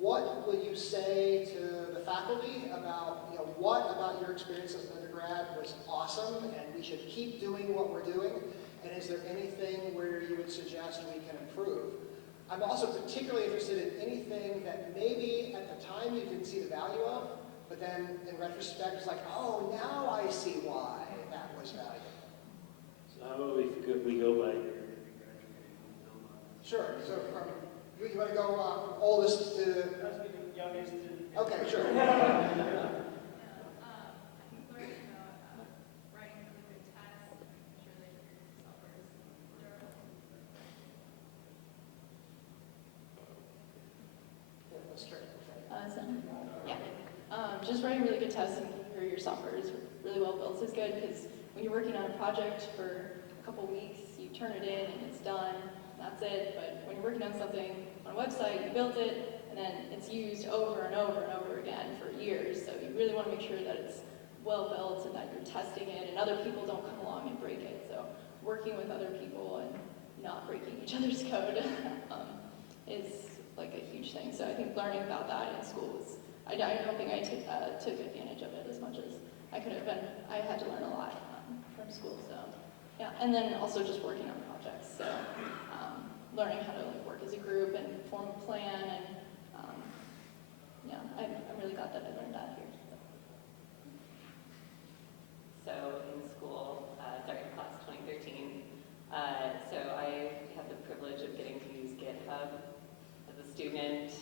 what will you say to the faculty about, what about your experience as an undergrad was awesome and we should keep doing what we're doing? And is there anything where you would suggest we can improve? I'm also particularly interested in anything that maybe at the time you didn't see the value of, but then in retrospect it's like, oh, now I see why that was valuable. So how about we go by your Sure. So you want to go oldest to youngest? Okay, sure. just writing really good tests and making sure your software is really well built is good, because when you're working on a project for a couple weeks, you turn it in and it's done, and that's it. But when you're working on something on a website, you built it, and then it's used over and over and over again for years. So you really want to make sure that it's well built and that you're testing it and other people don't come along and break it. So working with other people and not breaking each other's code is like a huge thing. So I think learning about that in school was, I don't think I took advantage of it as much as I could have been. I had to learn a lot from school, so yeah. And then also just working on projects, so learning how to like work as a group and form a plan, and yeah, I'm really glad that I learned that here. So in school, starting class 2013, so I had the privilege of getting to use GitHub as a student,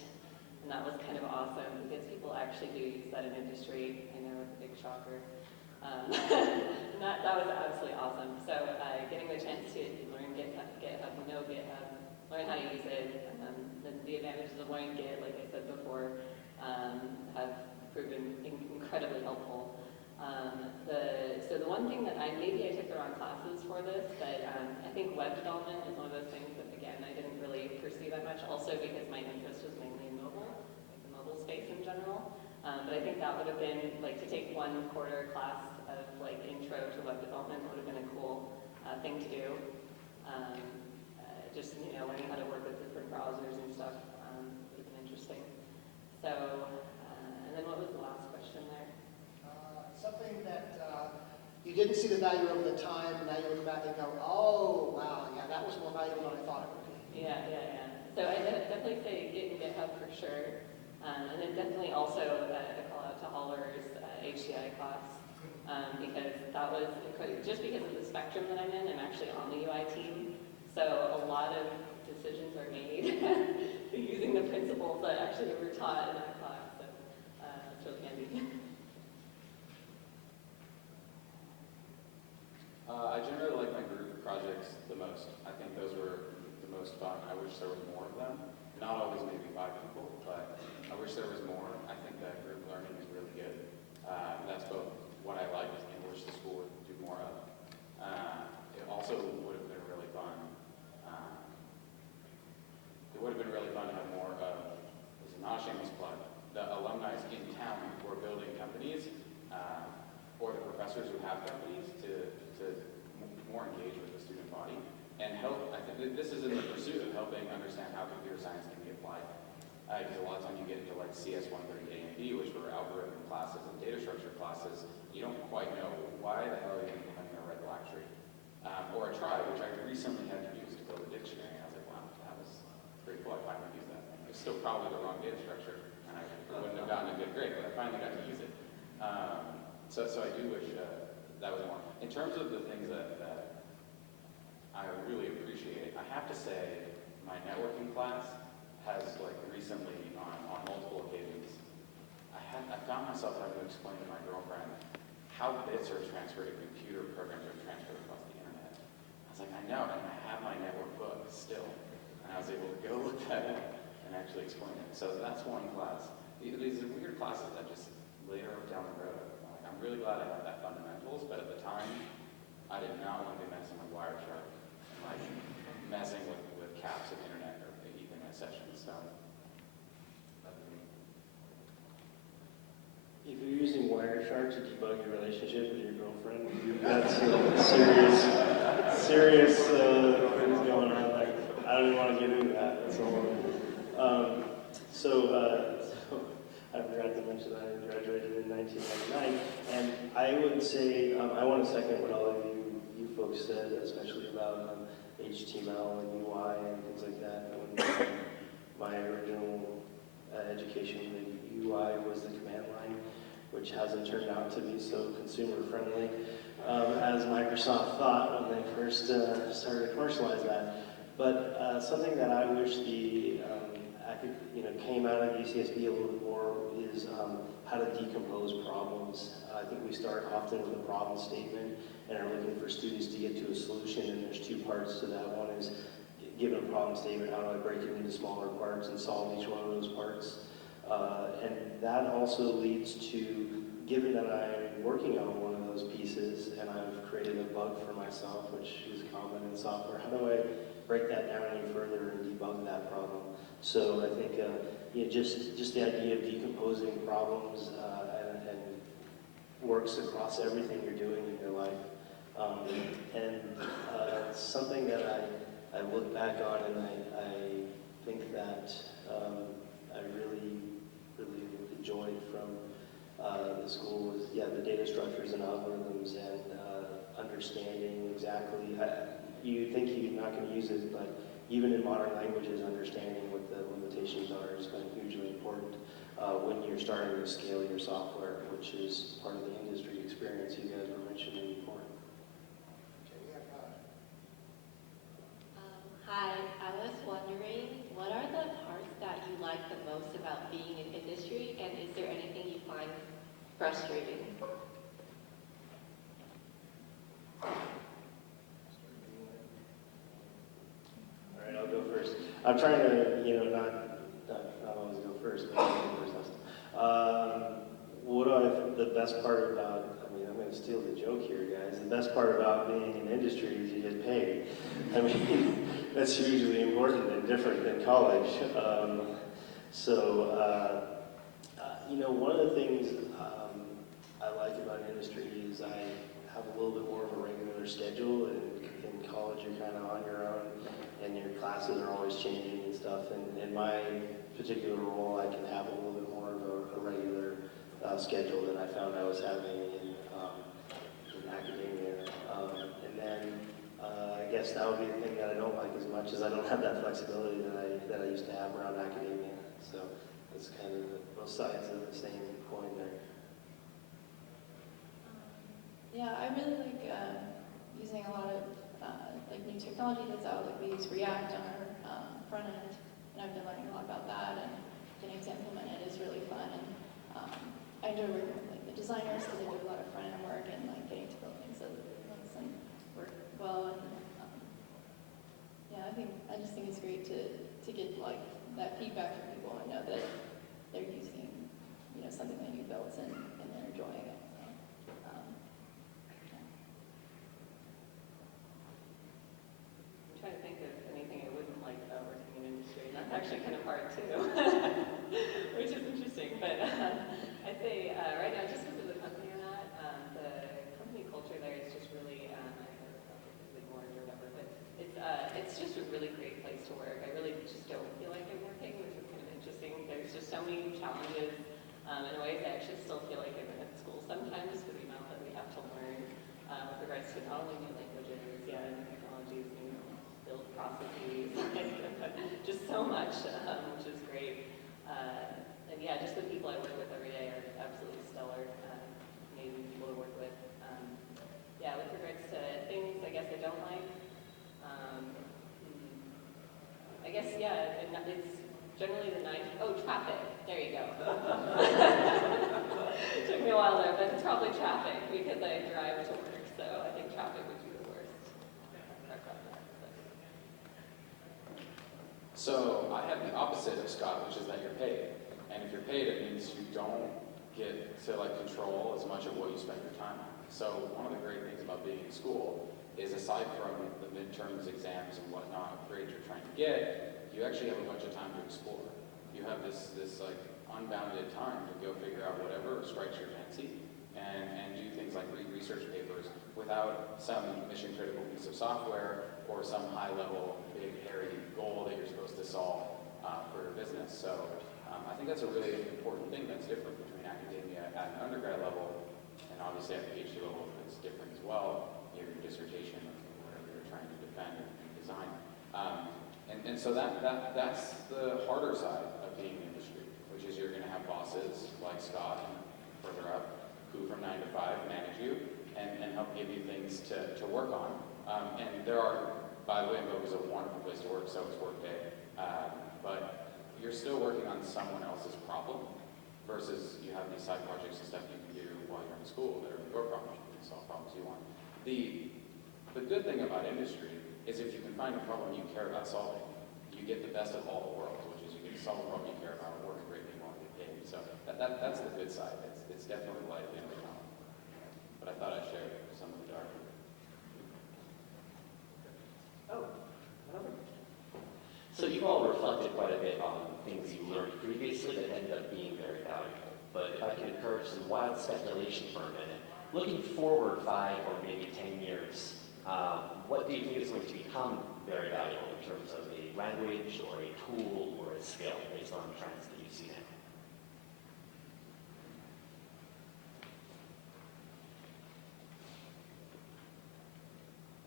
and that was kind of awesome because people actually do use that in industry. I know, it's a big shocker. And that was absolutely awesome. So getting the chance to learn GitHub, know GitHub, learn how to use it, and the advantages of learning Git, like I said before, have proven incredibly helpful. So the one thing that maybe I took the wrong classes for this, but I think web development is one of those things that, again, I didn't really pursue that much, also because my interest was mainly in mobile, like the mobile space in general. But I think that would have been, like, to take 1 quarter class of, like, intro to web development would have been a cool thing to do. Just, you know, learning how to work with different browsers and stuff would have been interesting. So, and then what was the last question there? Something that you didn't see the value of the time, and now you look back and go, oh, wow, yeah, that was more valuable than I thought it would be. Yeah. So I definitely say Git and GitHub for sure. And then definitely also a call out to Holler's HCI class, because that was incredible. Just because of the spectrum that I'm in, I'm actually on the UI team. So a lot of decisions are made using the principles that actually were taught in that class. So it's really handy. I generally like my group projects the most. I think those were the most fun. I wish there was more of them. Not always maybe 5 people, but I wish there was more. I think that group learning is really good. That's both what I like and wish the school would do more of. It also would have been really fun. It would have been really fun to have more of, this is not a shameless plug, the alumni in town who are building companies, or the professors who have companies to more engage with the student body and help. I think this is in the pursuit of helping understand how computer science can be applied. Because a lot of times you get into like CS 130 A and B, which were algorithm classes and data structure classes, you don't quite know why the hell are you implementing a red-black tree, or a trie, which I recently had to use to build a dictionary. I was like, wow, that was pretty cool. I finally used that. It was still probably the wrong data structure, and I wouldn't have gotten a good grade, but I finally got to use it. So I do wish that was more. In terms of the things that I really appreciate, I have to say my networking class has, like, recently on multiple occasions, I found myself having to explain to my girlfriend how bits are transferred and computer programs are transferred across the internet. I was like, I know, and I have my network book still, and I was able to go look that up and actually explain it. So that's one class. These are weird classes that just later down the road, I'm really glad I had that fundamentals, but at the time, I did not want to be messing with Wireshark and like messing with caps of internet or Ethernet sessions. So if you're using Wireshark to debug your relationship with your girlfriend, you've got some serious things going on. Like, I don't even want to get into that. That's all. So I forgot to mention that I graduated in 1999, and I would say I want to second what all of you folks said, especially about HTML and UI and things like that. When my original education, the UI was the command line, which hasn't turned out to be so consumer friendly as Microsoft thought when they first started to commercialize that. But something that I wish came out of UCSB a little bit more is how to decompose problems. I think we start often with a problem statement and are looking for students to get to a solution, and there's 2 parts to that. One is, given a problem statement, how do I break it into smaller parts and solve each one of those parts? And that also leads to, given that I'm working on one of those pieces and I've created a bug for myself, which is common in software, how do I break that down any further and debug that problem? So I think just the idea of decomposing problems and works across everything you're doing in your life. It's something that I look back on and I think that I really enjoyed from the school was, the data structures and algorithms and understanding exactly, you think you're not going to use it, but even in modern languages, understanding what the limitations are has been hugely important when you're starting to scale your software, which is part of the industry experience you guys were mentioning before. Hi, I was wondering, what are the parts that you like the most about being in industry, and is there anything you find frustrating? All right, I'll go first. I'm trying to, not always go first, but I'll go first last time. The best part about, I'm going to steal the joke here, guys. The best part about being in industry is you get paid. That's hugely important and different than college. One of the things I like about industry is I have a little bit more of a regular schedule, and in college you're kind of on your own, and your classes are always changing and stuff. And in my particular role, I can have a little bit more of a regular schedule than I found I was having in academia. I guess that would be the thing that I don't like as much, is I don't have that flexibility that I used to have around academia. So it's kind of both sides of the same coin there. Yeah, I really like using a lot of new technology that's out. Like we use React on our front end, and I've been learning a lot about that, and getting to implement it is really fun. And I enjoy working with the designers because they do a lot of front end work and getting to build things that makes them work well. And I just think it's great to get that feedback from people and know that they're using something that you built and they're enjoying it. I'm trying to think of anything I wouldn't like about working in industry, and that's actually kind of hard too, which is interesting. But I'd say right now, just because of the company or not, the company culture there is just really, I don't know if more or whatever, but it's just a really great place to work. I really just don't feel like I'm working, which is kind of interesting. There's just so many challenges. In ways, I actually still feel like I'm at school sometimes for the amount that we have to learn with regards to not only new languages, new technologies, new build processes, just so much, which is great. And just the people I work with every day are absolutely stellar, amazing people to work with. With regards to things I guess I don't like, it's generally the traffic. There you go. Took me a while there, but it's probably traffic because I drive to work, so I think traffic would be the worst. So I have the opposite of Scott, which is that you're paid. And if you're paid, it means you don't get to control as much of what you spend your time on. So one of the great things about being in school is, aside from the midterms, exams, and whatnot, grades you're trying to get, you actually have a bunch of time to explore. You have this unbounded time to go figure out whatever strikes your fancy and do things like read research papers without some mission critical piece of software or some high level big hairy goal that you're supposed to solve for your business. So I think that's a really important thing that's different between academia at an undergrad level and obviously at the PhD level. It's different as well. Your dissertation or whatever you're trying to defend and design. And so that's the harder side of being in industry, which is you're going to have bosses like Scott and further up who from 9 to 5 manage you and help give you things to work on. And there are, by the way, Invoke is a wonderful place to work, so is Workday. But you're still working on someone else's problem versus you have these side projects and stuff you can do while you're in school that are your problems. You can solve problems you want. The good thing about industry is if you can find a problem you care about solving, you get the best of all the worlds, which is you get to solve a problem you care about, work a great deal, and get that's the good side. It's definitely light at the end of the tunnel. But I thought I'd share some of the dark. So you've all reflected quite a bit on things you learned previously that ended up being very valuable. But if I could encourage some wild speculation for a minute, looking forward 5 or maybe 10 years, what do you think is going to become very valuable in terms of a language or a tool or a skill based on trends that you see now?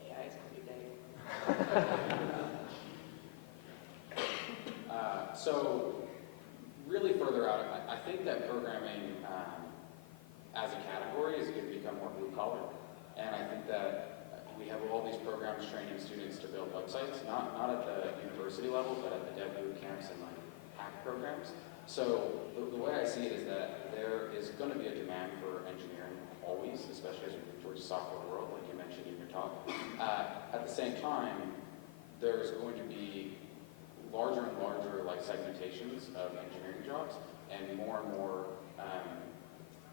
AI is pretty big. So really further out, I think that programming as a category is going to become more blue collar. And I think that we have all these programs training students to build websites, not at the university level, but at the dev boot camps and like hack programs. So the way I see it is that there is going to be a demand for engineering always, especially as we move towards the software world, like you mentioned in your talk. At the same time, there's going to be larger and larger like segmentations of engineering jobs, and more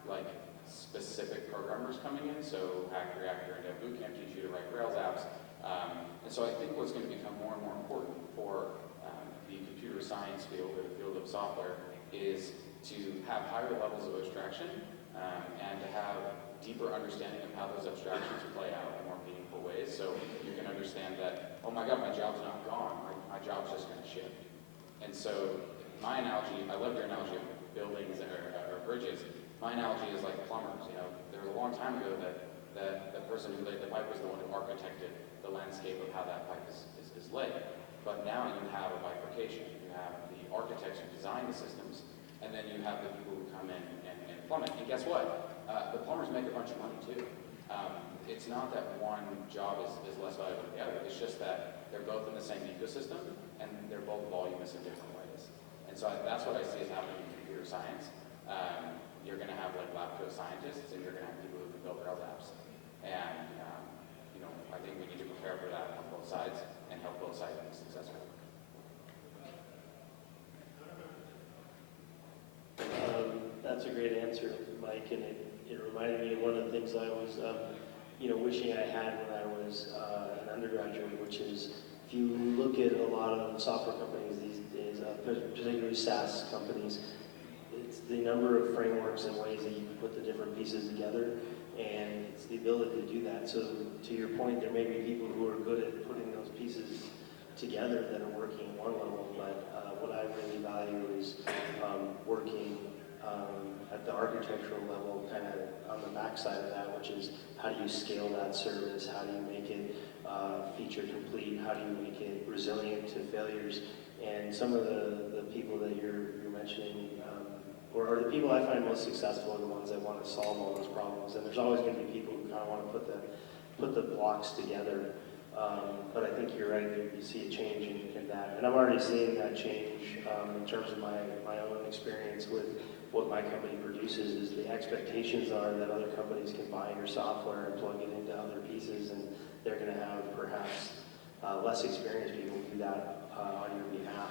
like specific programmers coming in. So Hack Reactor and Dev Bootcamp teach you to write Rails apps. And so I think what's going to become more and more important for the computer science field or the field of software is to have higher levels of abstraction and to have deeper understanding of how those abstractions play out in more meaningful ways. So you can understand that, oh my God, my job's not gone. My job's just going to shift. And so my analogy, I love your analogy of buildings or bridges. My analogy is like plumbers. You know, there was a long time ago that the person who laid the pipe was the one who architected the landscape of how that pipe is laid. But now you have a bifurcation. You have the architects who design the systems, and then you have the people who come in and plumb it. And guess what? The plumbers make a bunch of money too. It's not that one job is less valuable than the other. It's just that they're both in the same ecosystem, and they're both voluminous in different ways. And so that's what I see as happening in computer science. You're going to have like lab coat scientists, and you're going to have people who can build Rails apps. And you know, I think we need to prepare for that on both sides and help both sides be successful. That's a great answer, Mike, and it reminded me of one of the things I was, wishing I had when I was an undergraduate, which is if you look at a lot of software companies these days, particularly SaaS companies, it's the number of frameworks and ways that you can put the different pieces together, and it's the ability to do that. So to your point, there may be people who are good at putting those pieces together that are working at one level, but what I really value is working at the architectural level, kind of on the backside of that, which is how do you scale that service, how do you make it feature complete, how do you make it resilient to failures, and some of the people that you're mentioning, or the people I find most successful are the ones that want to solve all those problems, and there's always going to be people who kind of want to put the blocks together, but I think you're right, you see a change in that, and I'm already seeing that change in terms of my own experience with what my company produces. Is the expectations are that other companies can buy your software and plug it into other pieces, and they're going to have perhaps less experienced people do that on your behalf.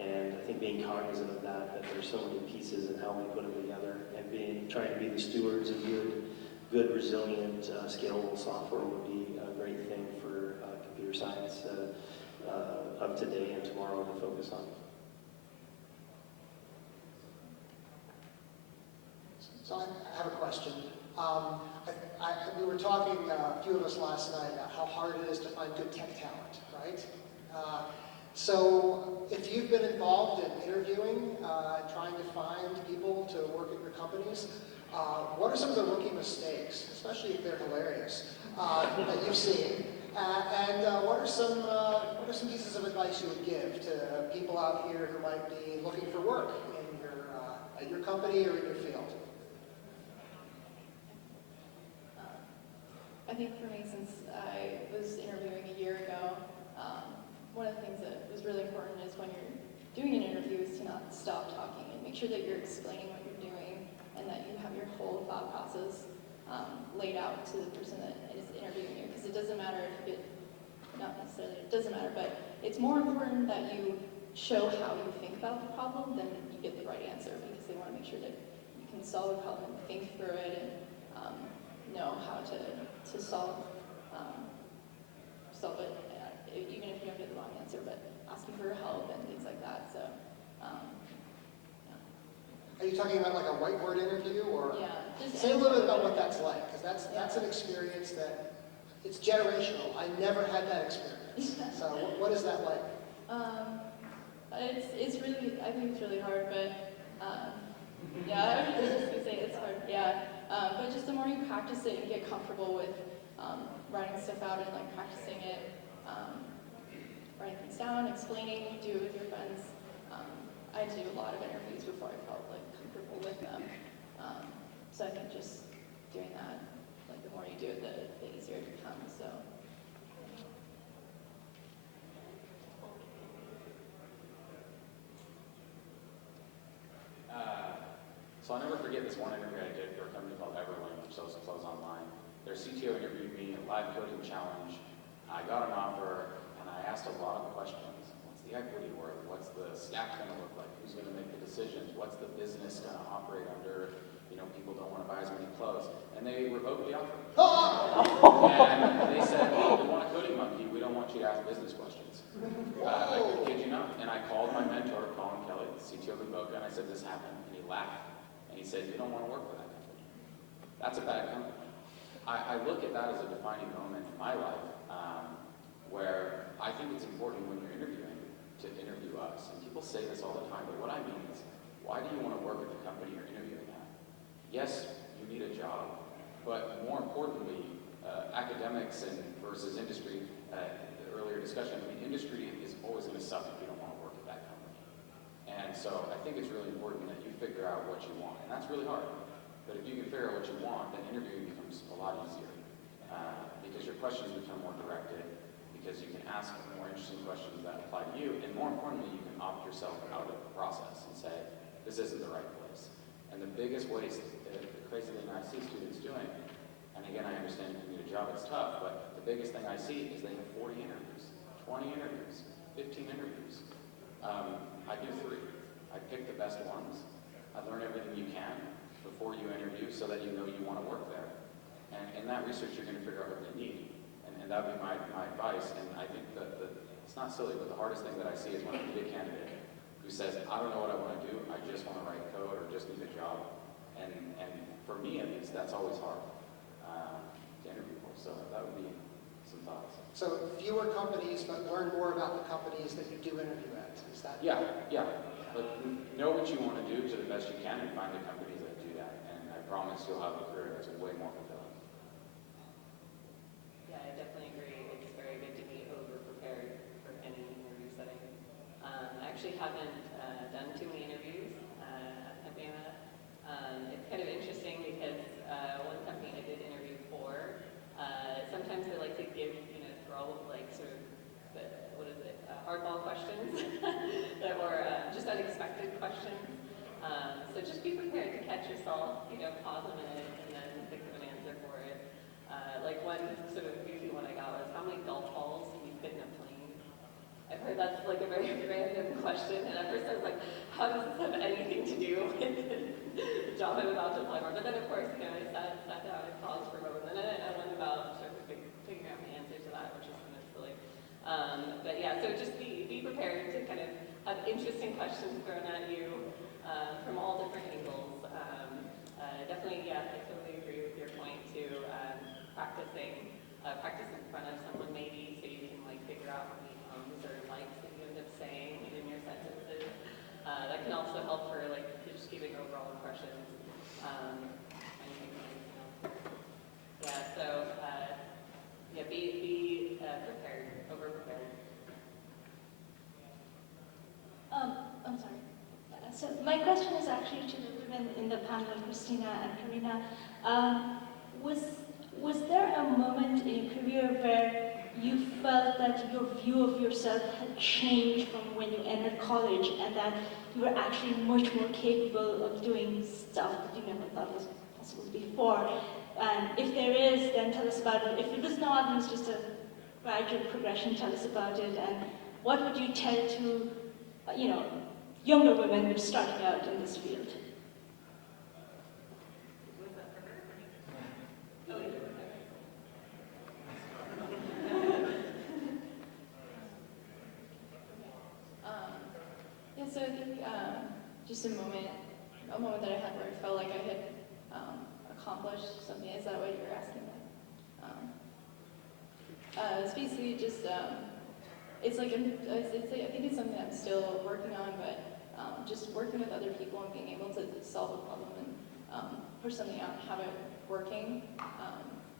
And I think being cognizant of that there's so many pieces and how we put them together, and trying to be the stewards of good, resilient, scalable software would be a great thing for computer science of today and tomorrow to focus on. So I have a question. We were talking, a few of us last night, about how hard it is to find good tech talent, right? So if you've been involved in interviewing and trying to find people to work at your companies, what are some of the rookie mistakes, especially if they're hilarious, that you've seen? And what are some pieces of advice you would give to people out here who might be looking for work at your company or in your field? I think for me, since I was interviewing a year ago, one of the things that was really important is when you're doing an interview is to not stop talking and make sure that you're explaining what you're doing and that you have your whole thought process laid out to the person that is interviewing you. Because it doesn't matter if not necessarily, it doesn't matter, but it's more important that you show how you think about the problem than you get the right answer, because they want to make sure that can solve a problem, think through it, and know how to solve it, even if you don't get the wrong answer, but asking for help and things like that. So, Are you talking about like a whiteboard interview, or just say a little bit about what that's like? Because that's an experience that it's generational. I never had that experience. So what is that like? It's really, I think it's really hard, but yeah, I was just gonna say it's hard. Yeah, but just the more you practice it and get comfortable with writing stuff out and like practicing it, writing things down, explaining, do it with your friends. I had to do a lot of interviews before I felt like comfortable with them. So I think just doing that, like the more you do it, the easier it becomes. So. So I'll never forget this one interview I did for a company called Everlink, which sells clothes online. Their CTO interviewed me, live coding challenge. I got an offer, and I asked a lot of questions. What's the equity worth? What's the stack going to look like? Who's going to make the decisions? What's the business going to operate under? You know, people don't want to buy as many clothes. And they revoked the offer. And they said, oh, we want a coding monkey. We don't want you to ask business questions. I kid you not. And I called my mentor, Colin Kelly, the CTO of Boca, and I said, this happened. And he laughed. And he said, you don't want to work for that company. That's a bad company. I look at that as a defining moment in my life where I think it's important when you're interviewing to interview us. And people say this all the time, but what I mean is, why do you want to work at the company you're interviewing at? Yes, you need a job, but more importantly, academics and versus industry, the earlier discussion, I mean, industry is always going to suck if you don't want to work at that company. And so I think it's really important that you figure out what you want, and that's really hard. But if you can figure out what you want, then interviewing becomes a lot easier because your questions become more directed, because you can ask more interesting questions that apply to you, and more importantly, you can opt yourself out of the process and say, this isn't the right place. And the biggest waste, the crazy thing I see students doing, and again, I understand if you need a job, it's tough, but the biggest thing I see is they have 40 interviews, 20 interviews, 15 interviews. I do 3. I pick the best ones. I learn everything you can before you interview so that you know you want to work there. And in that research, you're going to figure out what they need. And that would be my advice. And I think that it's not silly, but the hardest thing that I see is when I meet a candidate who says, I don't know what I want to do, I just want to write code or just need a job. And for me, at least, that's always hard to interview for. So that would be some thoughts. So fewer companies, but learn more about the companies that you do interview at. Is that? Yeah. But know what you want to do to the best you can and find the companies that do that. And I promise you'll have a career that's way more fulfilling. Yeah, I definitely agree. It's very good to be over-prepared for any interview setting. I actually haven't done too many interviews at Bama. It's kind of interesting because one company I did interview for, sometimes they like to give, throw like sort of, hardball questions that were just unexpected questions. So just be prepared to catch yourself, pause a minute and then think of an answer for it. Like one sort of goofy one I got was, how many golf balls can you fit in a plane? I've heard that's like a very random question, and at first I was like, how does this have anything to do with the job I'm about to apply for? But then of course, I sat down and paused for a moment, and then I went about sort of figuring out the answer to that, which is kind of silly. But yeah, so just be prepared to kind of have interesting questions thrown at you from all different angles. Definitely, yeah, I totally agree with your point too. Practice in front of someone maybe, so you can like figure out how many ums or likes that you end up saying in your sentences. That can also help for like just giving overall impressions. Yeah, so be prepared, over-prepared. I'm sorry. So my question is actually to the women in the panel, Christina and Karina. Was there a moment in your career where you felt that your view of yourself had changed from when you entered college and that you were actually much more capable of doing stuff that you never thought was possible before? And if there is, then tell us about it. If it was not, then it's just a gradual progression, tell us about it. And what would you tell to, younger women starting out in this field? so I think just a moment that I had where I felt like I had accomplished something. Is that what you were asking me? It's basically just, it's like, I think it's something I'm still working on, but just working with other people and being able to solve a problem and push something out and have it working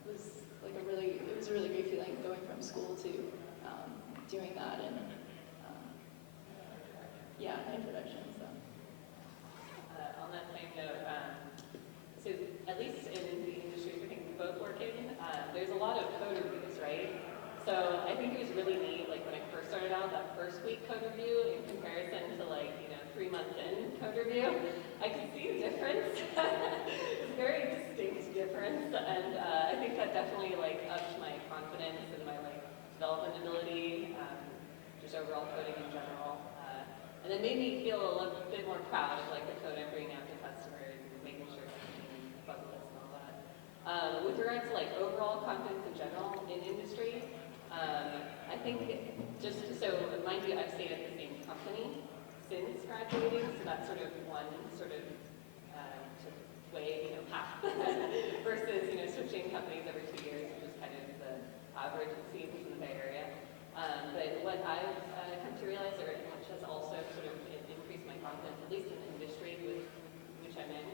was like it was a really great feeling going from school to doing that and yeah, introduction. So. On that same note, so at least in the industry I think we both work in, there's a lot of code reviews, right? So I think it was really neat, like when I first started out, that first week code review in comparison to 3 months in code review, I could see the difference. It's a very distinct difference, and I think that definitely upped my confidence and my development ability, just overall coding in general. And then made me feel a little bit more proud of the code I'm bringing out to customers and making sure it's buggless and all that. With regard to overall confidence in general in industry, I think just so mind you, I've stayed at the same company since graduating, so that's sort of one way, half versus switching companies every 2 years, which is kind of the average it seems in the Bay Area. But what I've come to realize, or which has also sort of increased my confidence, at least in the industry with which I'm in,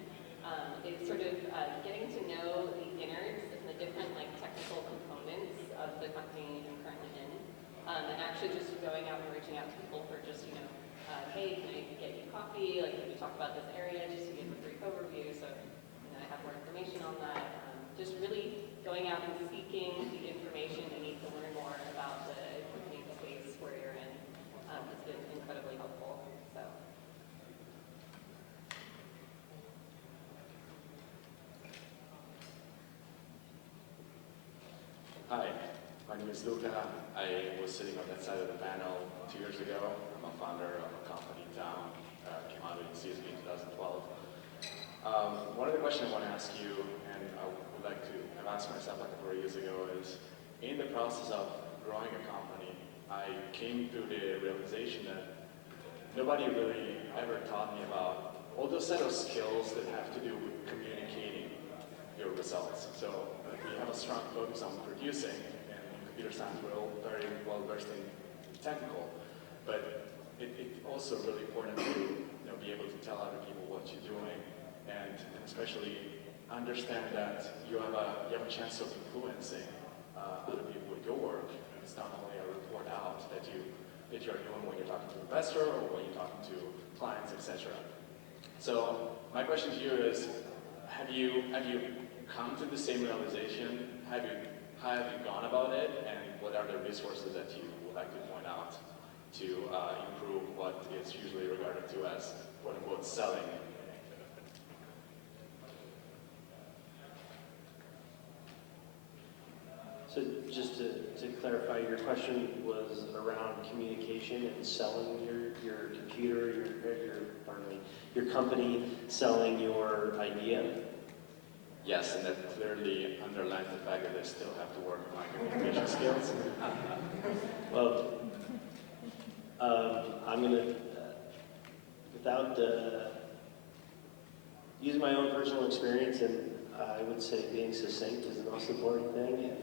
is sort of getting to know the innards and the different technical components of the company I'm currently in, and actually just going out and reaching out to people for just hey, can I get you coffee? Can we talk about this area just to give a brief overview so I have more information on that. Just really going out and seeking the information you need to learn more about the company space where you're in has been incredibly helpful. So. Hi, my name is Luca. I was sitting on that side of the panel 2 years ago. I'm a founder of a company in town, came out of UCSB in 2012. One of the questions I want to ask you, and I would like to have asked myself 4 years ago, is in the process of growing a company, I came to the realization that nobody really ever taught me about all those set of skills that have to do with communicating your results. So we have a strong focus on producing, and in computer science we're all very well versed in technical, but it's also really important to be able to tell other people what you're doing, and especially understand that you have a chance of influencing other people with your work. It's not only a report out that you're doing when you're talking to an investor or when you're talking to clients, etc. So my question to you is, have you come to the same realization? How have you gone about it, and what are the resources that you would like to point out to improve what is usually regarded to as quote-unquote selling? So just to clarify, your question was around communication and selling your computer, your company selling your idea? Yes, and that clearly underlines the fact that I still have to work on my communication skills. Well, I'm going to, without using my own personal experience, and I would say being succinct is the most important thing, and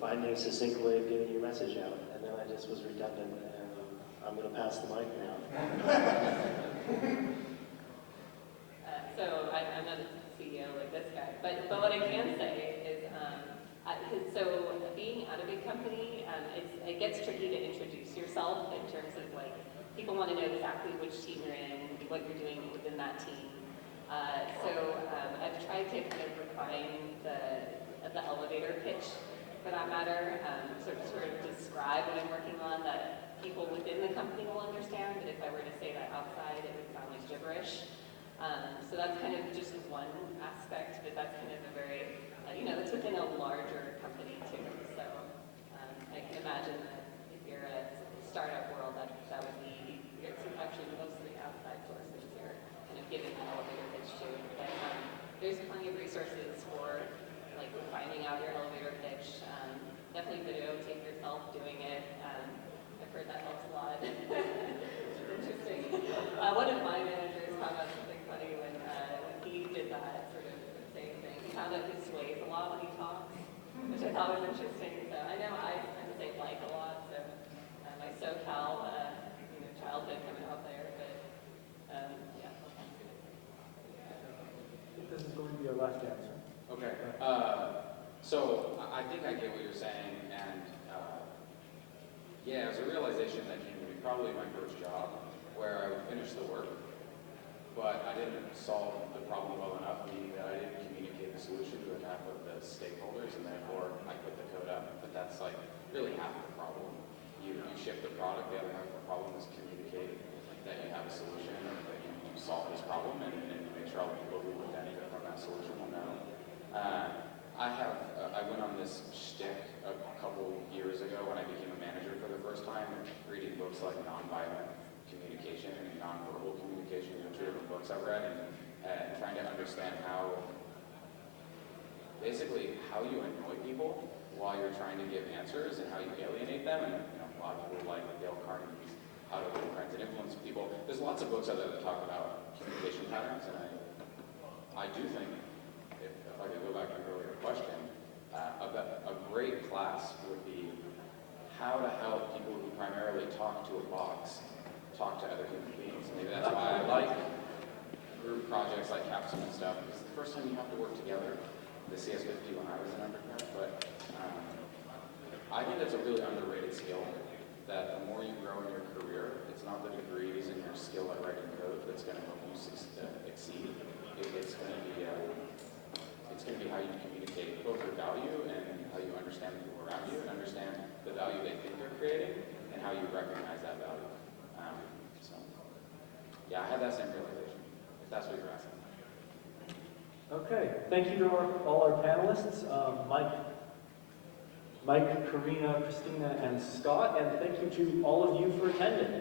finding a succinct way of getting your message out. And then I just was redundant, and I'm going to pass the mic now. So I'm not a CEO like this guy, but what I can say is, so being at a big company, it gets tricky to introduce yourself in terms of people want to know exactly which team you're in, what you're doing within that team. So I've tried to kind of refine the elevator pitch for that matter, sort of describe what I'm working on that people within the company will understand, but if I were to say that outside, it would sound like gibberish. So that's kind of just one aspect, but that's kind of a very, that's within a larger company too. So I can imagine that if you're a startup world, that would be, it's actually mostly outside sources you're kind of giving an elevator pitch to. But there's plenty of resources for finding out your elevator pitch. Definitely videotape yourself doing it. I've heard that helps a lot. It's interesting. left answer. Okay. So I think I get what you're saying, and yeah, it was a realization that came to me probably my first job, where I would finish the work, but I didn't solve the problem well enough, meaning that I didn't communicate the solution to half of the stakeholders, and therefore I put the code up. But that's like really half of the problem. You ship the product, the other half of the problem is communicate that you have a solution, and that you solve this problem, and make sure all the people who would benefit from that solution will know. I went on this shtick a couple years ago when I became a manager for the first time, reading books like Nonviolent Communication and Nonverbal Communication, two different books I've read, and trying to understand basically how you annoy people while you're trying to give answers and how you alienate them. And a lot of people like Dale Carnegie's How to Win Friends and Influence People. There's lots of books out there that talk about communication patterns, and I do think, if I could go back to your earlier question, a great class would be how to help people who primarily talk to a box talk to other human beings. Maybe that's why I like group projects like Capstone and stuff, because it's the first time you have to work together. The CS50 when I was an undergrad, but I think that's a really underrated skill, that the more you grow in your career, it's not the degrees and your skill at writing code that's going to help you exceed. It's going to be how you communicate both your value and how you understand the people around you, and understand the value they think they're creating, and how you recognize that value. So, yeah, I had that same realization, if that's what you're asking. Okay, thank you to all our panelists, Mike, Karina, Christina, and Scott, and thank you to all of you for attending.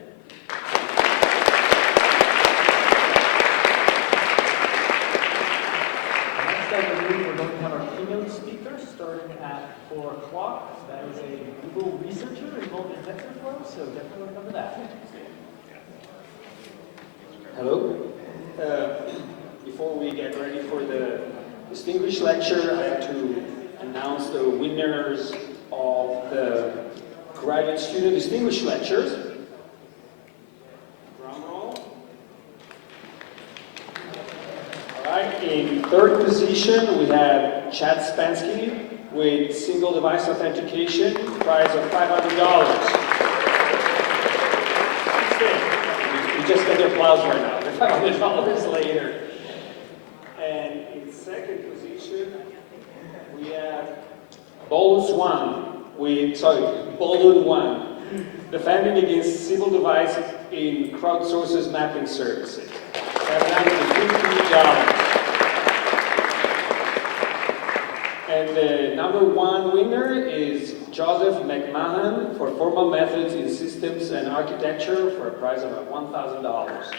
Next, I believe we're going to have our keynote speaker starting at 4 o'clock. That is a Google researcher involved in TensorFlow, so definitely welcome to that. Hello. Before we get ready for the distinguished lecture, I have to announce the winners of the graduate student distinguished lectures. Drum roll. All right, in third position, we have Chad Spansky with single device authentication, prize of $500. We just get the applause right now. $500 later. And in second position, we have Bolus Bolun One, defending against civil device in crowdsources mapping services. $750. And the number one winner is Joseph McMahon for formal methods in systems and architecture for a prize of $1,000.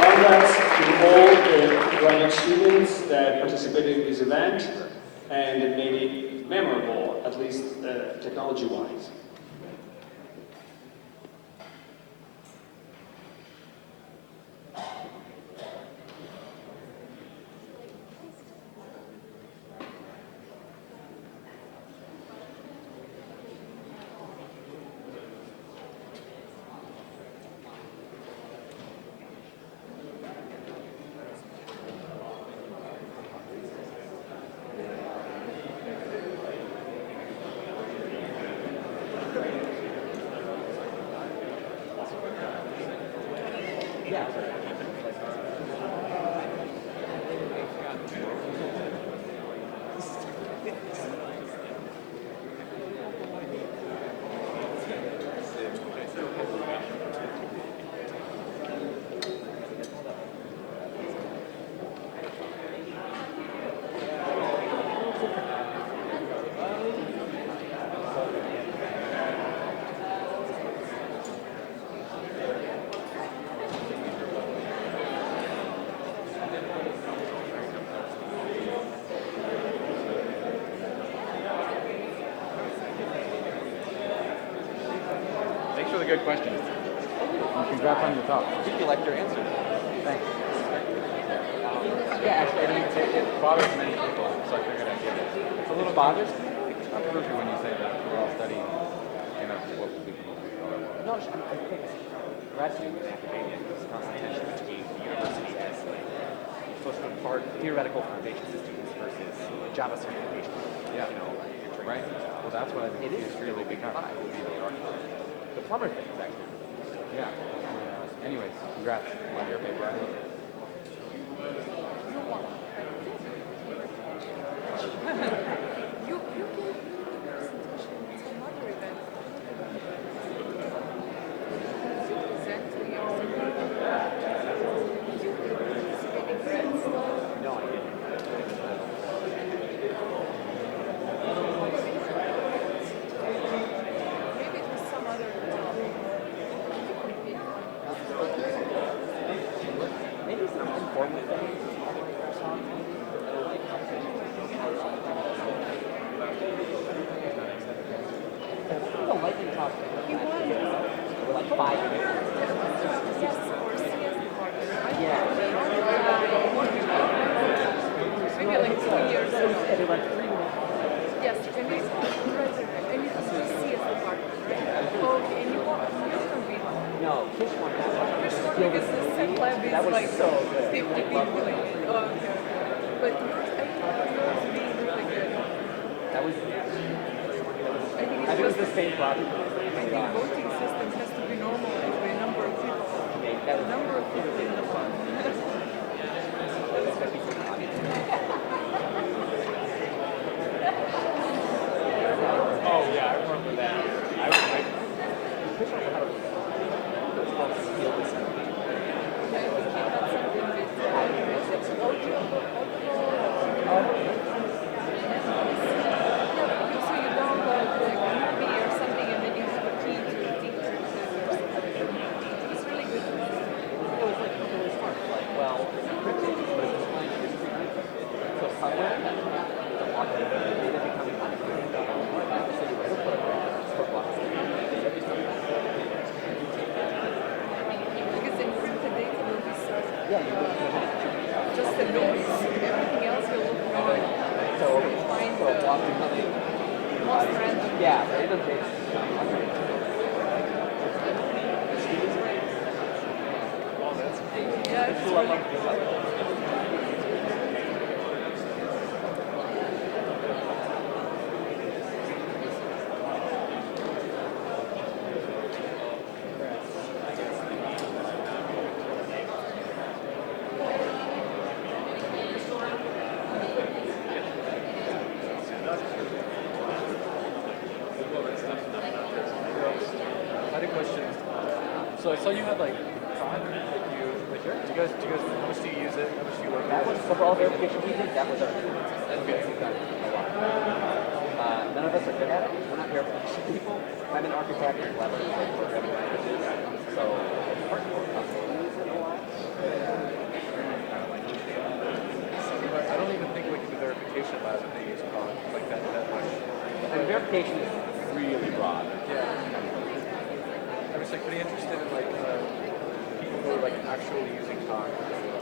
Congrats to all the graduate students that participated in this event and made it memorable, at least technology-wise. Thanks for the good questions. And congrats on your talk. I think you liked your answer. Thanks. Yeah, actually, I mean, it bothers many people, so I figured I'd give it. It's a little bothers me. It's not true when you say that we're all studying, what people do. No, I think grad students in academia, it's not intention to be the university as like, supposed to for theoretical foundation systems versus Java certification. Yeah. Right. Well, that's what I think It is really big divide will be the architect. the plumber thing, actually. Yeah. Anyways, congrats on your paper. You gave the presentation at some other event. Did you present to your did you participating grants? No, I didn't. Maybe it was some other job. Maybe some informal thing. The lightning talk. He won. We're like 5 minutes. Yes, or CS department, right? Yeah. Maybe like 2 years ago. They were 3 minutes. Yes, and it's and it was just CS department, right? Okay, and you don't be one. No, Kish won that one. Which one? Because the set lab is That was like so good. 50 people in it. Oh, okay. But yours, I think yours being really good. That was. I think I think it was the same project. I think voting system has to be normalized by number of people. That was Number of people in the fund. Oh yeah, I remember that. So you download the movie or something and then you have a key to the teacher. It's really good. It was like really smart. Like, well, encrypted, but it's applying to discrete encrypted. So somewhere, the blockchain data becoming unencrypted. So you write a program for blockchain. Because encrypted data will be so just the noise. Everything else will look normal. So find so the blockchain. most random. Yeah, random data. Yeah, it's really I had a question. So I saw you had like Khan, like you, like do you guys, how much do you use it? How much do you work with That it? was overall verification we did. That was our students. Okay. We got a lot. None of us are good at it. We're not verification people. I'm an architect and clever like programming languages. So it's hard to work on these in a lot. I don't even think we can do verification labs if they use Khan like that much. And verification is really broad. Yeah. I was like pretty interested in like people who are like actually using Khan.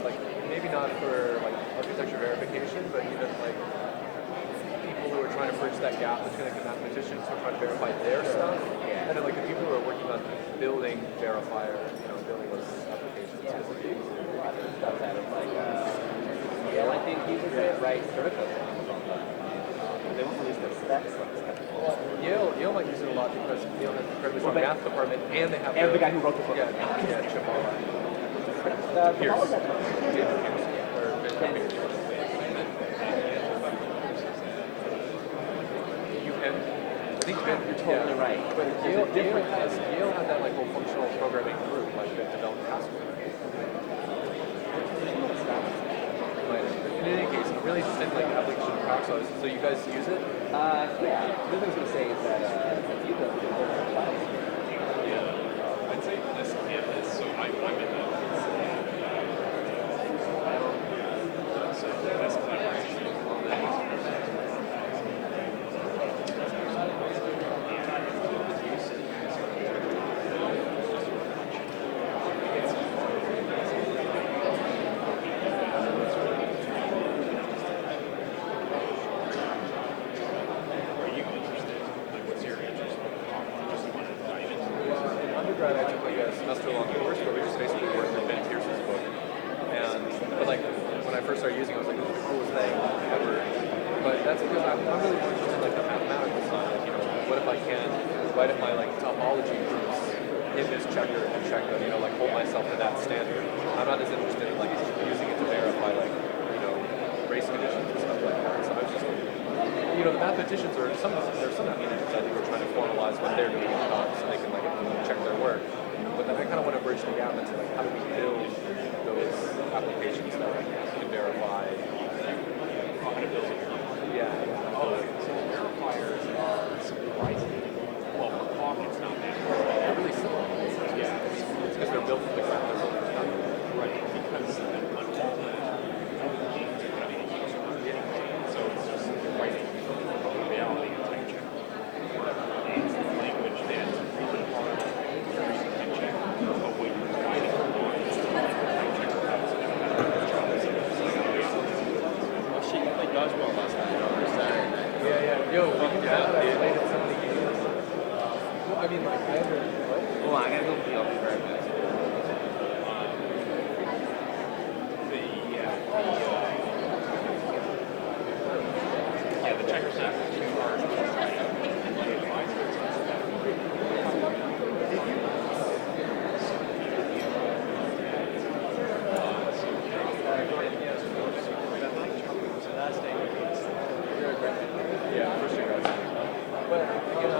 Like maybe not for like architecture verification, but even like people who are trying to bridge that gap between like the mathematicians who are trying to verify their stuff, and then like the people who are working on building verifier, building those applications. Yeah, so they use a lot of stuff out of like Yale, I think uses it, right? Critical. They won't release their specs. Well, Yale might use it a lot because Yale has an incredibly strong math department, and they have the guy who wrote the book. Yeah, Chip Ball. Pierce. I think Ben, you're totally right. But Yale had that like whole functional programming group, like that developed Haskell. But in any case, I'm really interested in like application of Proxos. So you guys use it? Yeah. The other thing I was going to say is that you go to the Yeah. I'd say this campus, so I'm in the so that's collaboration. started using it, I was like, this is the coolest thing ever. But that's because I'm really more interested in like the mathematical side. Like, you know, what if I can write up my like topology proofs in this checker and check them, you know, like hold myself to that standard. I'm not as interested in like using it to verify like, you know, race conditions and stuff like that. So I was just, you know, the mathematicians are there's some mathematicians I think are trying to formalize what they're doing in so they can like check their work. But then I kind of want to bridge the gap into like how do we build those applications that can verify compatibility. Yeah. Oh, so verifiers are surprisingly, well, for Hawk it's not that hard. They're really simple. Yeah. It's because they're built from the ground. They're built from nothing. Right, because on all the games are going to be user generated, so it's just writing reality and type check. It's the language that's really hard to read and check, but what you're writing is the type check comes in a better job. Oh shit, you played dodgeball last night on Saturday night. Yeah. Yo, I played it so many games. Well, I mean, like, I ever what? Hold on, I gotta go pee. I'll be right back. The checker's not too hard. Yeah, for sure. But again,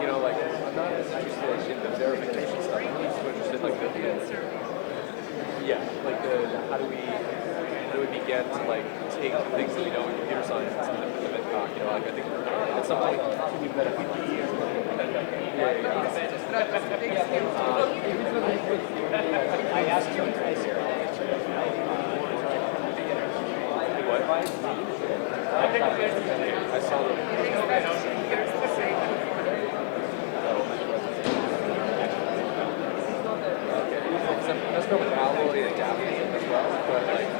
you know, like I'm not as interested in the verification stuff. I'm just interested like like the how do we begin to like take the things that we know in computer science and implement talk. You know, like I think at some point can you better I asked you guys here. What? I saw that's not with alloy and adaptation as well, but like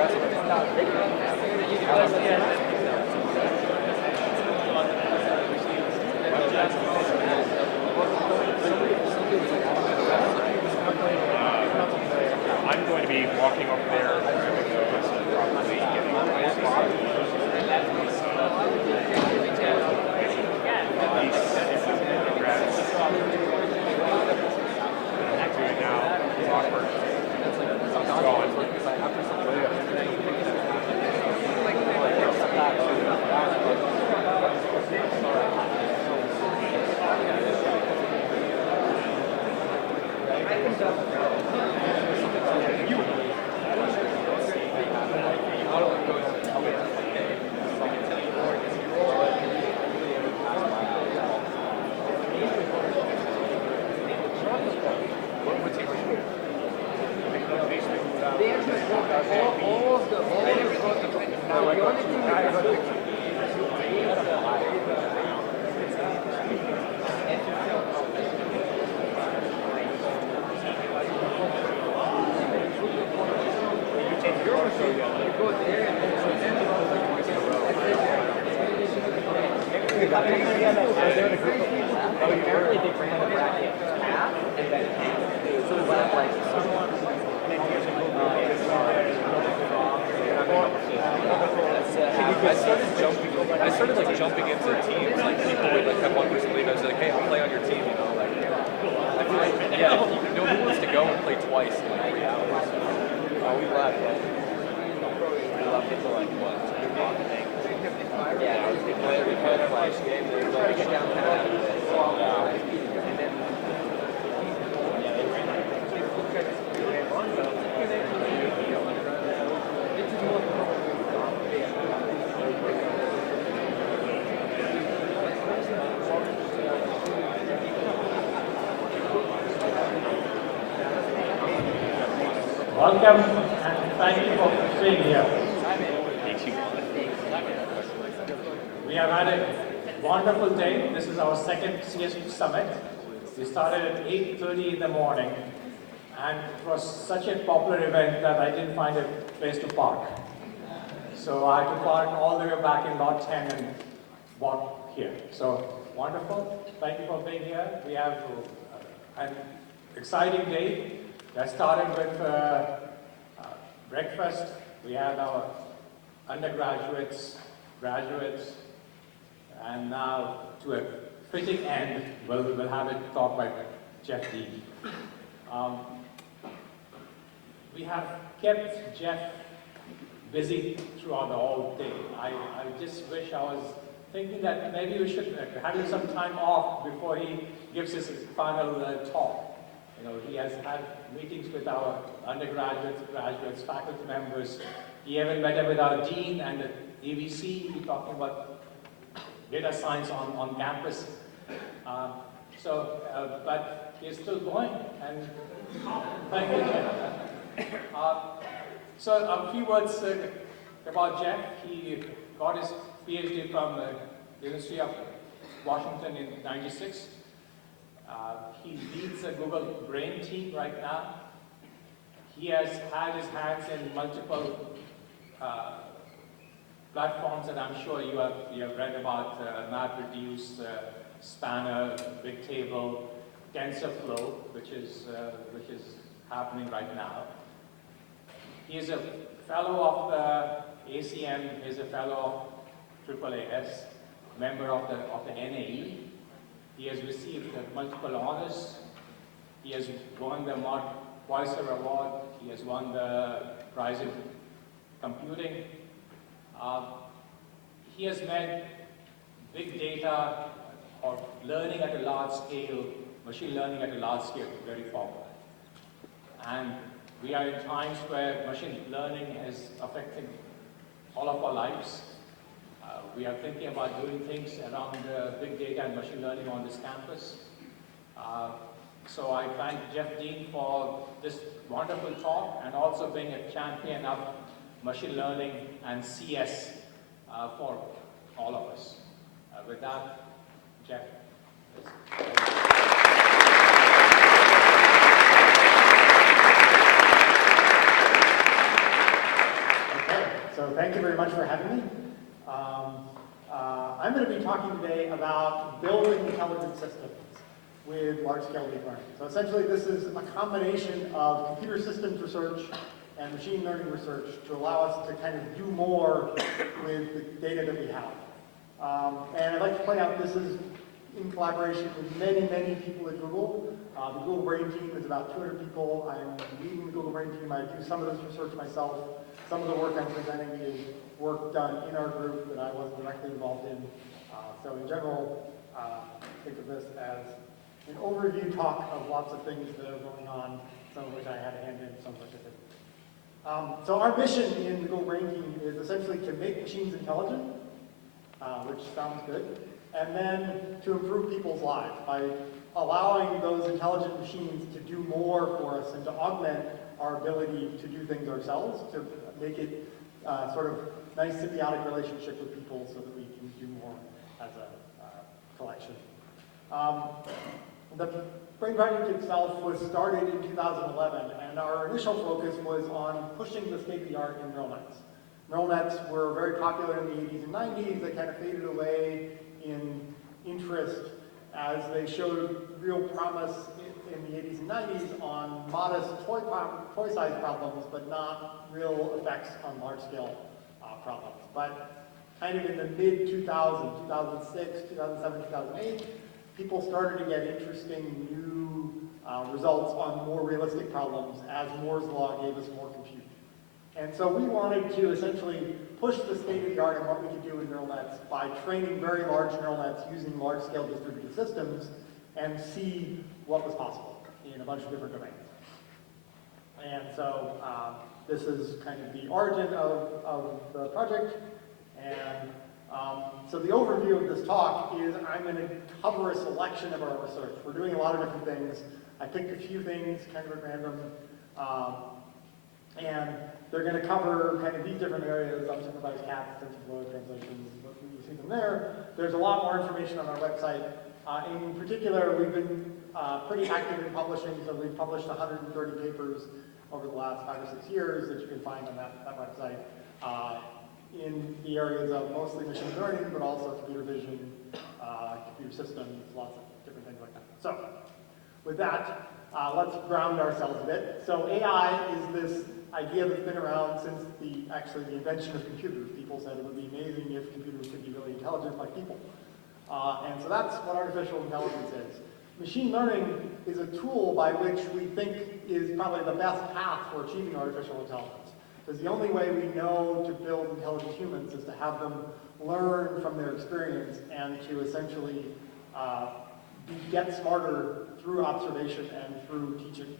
I'm going to be walking over there, grabbing those, and probably getting doing now. It's awkward. It's gone. I started like jumping into teams, like people would like have one person leave, I was like, hey, I'll play on your team, you know, like, I feel like, yeah, no one wants to go and play twice in like 3 hours. Oh, we left, we left it for like, what, 2 o'clock, I think? Yeah, we played our last game, we were going to get downtown, and then, Welcome and thank you for being here. We have had a wonderful day. This is our second CSB Summit. We started at 8:30 in the morning, and it was such a popular event that I didn't find a place to park. So I had to park all the way back in lot 10 and walk here. So wonderful. Thank you for being here. We have an exciting day. That started with breakfast. We had our undergraduates, graduates, and now to a fitting end, we'll have a talk by Jeff Dean. We have kept Jeff busy throughout the whole day. I just wish I was thinking that maybe we should have him some time off before he gives his final talk. You know, he has had meetings with our undergraduates, graduates, faculty members. He even met with our dean and the AVC. We're talking about data science on campus. But he's still going, and thank you, Jeff. So a few words about Jeff. He got his PhD from the University of Washington in '96. He leads the Google Brain team right now. He has had his hands in multiple platforms that I'm sure you have read about: MapReduce, Spanner, Bigtable, TensorFlow, which is happening right now. He is a fellow of the ACM. He is a fellow of AAAS, member of the NAE. He has received multiple honors. He has won the Mott Poisser Award. He has won the prize in computing. He has made big data or learning at a large scale, machine learning at a large scale, very popular. And we are in times where machine learning is affecting all of our lives. We are thinking about doing things around big data and machine learning on this campus. So I thank Jeff Dean for this wonderful talk and also being a champion of machine learning and CS for all of us. With that, Jeff. with large-scale deep learning. So essentially this is a combination of computer systems research and machine learning research to allow us to kind of do more with the data that we have. And I'd like to point out this is in collaboration with many, many people at Google. The Google Brain team is about 200 people. I'm leading the Google Brain team. I do some of this research myself. Some of the work I'm presenting is work done in our group that I wasn't directly involved in. So in general, think of this as an overview talk of lots of things that are going on, some of which I had a hand in, some of which I didn't. So our mission in the Google Brain team is essentially to make machines intelligent, which sounds good, and then to improve people's lives by allowing those intelligent machines to do more for us and to augment our ability to do things ourselves, to make it sort of nice symbiotic relationship with people so that we can do more as a collection. The Brain Project itself was started in 2011, and our initial focus was on pushing the state of the art in neural nets. Neural nets were very popular in the 80s and 90s. They kind of faded away in interest as they showed real promise in the 80s and 90s on modest toy-sized problems, but not real effects on large-scale problems. But kind of in the mid-2000s, 2006, 2007, 2008, people started to get interesting new results on more realistic problems as Moore's law gave us more compute. And so we wanted to essentially push the state of the art on what we could do in neural nets by training very large neural nets using large-scale distributed systems and see what was possible in a bunch of different domains. And so this is kind of the origin of the project. And so the overview of this talk is I'm going to cover a selection of our research. We're doing a lot of different things. I picked a few things kind of at random. And they're going to cover kind of these different areas, unsupervised cats, TensorFlow, translations, you see them there. There's a lot more information on our website. In particular, we've been pretty active in publishing, so we've published 130 papers over the last 5 or 6 years that you can find on that website in the areas of mostly machine learning, but also computer vision, computer systems, lots of different things like that. So with that, let's ground ourselves a bit. So AI is this idea that's been around since actually the invention of computers. People said it would be amazing if computers could be really intelligent like people. And so that's what artificial intelligence is. Machine learning is a tool by which we think is probably the best path for achieving artificial intelligence. Because the only way we know to build intelligent humans is to have them learn from their experience and to essentially get smarter through observation and through teaching.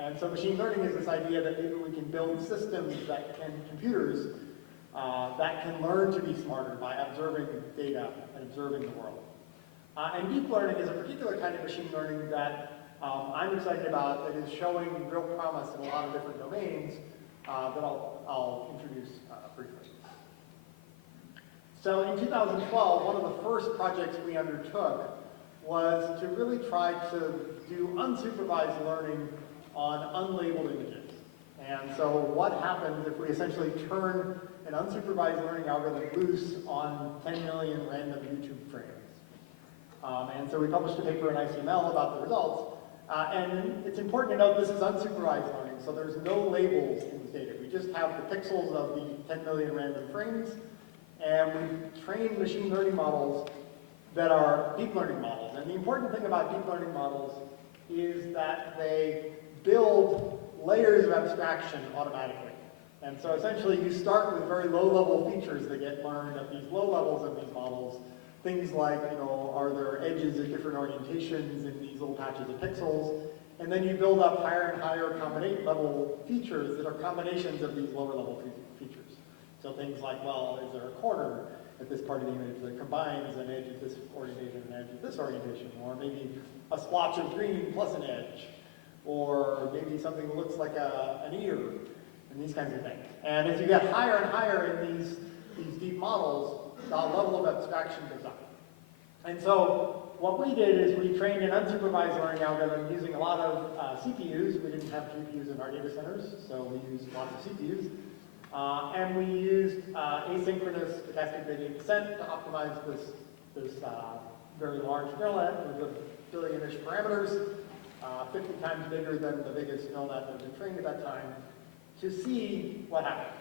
And so machine learning is this idea that maybe we can build systems that can, computers, that can learn to be smarter by observing data and observing the world. And deep learning is a particular kind of machine learning that I'm excited about that is showing real promise in a lot of different domains that I'll introduce briefly. So in 2012, one of the first projects we undertook was to really try to do unsupervised learning on unlabeled images. And so what happens if we essentially turn an unsupervised learning algorithm loose on 10 million random YouTube frames? And so we published a paper in ICML about the results. And it's important to note this is unsupervised learning, so there's no labels in this data. We just have the pixels of the 10 million random frames, and we trained machine learning models that are deep learning models. And the important thing about deep learning models is that they build layers of abstraction automatically. And so essentially you start with very low-level features that get learned at these low levels of these models. Things like, are there edges at different orientations in these little patches of pixels? And then you build up higher and higher level features that are combinations of these lower level features. So things like, well, is there a corner at this part of the image that combines an edge at this orientation and an edge at this orientation? Or maybe a splotch of green plus an edge. Or maybe something that looks like an ear, and these kinds of things. And as you get higher and higher in these deep models, the level of abstraction goes up. And so what we did is we trained an unsupervised learning algorithm using a lot of CPUs. We didn't have GPUs in our data centers, so we used lots of CPUs. And we used asynchronous stochastic gradient descent to optimize this very large neural net with a billion-ish parameters. parameters, 50 times bigger than the biggest neural net that had been trained at that time, to see what happened.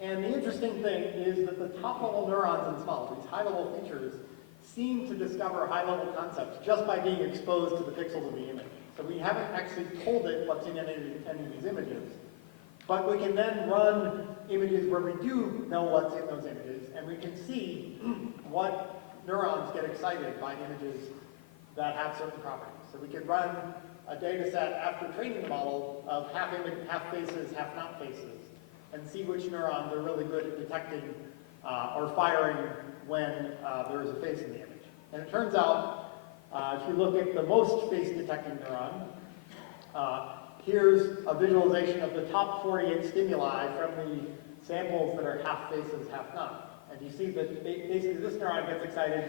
And the interesting thing is that the top-level neurons in this model, these high-level features, seem to discover high-level concepts just by being exposed to the pixels of the image. So we haven't actually told it what's in any of these images, but we can then run images where we do know what's in those images, and we can see what neurons get excited by images that have certain properties. So we could run a data set after training the model of half faces, half not faces, and see which neurons are really good at detecting or firing when there is a face in the image. And it turns out, if you look at the most face detecting neuron, here's a visualization of the top 48 stimuli from the samples that are half faces, half not. And you see that basically this neuron gets excited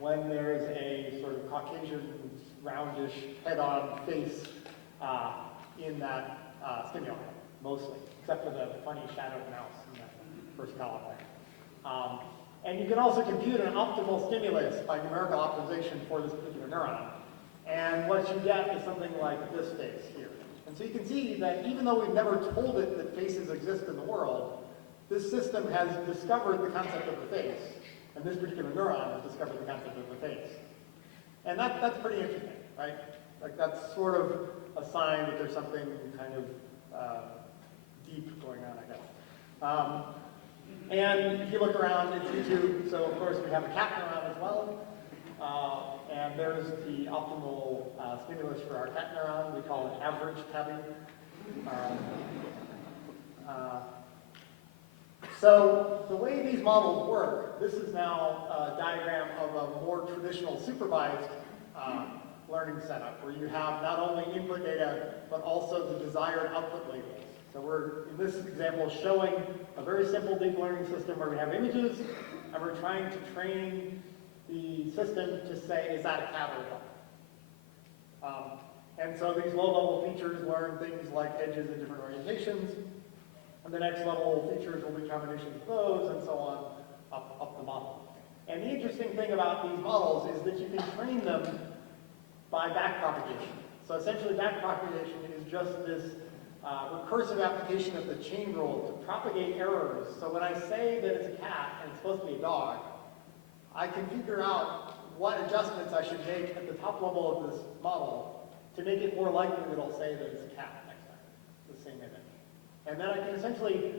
when there's a sort of Caucasian, roundish, head-on face in that stimuli, mostly, except for the funny shadowed mouse in that first column there. And you can also compute an optimal stimulus by numerical optimization for this particular neuron. And what you get is something like this face here. And so you can see that even though we've never told it that faces exist in the world, this system has discovered the concept of the face. And this particular neuron has discovered the concept of the face. And that's pretty interesting, right? Like that's sort of a sign that there's something kind of deep going on, I guess. And if you look around in YouTube, so of course we have a cat neuron as well. And there's the optimal stimulus for our cat neuron. We call it average tabby. So the way these models work, this is now a diagram of a more traditional supervised learning setup, where you have not only input data, but also the desired output labels. So we're, in this example, showing a very simple deep learning system where we have images, and we're trying to train the system to say, is that a cat or a dog? And so these low-level features learn things like edges in different orientations, and the next level features will be combinations of those, and so on, up the model. And the interesting thing about these models is that you can train them by backpropagation. So essentially backpropagation is just this recursive application of the chain rule to propagate errors. So when I say that it's a cat and it's supposed to be a dog, I can figure out what adjustments I should make at the top level of this model to make it more likely that I'll say that it's a cat next time, the same image. And then I can essentially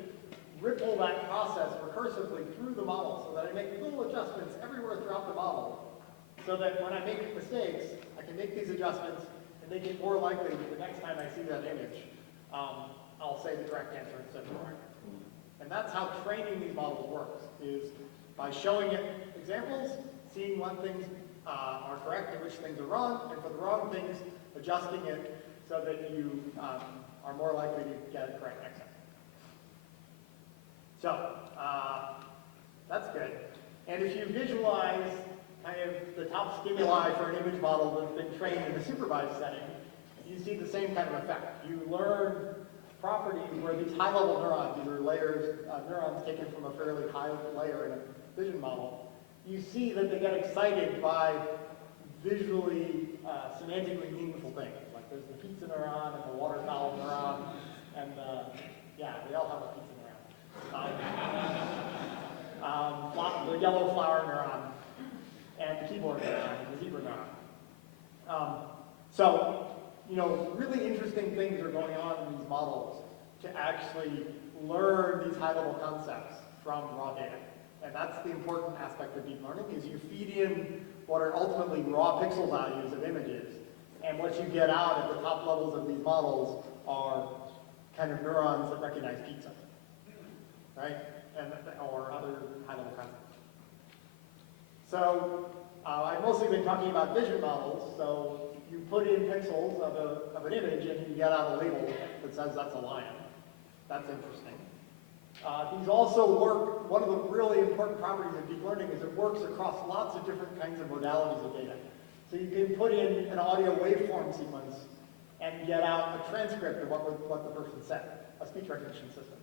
ripple that process recursively through the model so that I make little adjustments everywhere throughout the model so that when I make mistakes, I can make these adjustments and make it more likely that the next time I see that image, I'll say the correct answer instead of the wrong. And that's how training these models works, is by showing it examples, seeing what things are correct and which things are wrong, and for the wrong things, adjusting it so that you are more likely to get it correct next time. So, that's good. And if you visualize kind of the top stimuli for an image model that's been trained in a supervised setting, you see the same kind of effect. You learn properties where these high-level neurons, these are layers, neurons taken from a fairly high layer in a vision model, you see that they get excited by visually, semantically meaningful things. Like there's the pizza neuron and the waterfowl neuron, and yeah, they all have a pizza neuron. The yellow flower neuron, and the keyboard neuron, and the zebra neuron. So, you know, really interesting things are going on in these models to actually learn these high-level concepts from raw data. And that's the important aspect of deep learning, is you feed in what are ultimately raw pixel values of images, and what you get out at the top levels of these models are kind of neurons that recognize pizza, right? And, or other high-level concepts. So, I've mostly been talking about vision models, so you put in pixels of an image and you get out a label that says that's a lion. That's interesting. These also work, one of the really important properties of deep learning is it works across lots of different kinds of modalities of data. So you can put in an audio waveform sequence and get out a transcript of what the person said, a speech recognition system,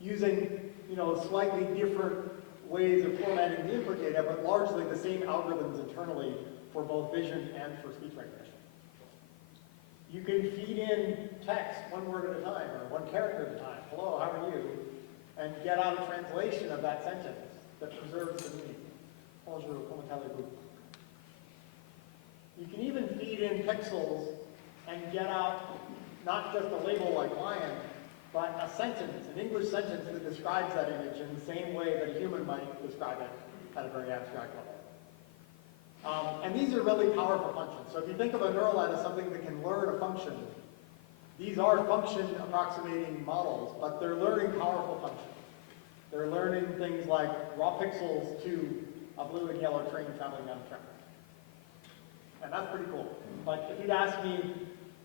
using, you know, slightly different ways of formatting the input data, but largely the same algorithms internally for both vision and for speech recognition. You can feed in text one word at a time or one character at a time. Hello, how are you? And get out a translation of that sentence that preserves the meaning. Bonjour, comment allez-vous? You can even feed in pixels and get out not just a label like lion, but a sentence, an English sentence that describes that image in the same way that a human might describe it at a very abstract level. And these are really powerful functions. So if you think of a neural net as something that can learn a function, these are function approximating models, but they're learning powerful functions. They're learning things like raw pixels to a blue and yellow train traveling down the track. And that's pretty cool. But if you'd asked me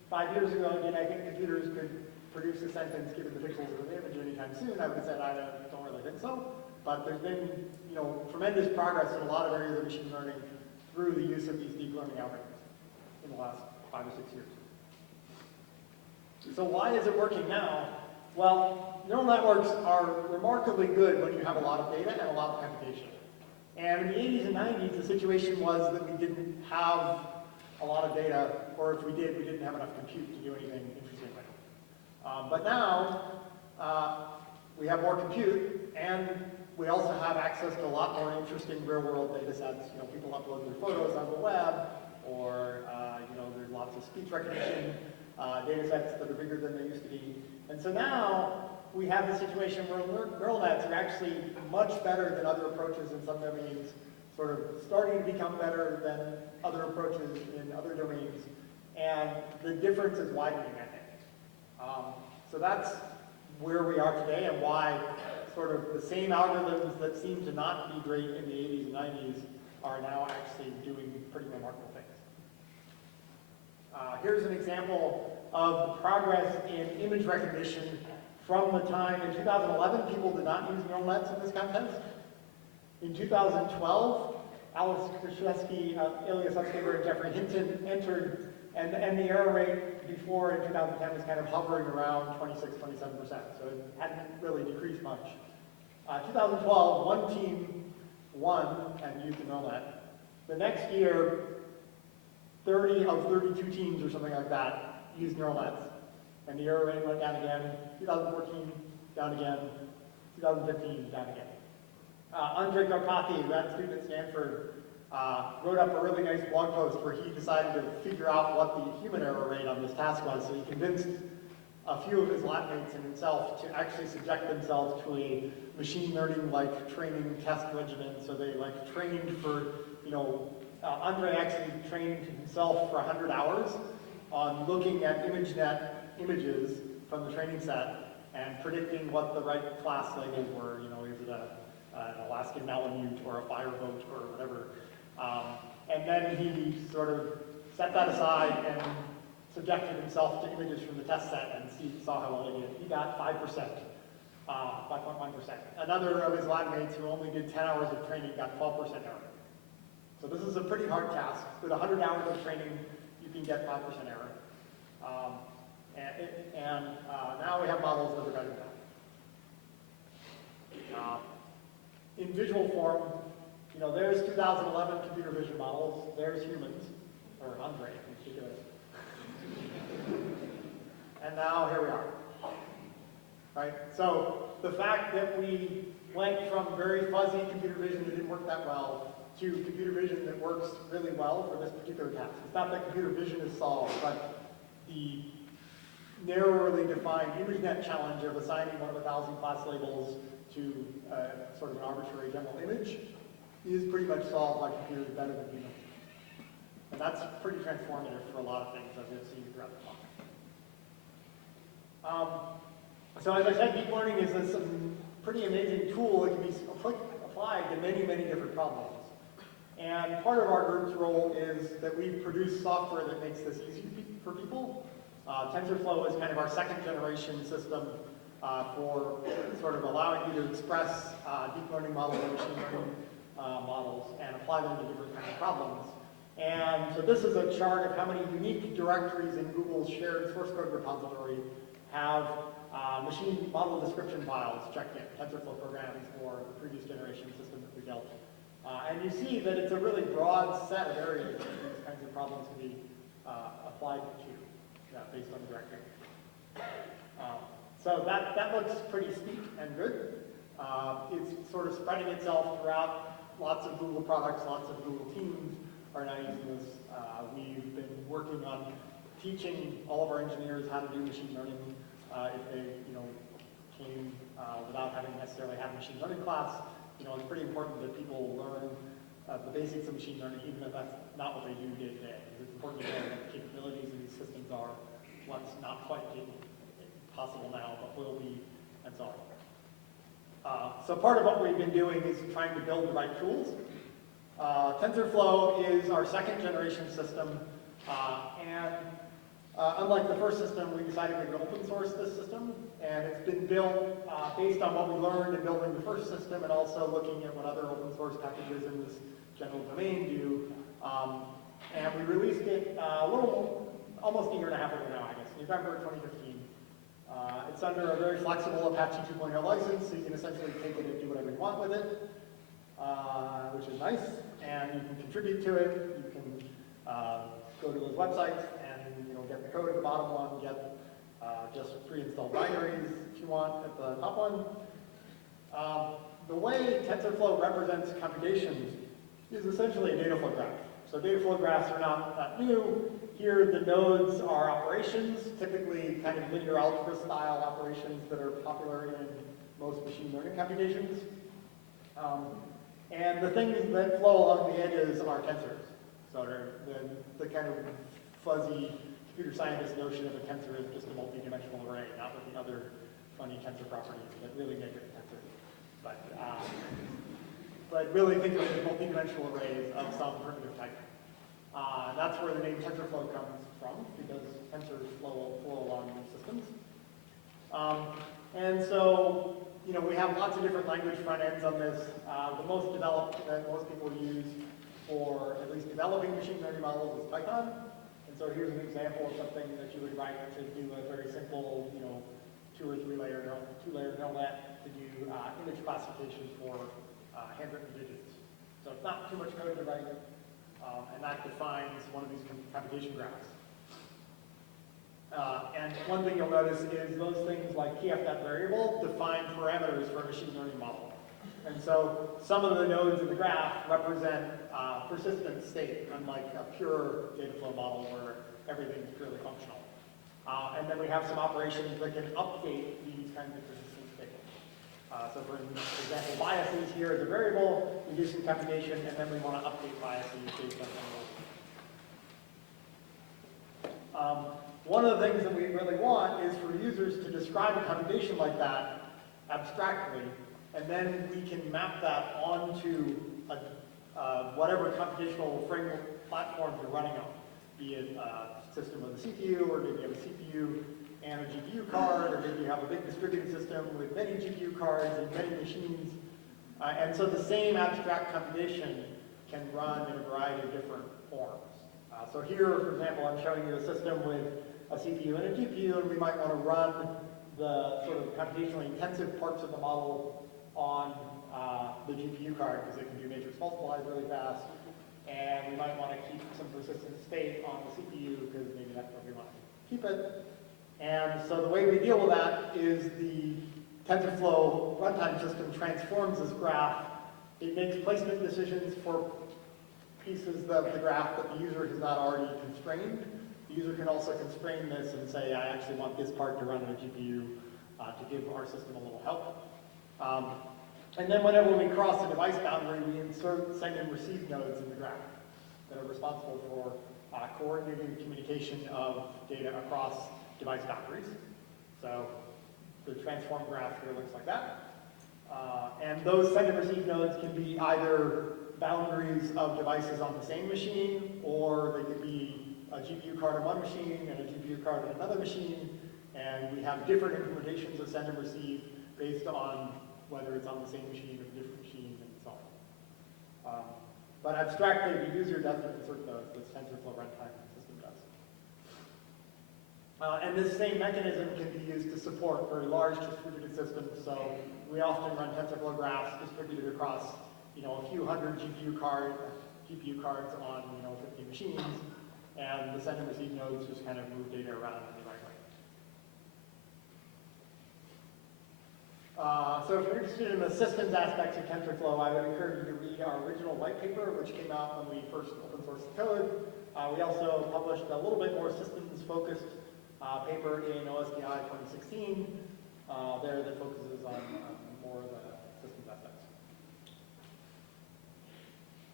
5 years ago, did I think computers could produce a sentence given the pixels of an image anytime soon, I would have said I don't really think so. But there's been, tremendous progress in a lot of areas of machine learning through the use of these deep learning algorithms in the last 5 or 6 years. So why is it working now? Well, neural networks are remarkably good when you have a lot of data and a lot of computation. And in the 80s and 90s, the situation was that we didn't have a lot of data, or if we did, we didn't have enough compute to do anything interesting with it. But now, we have more compute, and we also have access to a lot more interesting real-world data sets. People upload their photos on the web, or there's lots of speech recognition data sets that are bigger than they used to be. And so now we have the situation where neural nets are actually much better than other approaches in some domains, sort of starting to become better than other approaches in other domains. And the difference is widening, I think. So that's where we are today and why sort of the same algorithms that seem to not be great in the 80s and 90s are now actually doing pretty remarkable things. Here's an example of the progress in image recognition from the time in 2011 people did not use neural nets in this context. In 2012, Alice Krzyzewski, Ilya Sutskever, and Jeffrey Hinton entered, and the error rate before in 2010 was kind of hovering around 26, 27%, so it hadn't really decreased much. 2012, one team won and used a neural net. The next year, 30 of 32 teams or something like that used neural nets, and the error rate went down again. 2014, down again. 2015, down again. Andrei Karpathy, grad student at Stanford, wrote up a really nice blog post where he decided to figure out what the human error rate on this task was. So he convinced a few of his lab mates and himself to actually subject themselves to a machine learning training test regimen. So they trained for, Andre actually trained himself for 100 hours on looking at ImageNet images from the training set and predicting what the right class labels were. Is it an Alaskan Malamute or a fireboat or whatever. And then he sort of set that aside and subjected himself to images from the test set and saw how well he did. He got 5%, 5.1%. Another of his lab mates who only did 10 hours of training got 12% error. So this is a pretty hard task. With 100 hours of training, you can get 5% error. Now we have models that are better than that. In visual form, there's 2011 computer vision models, there's humans, or Andre in particular. And now here we are. Right? So the fact that we went from very fuzzy computer vision that didn't work that well to computer vision that works really well for this particular task. It's not that computer vision is solved, but the narrowly defined ImageNet challenge of assigning one of 1,000 class labels to sort of an arbitrary general image is pretty much solved by computers better than humans. And that's pretty transformative for a lot of things, as you'll see throughout the talk. So as I said, deep learning is a pretty amazing tool that can be applied to many, many different problems. And part of our group's role is that we've produced software that makes this easy for people. TensorFlow is kind of our second generation system for sort of allowing you to express deep learning models and machine learning models and apply them to different kinds of problems. And so this is a chart of how many unique directories in Google's shared source code repository have machine model description files checked in, TensorFlow programs for the previous generation system that we built. And you see that it's a really broad set of areas that these kinds of problems can be applied to based on the directory. So that looks pretty steep and good. It's sort of spreading itself throughout lots of Google products, lots of Google teams are now using this. We've been working on teaching all of our engineers how to do machine learning if they, came without having necessarily had a machine learning class. It's pretty important that people learn the basics of machine learning, even if that's not what they do day to day. It's important to know what the capabilities of these systems are, what's not quite possible now, but will be, and so on. So part of what we've been doing is trying to build the right tools. TensorFlow is our second generation system, and unlike the first system, we decided we would open source this system, and it's been built based on what we learned in building the first system and also looking at what other open source packages in this general domain do. And we released it almost a year and a half ago now, I guess, November 2015. It's under a very flexible Apache 2.0 license, so you can essentially take it and do whatever you want with it, which is nice. And you can contribute to it. You can go to those websites and get the code at the bottom one, get just pre-installed binaries if you want at the top one. The way TensorFlow represents computations is essentially a data flow graph. So data flow graphs are not that new. Here the nodes are operations, typically kind of linear algebra style operations that are popular in most machine learning computations. And the things that flow along the edges are tensors. So the kind of fuzzy computer scientist notion of a tensor is just a multi-dimensional array, not with the other funny tensor properties that really make it a tensor. But really think of it as multi-dimensional arrays of some primitive type. That's where the name TensorFlow comes from, because tensors flow along these systems. And so, we have lots of different language front ends on this. The most developed that most people use for at least developing machine learning models is Python. And so here's an example of something that you would write to do a very simple, 2 or 3 layer, 2-layer neural net to do image classification for handwritten digits. So it's not too much code to write, and that defines one of these computation graphs. And one thing you'll notice is those things like kf.variable define parameters for a machine learning model. And so some of the nodes in the graph represent persistent state, unlike a pure data flow model where everything is purely functional. And then we have some operations that can update these kinds of persistent states. So for example, biases here is a variable, we do some computation, and then we want to update biases based on those. One of the things that we really want is for users to describe a computation like that abstractly, and then we can map that onto whatever computational framework platform you're running on, be it a system with a CPU, or maybe you have a CPU and a GPU card, or maybe you have a big distributed system with many GPU cards and many machines. And so the same abstract computation can run in a variety of different forms. So here, for example, I'm showing you a system with a CPU and a GPU, and we might want to run the sort of computationally intensive parts of the model on the GPU card because it can do matrix multiplies really fast. And we might want to keep some persistent state on the CPU because maybe that's where we want to keep it. And so the way we deal with that is the TensorFlow runtime system transforms this graph. It makes placement decisions for pieces of the graph that the user has not already constrained. The user can also constrain this and say, I actually want this part to run on a GPU to give our system a little help. And then whenever we cross a device boundary, we insert send and receive nodes in the graph that are responsible for coordinating the communication of data across device boundaries. So the transform graph here looks like that. And those send and receive nodes can be either boundaries of devices on the same machine, or they could be a GPU card on one machine and a GPU card on another machine. And we have different implementations of send and receive based on whether it's on the same machine or different machines and so on. But abstractly, the user doesn't insert those, the TensorFlow runtime system does. And this same mechanism can be used to support very large distributed systems. So we often run TensorFlow graphs distributed across a few hundred GPU cards on 50 machines, and the send and receive nodes just kind of move data around in the right way. So if you're interested in the systems aspects of TensorFlow, I would encourage you to read our original white paper, which came out when we first open sourced the code. We also published a little bit more systems-focused paper in OSDI 2016 there that focuses on more of the systems aspects.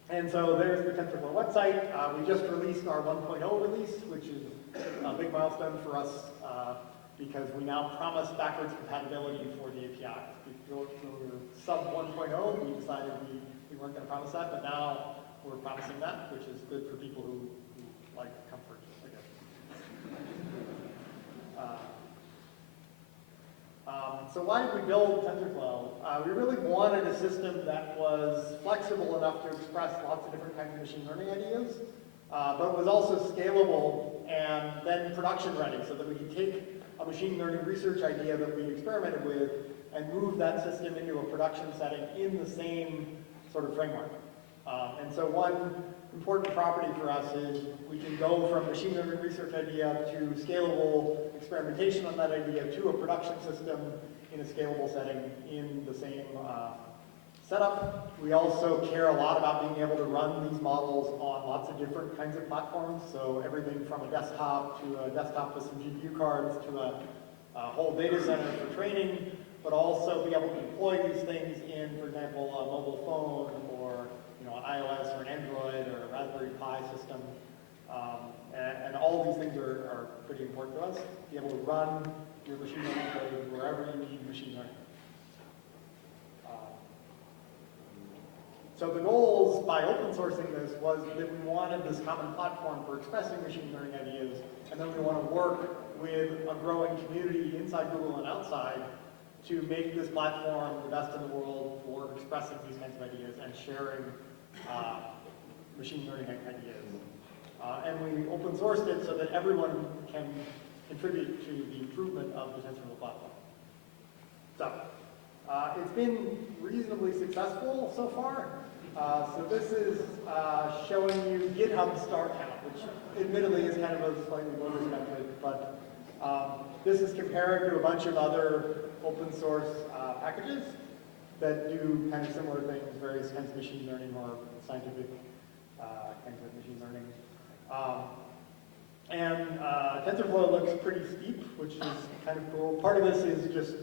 And so there's the TensorFlow website. We just released our 1.0 release, which is a big milestone for us because we now promise backwards compatibility for the API. When we were sub 1.0, we decided we weren't going to promise that, but now we're promising that, which is good for people who like comfort, I guess. So why did we build TensorFlow? We really wanted a system that was flexible enough to express lots of different kinds of machine learning ideas, but was also scalable and then production ready so that we could take a machine learning research idea that we experimented with and move that system into a production setting in the same sort of framework. And so one important property for us is we can go from machine learning research idea to scalable experimentation on that idea to a production system in a scalable setting in the same setup. We also care a lot about being able to run these models on lots of different kinds of platforms. So everything from a desktop with some GPU cards to a whole data center for training, but also be able to deploy these things in, for example, a mobile phone or an iOS or an Android or a Raspberry Pi system. And all of these things are pretty important to us. Be able to run your machine learning code wherever you need machine learning. So the goals by open sourcing this was that we wanted this common platform for expressing machine learning ideas, and then we want to work with a growing community inside Google and outside to make this platform the best in the world for expressing these kinds of ideas and sharing machine learning ideas. And we open sourced it so that everyone can contribute to the improvement of the TensorFlow platform. So it's been reasonably successful so far. So this is showing you GitHub star count, which admittedly is kind of a slightly lower metric, but this is compared to a bunch of other open source packages that do kind of similar things, various kinds of machine learning or scientific kinds of machine learning. TensorFlow looks pretty steep, which is kind of cool. Part of this is just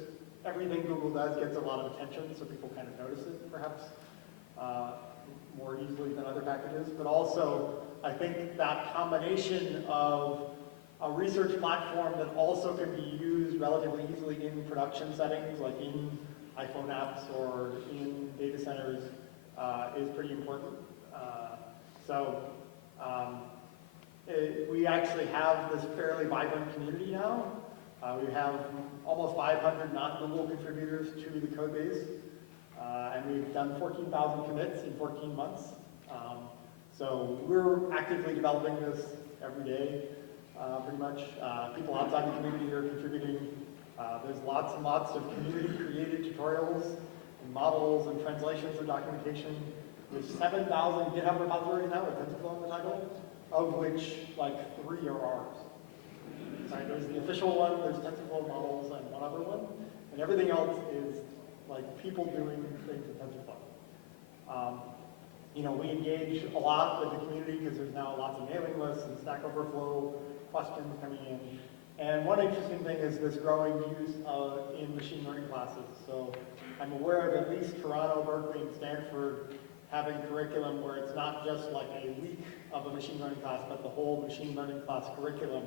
everything Google does gets a lot of attention, so people kind of notice it, perhaps, more easily than other packages. But also, I think that combination of a research platform that also can be used relatively easily in production settings, like in iPhone apps or in data centers, is pretty important. We actually have this fairly vibrant community now. We have almost 500 non-Google contributors to the code base, and we've done 14,000 commits in 14 months. So we're actively developing this every day, pretty much. People outside the community are contributing. There's lots and lots of community-created tutorials and models and translations and documentation. There's 7,000 GitHub repositories now with TensorFlow in the title, of which like 3 are ours. Right, there's the official one, there's TensorFlow models, and one other one, and everything else is like people doing things with TensorFlow. We engage a lot with the community because there's now lots of mailing lists and Stack Overflow questions coming in. And one interesting thing is this growing use in machine learning classes. So I'm aware of at least Toronto, Berkeley, and Stanford having curriculum where it's not just like a week of a machine learning class, but the whole machine learning class curriculum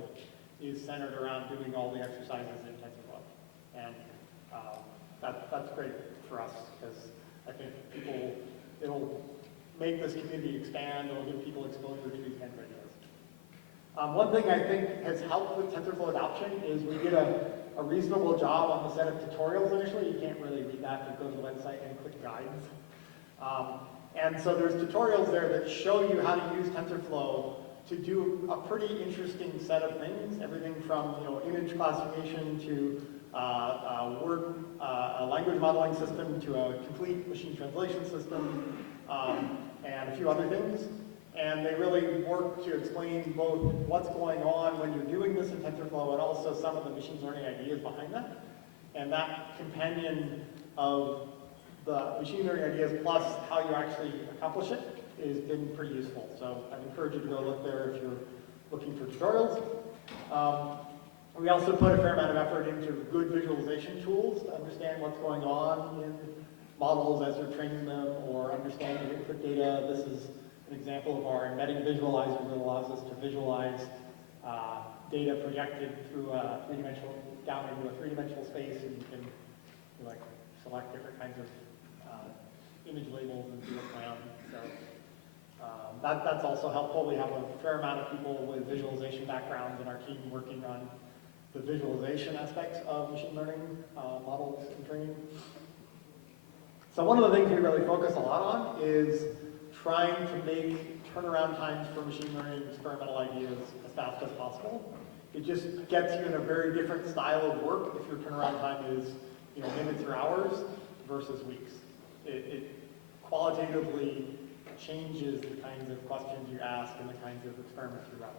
is centered around doing all the exercises in TensorFlow. And that's great for us because I think it'll make this community expand, it'll give people exposure to these kinds of ideas. One thing I think has helped with TensorFlow adoption is we did a reasonable job on the set of tutorials initially. You can't really read that, but go to the website and click guides. And so there's tutorials there that show you how to use TensorFlow to do a pretty interesting set of things, everything from image classification to a language modeling system to a complete machine translation system, and a few other things. And they really work to explain both what's going on when you're doing this in TensorFlow and also some of the machine learning ideas behind that. And that companion of the machine learning ideas plus how you actually accomplish it has been pretty useful. So I'd encourage you to go look there if you're looking for tutorials. We also put a fair amount of effort into good visualization tools to understand what's going on in models as you're training them or understanding input data. This is an example of our embedding visualizer that allows us to visualize data projected through a three-dimensional, down into a three-dimensional space, and you can like select different kinds of image labels and see what's going on. So that's also helpful. We have a fair amount of people with visualization backgrounds in our team working on the visualization aspects of machine learning models and training. So one of the things we really focus a lot on is trying to make turnaround times for machine learning experimental ideas as fast as possible. It just gets you in a very different style of work if your turnaround time is minutes or hours versus weeks. It qualitatively changes the kinds of questions you ask and the kinds of experiments you run.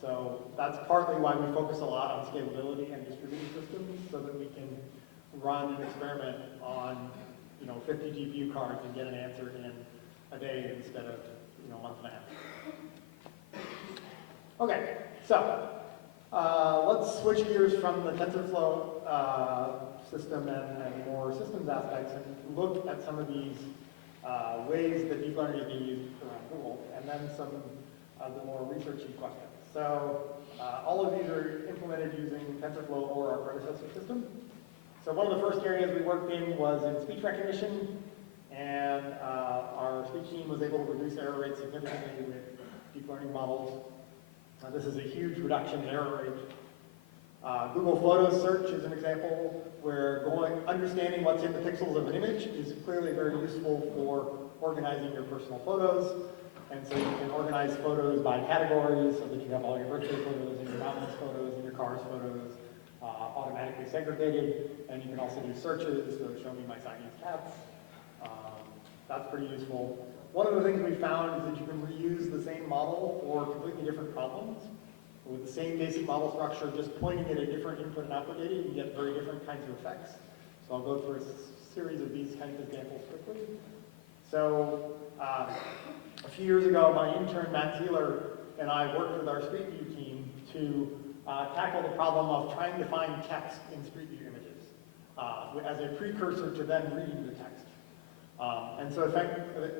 So that's partly why we focus a lot on scalability and distributed systems, so that we can run an experiment on 50 GPU cards and get an answer in a day instead of a month and a half. Okay, so let's switch gears from the TensorFlow system and more systems aspects and look at some of these ways that deep learning is being used around Google, and then some of the more researchy questions. So all of these are implemented using TensorFlow or our predecessor system. So one of the first areas we worked in was in speech recognition, and our speech team was able to reduce error rates significantly with deep learning models. This is a huge reduction in error rate. Google Photos search is an example where understanding what's in the pixels of an image is clearly very useful for organizing your personal photos. And so you can organize photos by categories so that you have all your birthday photos and your mountains photos and your cars photos automatically segregated. And you can also do searches, so show me my Siamese cats. That's pretty useful. One of the things we found is that you can reuse the same model for completely different problems. With the same basic model structure, just pointing at a different input and output data, you can get very different kinds of effects. So I'll go through a series of these kinds of examples quickly. So a few years ago, my intern Matt Zeeler and I worked with our Street View team to tackle the problem of trying to find text in Street View images as a precursor to then reading the text. And so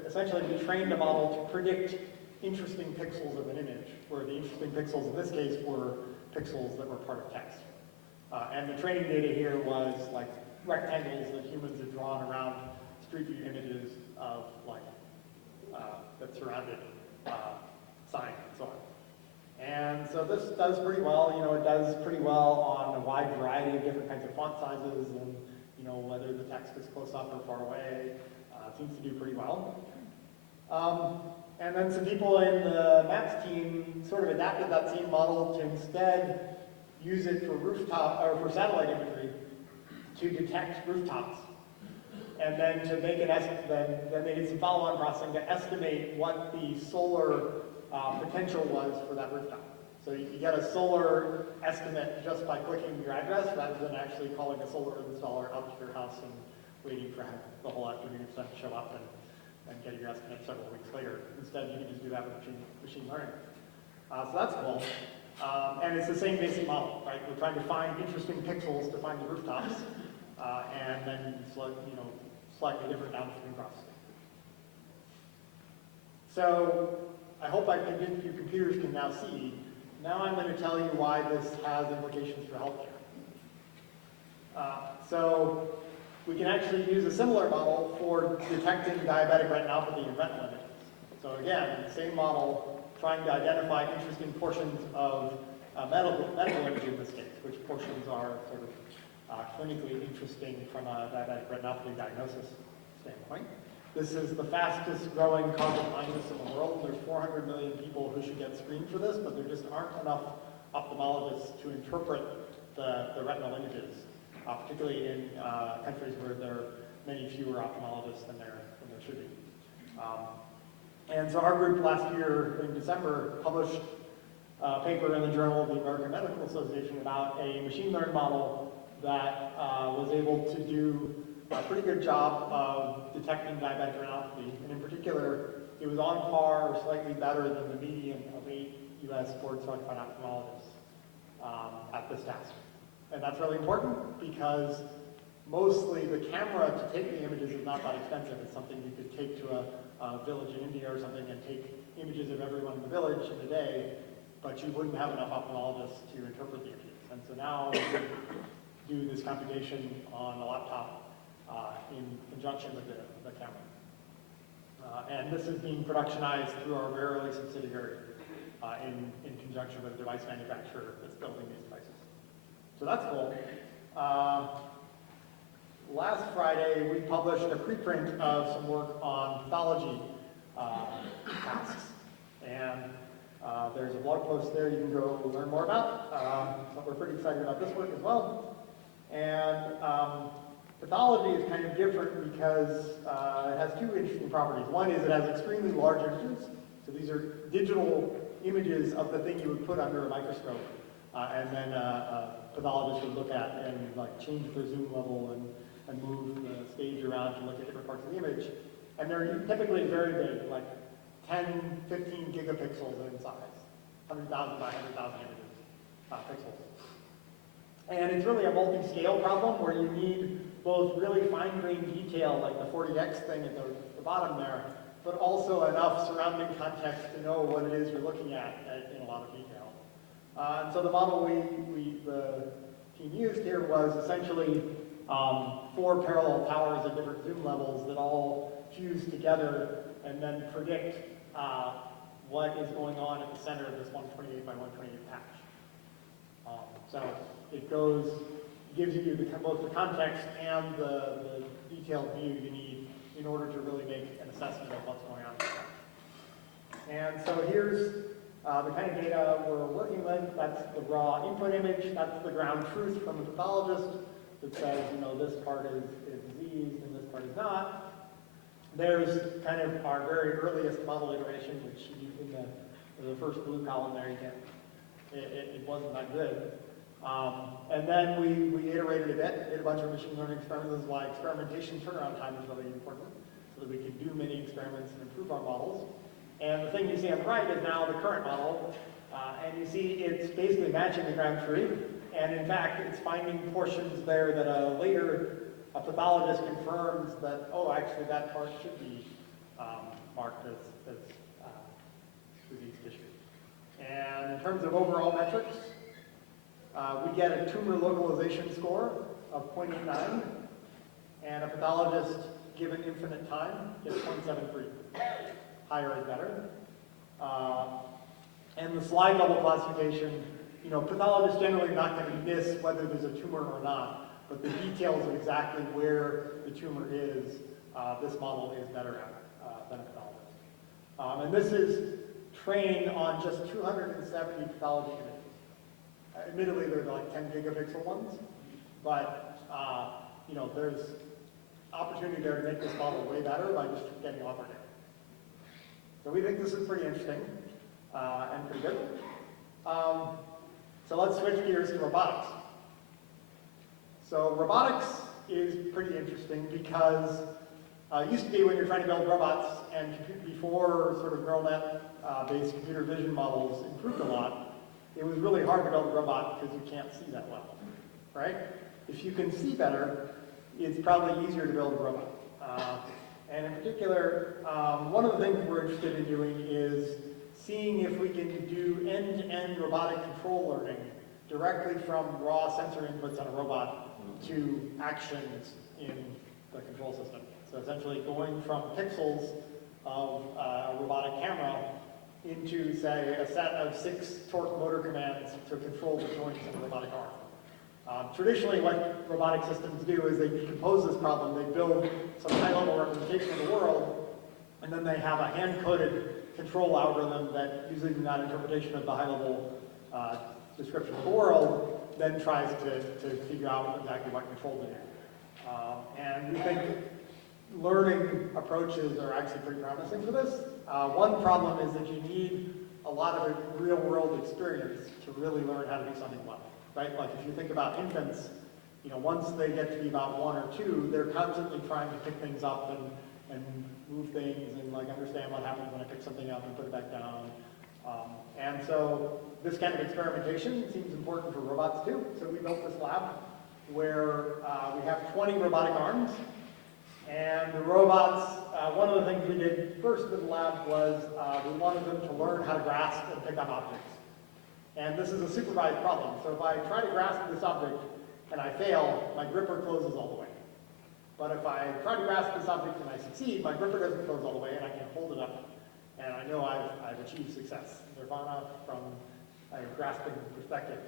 essentially we trained a model to predict interesting pixels of an image, where the interesting pixels in this case were pixels that were part of text. And the training data here was like rectangles that humans had drawn around Street View images of that surrounded signs and so on. And so this does pretty well. It does pretty well on a wide variety of different kinds of font sizes and whether the text is close up or far away. It seems to do pretty well. And then some people in the Maps team sort of adapted that same model to instead use it for rooftop or for satellite imagery to detect rooftops. And then to make then they did some follow-on processing to estimate what the solar potential was for that rooftop. So you get a solar estimate just by clicking your address rather than actually calling a solar installer out to your house and waiting for the whole afternoon to show up and getting your estimate several weeks later. Instead, you can just do that with machine learning. So that's cool. And it's the same basic model, right? We're trying to find interesting pixels to find the rooftops, and then slightly different downstream processing. So I hope your computers can now see. Now I'm going to tell you why this has implications for healthcare. So we can actually use a similar model for detecting diabetic retinopathy and retinal images. So again, same model, trying to identify interesting portions of medical image in this case, which portions are sort of clinically interesting from a diabetic retinopathy diagnosis standpoint. This is the fastest growing cause of blindness in the world. There's 400 million people who should get screened for this, but there just aren't enough ophthalmologists to interpret the retinal images, particularly in countries where there are many fewer ophthalmologists than there should be. And so our group last year in December published a paper in the Journal of the American Medical Association about a machine learned model that was able to do a pretty good job of detecting diabetic retinopathy. And in particular, it was on par or slightly better than the median of 8 US board-certified ophthalmologists at this task. And that's really important because mostly the camera to take the images is not that expensive. It's something you could take to a village in India or something and take images of everyone in the village in a day, but you wouldn't have enough ophthalmologists to interpret the images. And so now you can do this computation on a laptop in conjunction with the camera. And this is being productionized through our Verily subsidiary in conjunction with a device manufacturer that's building these devices. So that's cool. Last Friday, we published a preprint of some work on pathology tasks. And there's a blog post there you can go learn more about. So we're pretty excited about this work as well. And pathology is kind of different because it has two interesting properties. One is it has extremely large images. So these are digital images of the thing you would put under a microscope. And then a pathologist would look at and like change the zoom level and move the stage around to look at different parts of the image. And they're typically very big, like 10, 15 gigapixels in size, 100,000 by 100,000 images, pixels. And it's really a multi-scale problem where you need both really fine-grained detail, like the 40x thing at the bottom there, but also enough surrounding context to know what it is you're looking at in a lot of detail. And so the model the team used here was essentially 4 parallel towers at different zoom levels that all fuse together and then predict what is going on at the center of this 128 by 128 patch. So it gives you both the context and the detailed view you need in order to really make an assessment of what's going on. And so here's the kind of data we're working with. That's the raw input image. That's the ground truth from the pathologist that says, you know, this part is diseased and this part is not. There's kind of our very earliest model iteration, which in the first blue column there, it wasn't that good. And then we iterated a bit, did a bunch of machine learning experiments. This is why experimentation turnaround time is really important, so that we can do many experiments and improve our models. And the thing you see on the right is now the current model. And you see it's basically matching the ground truth. And in fact, it's finding portions there that later a pathologist confirms that, oh, actually that part should be marked as disease tissue. And in terms of overall metrics, we get a tumor localization score of 0.89, and a pathologist given infinite time gets 0.73. Higher is better. And the slide level classification, you know, pathologists generally are not going to miss whether there's a tumor or not, but the details of exactly where the tumor is, this model is better at than a pathologist. And this is trained on just 270 pathology images. Admittedly, they're like 10 gigapixel ones, but you know, there's opportunity there to make this model way better by just getting offered it. So we think this is pretty interesting and pretty good. So let's switch gears to robotics. So robotics is pretty interesting because it used to be when you're trying to build robots, and before sort of neural net-based computer vision models improved a lot, it was really hard to build a robot because you can't see that well, right? If you can see better, it's probably easier to build a robot. And in particular, one of the things we're interested in doing is seeing if we can do end-to-end robotic control learning directly from raw sensor inputs on a robot to actions in the control system. So essentially going from pixels of a robotic camera into, say, a set of 6 torque motor commands to control the joints in a robotic arm. Traditionally, what robotic systems do is they decompose this problem. They build some high-level representation of the world, and then they have a hand-coded control algorithm that, using that interpretation of the high-level description of the world, then tries to figure out exactly what control to do. And we think learning approaches are actually pretty promising for this. One problem is that you need a lot of real-world experience to really learn how to do something well, right? Like if you think about infants, once they get to be about 1 or 2, they're constantly trying to pick things up and move things and like understand what happens when I pick something up and put it back down. And so this kind of experimentation seems important for robots too. So we built this lab where we have 20 robotic arms. And the robots, one of the things we did first with the lab was we wanted them to learn how to grasp and pick up objects. And this is a supervised problem. So if I try to grasp this object and I fail, my gripper closes all the way. But if I try to grasp this object and I succeed, my gripper doesn't close all the way and I can hold it up. And I know I've achieved success. Nirvana from a grasping perspective.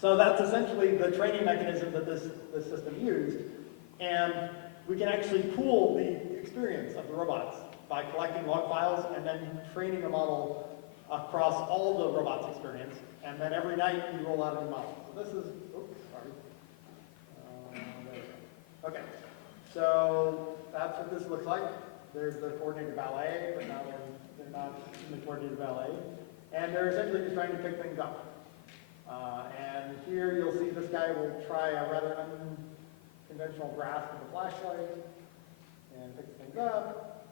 So that's essentially the training mechanism that this system used. And we can actually pool the experience of the robots by collecting log files and then training a model across all the robots' experience. And then every night we roll out a new model. So this is, oops, sorry. There we go. Okay, so that's what this looks like. There's the coordinated ballet, but now they're not in the coordinated ballet. And they're essentially just trying to pick things up. And here you'll see this guy will try a rather unconventional grasp of a flashlight and picks things up.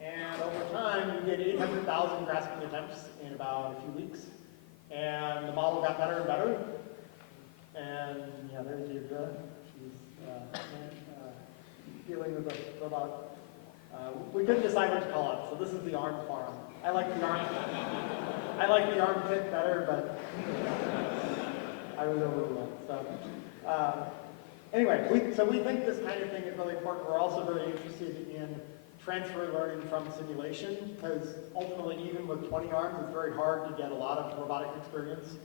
And over time, we did 800,000 grasping attempts in about a few weeks. And the model got better and better. And yeah, there's Deirdre. She's dealing with the robot. We couldn't decide what to call it, so this is the arm farm. I like the armpit better, but I was overruled. So anyway, we think this kind of thing is really important. We're also very interested in transfer learning from simulation, because ultimately, even with 20 arms, it's very hard to get a lot of robotic experience.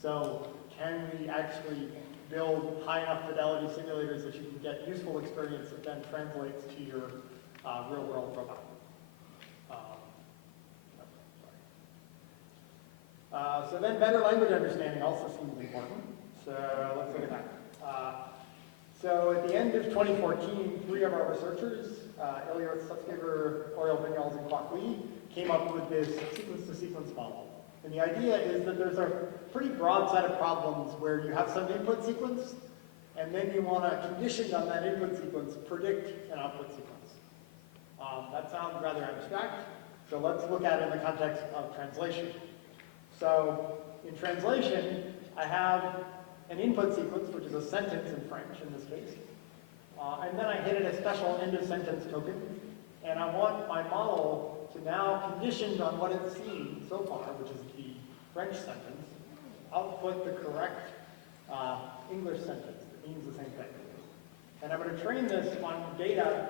So can we actually build high enough fidelity simulators that you can get useful experience that then translates to your real-world robot? So then better language understanding also seems important. So let's look at that. So at the end of 2014, 3 of our researchers, Eliot Sutskever, Oriol Vinyals, and Kwok Lee, came up with this sequence-to-sequence model. And the idea is that there's a pretty broad set of problems where you have some input sequence, and then you want to condition on that input sequence, predict an output sequence. That sounds rather abstract, so let's look at it in the context of translation. So in translation, I have an input sequence, which is a sentence in French in this case, and then I hit it a special end of sentence token, and I want my model to now, conditioned on what it's seen so far, which is the French sentence, output the correct English sentence that means the same thing. And I'm going to train this on data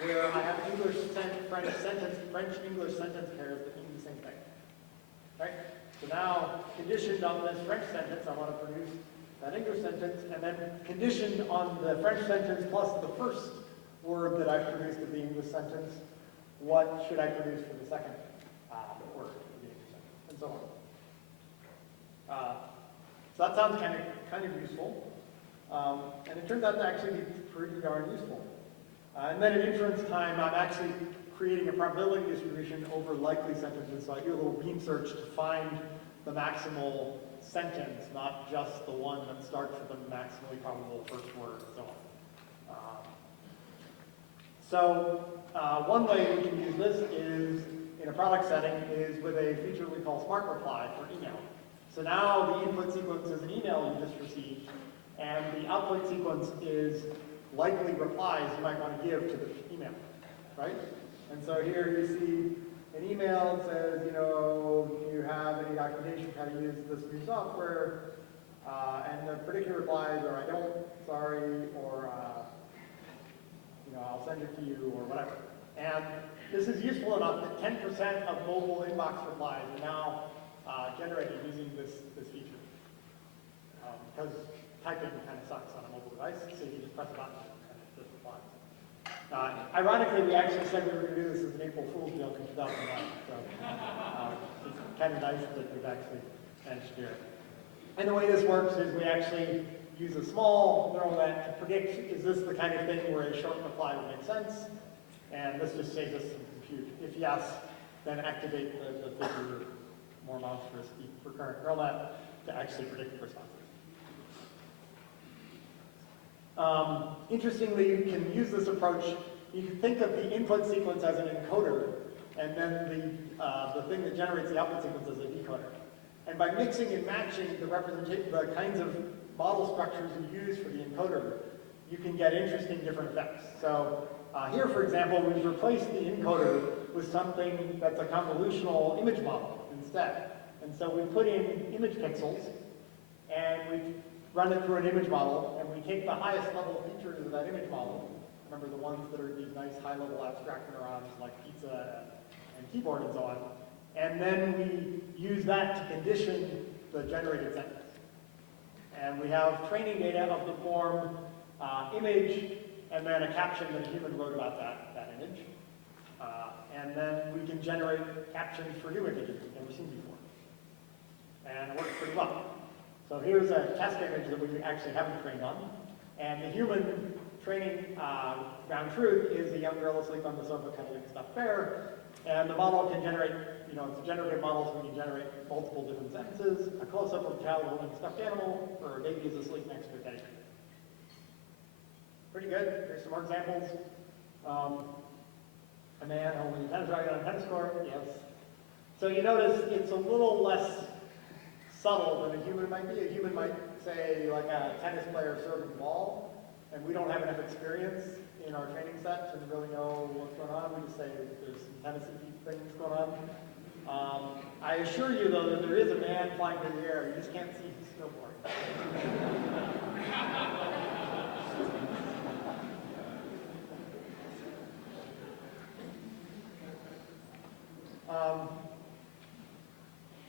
where I have French-English sentence pairs that mean the same thing. Right? So now, conditioned on this French sentence, I want to produce that English sentence, and then conditioned on the French sentence plus the first word that I produced of the English sentence, what should I produce for the second word of the English sentence, and so on. So that sounds kind of useful, and it turns out to actually be pretty darn useful. And then at inference time, I'm actually creating a probability distribution over likely sentences, so I do a little beam search to find the maximal sentence, not just the one that starts with the maximally probable first word, and so on. One way we can use this is, in a product setting, is with a feature we call Smart Reply for email. So now the input sequence is an email you just received, and the output sequence is likely replies you might want to give to the email, right? And so here you see an email that says, do you have any documentation how to use this new software? And the predicted replies are, I don't, sorry, or I'll send it to you, or whatever. And this is useful enough that 10% of mobile inbox replies are now generated using this feature. Because typing kind of sucks on a mobile device, so you just press a button and it just replies. Ironically, we actually said we were going to do this as an April Fool's joke in 2009, so it's kind of nice that we've actually managed to do it. And the way this works is we actually use a small neural net to predict, is this the kind of thing where a short reply would make sense? And this just saves us some compute. If yes, then activate the bigger, more monstrous deep recurrent neural net to actually predict the responses. Interestingly, you can use this approach. You can think of the input sequence as an encoder, and then the thing that generates the output sequence as a decoder. And by mixing and matching the kinds of model structures you use for the encoder, you can get interesting different effects. So here, for example, we've replaced the encoder with something that's a convolutional image model instead. And so we put in image pixels, and we run it through an image model, and we take the highest level features of that image model. Remember the ones that are these nice high-level abstract neurons like pizza and keyboard and so on. And then we use that to condition the generated sentence. And we have training data of the form image, and then a caption that a human wrote about that image. And then we can generate captions for new images we've never seen before. And it works pretty well. So here's a test image that we actually haven't trained on. And the human training ground truth is a young girl asleep on the sofa cuddling a stuffed bear. And the model can generate, it's a generative model, so we can generate multiple different sentences, a close-up of a child holding a stuffed animal, or a baby is asleep next to a teddy bear. Pretty good. Here's some more examples. A man holding a tennis racket on a tennis court, yes. So you notice it's a little less subtle than a human might be. A human might say, like a tennis player serving the ball, and we don't have enough experience in our training set to really know what's going on. We just say there's some tennis things going on. I assure you, though, that there is a man flying through the air. You just can't see his snowboard.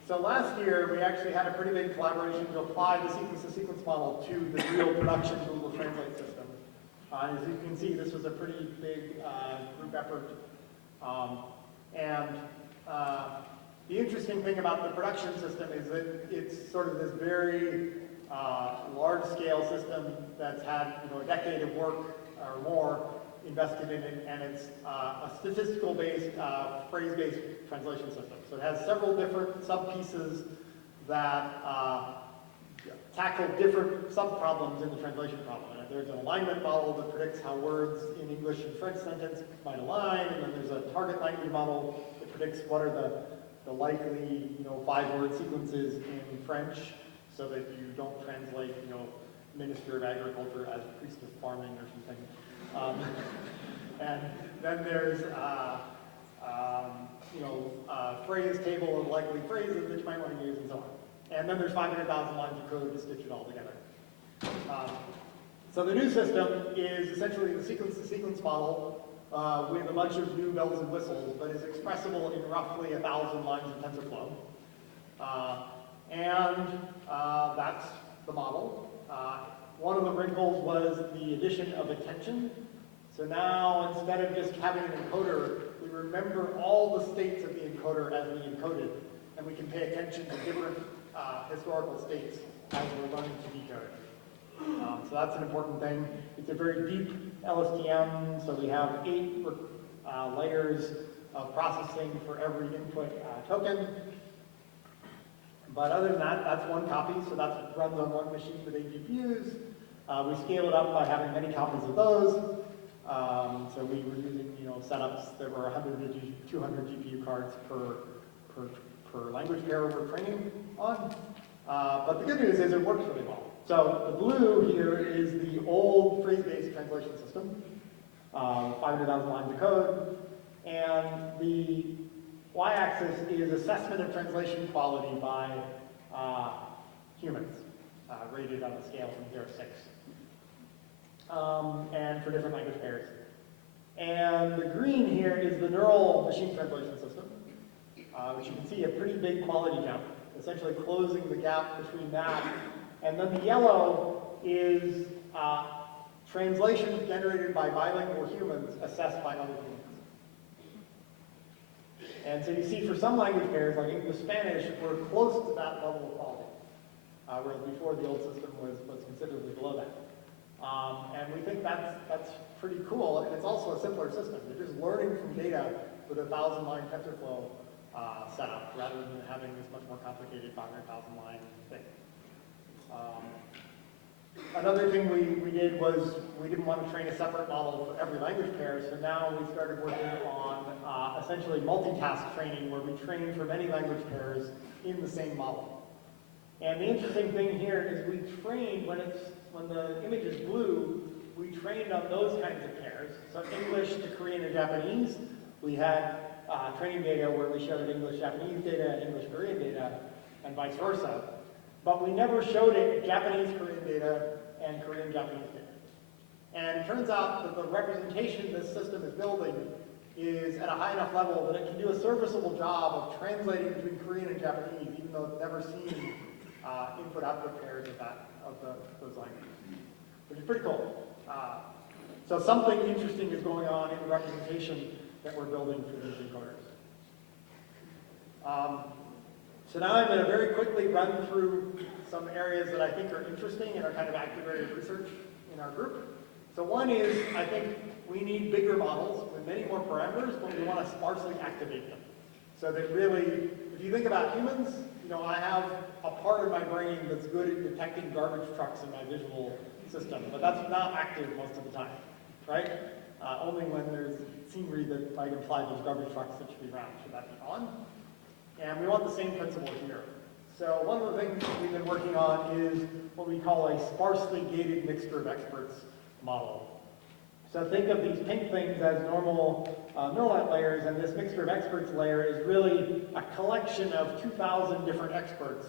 So last year, we actually had a pretty big collaboration to apply the sequence-to-sequence model to the real production Google Translate system. As you can see, this was a pretty big group effort. The interesting thing about the production system is that it's sort of this very large-scale system that's had a decade of work or more invested in it, and it's a statistical-based, phrase-based translation system. So it has several different sub-pieces that tackle different sub-problems in the translation problem. And there's an alignment model that predicts how words in English and French sentence might align, and then there's a target language model that predicts what are the likely 5-word sequences in French, so that you don't translate Minister of Agriculture as priest of farming or something. And then there's phrase table of likely phrases that you might want to use and so on. And then there's 500,000 lines of code to stitch it all together. So the new system is essentially the sequence-to-sequence model with a bunch of new bells and whistles, but is expressible in roughly 1,000 lines of TensorFlow. That's the model. One of the wrinkles was the addition of attention. So now, instead of just having an encoder, we remember all the states of the encoder as being encoded, and we can pay attention to different historical states as we're learning to decode it. So that's an important thing. It's a very deep LSTM, so we have 8 layers of processing for every input token. But other than that, that's one copy, so that runs on one machine with 8 GPUs. We scale it up by having many copies of those. So we were using, setups that were 100 to 200 GPU cards per language pair we're training on. But the good news is it works really well. So the blue here is the old phrase-based translation system, 500,000 lines of code, and the y-axis is assessment of translation quality by humans, rated on a scale from 0 to 6. And for different language pairs. And the green here is the neural machine translation system, which you can see a pretty big quality jump, essentially closing the gap between that. And then the yellow is translations generated by bilingual humans assessed by other humans. And so you see for some language pairs, like English-Spanish, we're close to that level of quality. whereas before the old system was considerably below that. And we think that's pretty cool, and it's also a simpler system. You're just learning from data with a 1,000-line TensorFlow setup, rather than having this much more complicated 500,000-line thing. Another thing we did was we didn't want to train a separate model for every language pair, so now we started working on essentially multitask training, where we train for many language pairs in the same model. And the interesting thing here is we trained, when the image is blue, we trained on those kinds of pairs. So English to Korean and Japanese, we had training data where we showed English-Japanese data and English-Korean data, and vice versa. But we never showed it Japanese-Korean data and Korean-Japanese data. And it turns out that the representation this system is building is at a high enough level that it can do a serviceable job of translating between Korean and Japanese, even though it's never seen input-output pairs of those languages, which is pretty cool. So something interesting is going on in the representation that we're building for these encoders. So now I'm going to very quickly run through some areas that I think are interesting and are kind of active areas of research in our group. So one is, I think we need bigger models with many more parameters, but we want to sparsely activate them. So that really, if you think about humans, I have a part of my brain that's good at detecting garbage trucks in my visual system, but that's not active most of the time, right? Only when there's scenery that might imply there's garbage trucks that should be around. Should that be on? And we want the same principle here. So one of the things we've been working on is what we call a sparsely gated mixture of experts model. So think of these pink things as normal neural net layers, and this mixture of experts layer is really a collection of 2,000 different experts.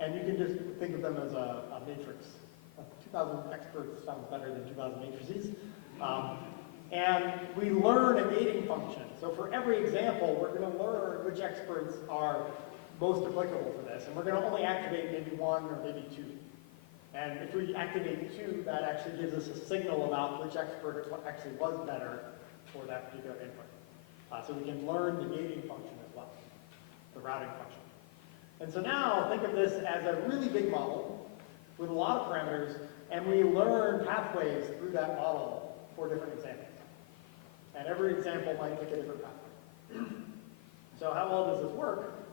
And you can just think of them as a matrix. 2,000 experts sounds better than 2,000 matrices. And we learn a gating function. So for every example, we're going to learn which experts are most applicable for this. And we're going to only activate maybe one or maybe two. And if we activate two, that actually gives us a signal about which expert actually was better for that particular input. So we can learn the gating function as well, the routing function. And so now think of this as a really big model with a lot of parameters, and we learn pathways through that model for different examples. And every example might pick a different pathway. So how well does this work?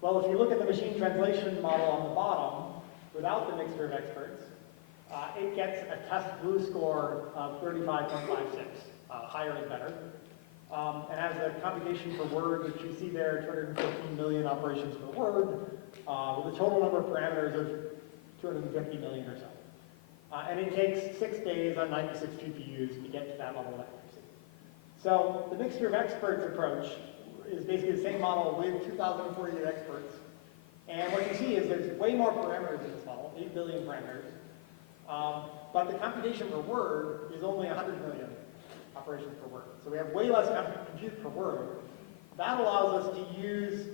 Well, if you look at the machine translation model on the bottom, without the mixture of experts, it gets a test blue score of 35.56. Higher is better. And has a computation per word, which you see there, 214 million operations per word, with a total number of parameters of 250 million or so. And it takes 6 days on 96 GPUs to get to that level of accuracy. So the mixture of experts approach is basically the same model with 2,048 experts. And what you see is there's way more parameters in this model, 8 billion parameters. But the computation per word is only 100 million operations per word. So we have way less compute per word. That allows us to use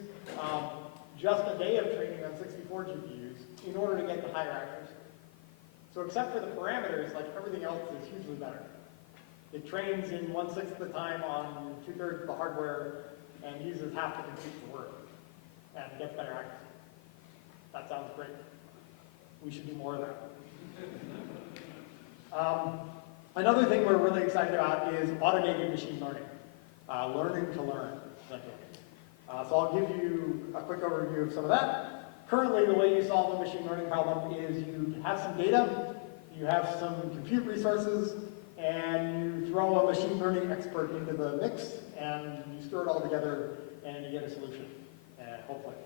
just a day of training on 64 GPUs in order to get the higher accuracy. So except for the parameters, like everything else is hugely better. It trains in 1/6 of the time on 2/3 of the hardware and uses half the compute per word and gets better accuracy. That sounds great. We should do more of that. Another thing we're really excited about is automated machine learning, learning to learn. So I'll give you a quick overview of some of that. Currently, the way you solve a machine learning problem is you have some data, you have some compute resources, and you throw a machine learning expert into the mix, and you stir it all together, and you get a solution, hopefully.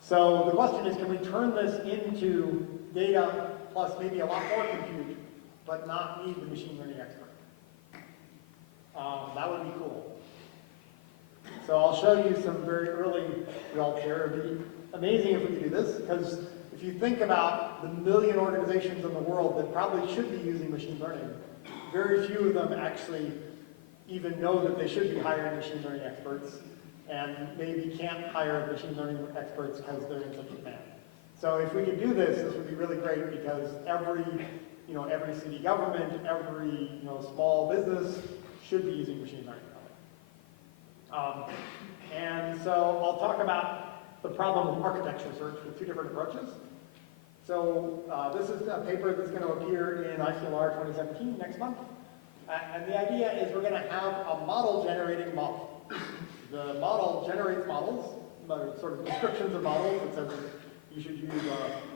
So the question is, can we turn this into data plus maybe a lot more compute, but not need the machine learning expert? That would be cool. So I'll show you some very early results here. It would be amazing if we could do this, because if you think about the million organizations in the world that probably should be using machine learning, very few of them actually even know that they should be hiring machine learning experts, and maybe can't hire machine learning experts because they're in such demand. So if we could do this, this would be really great, because every city government, every small business should be using machine learning. And so I'll talk about the problem of architecture search with 2 different approaches. So this is a paper that's going to appear in ICLR 2017 next month. And the idea is we're going to have a model generating model. The model generates models, sort of descriptions of models. It says you should use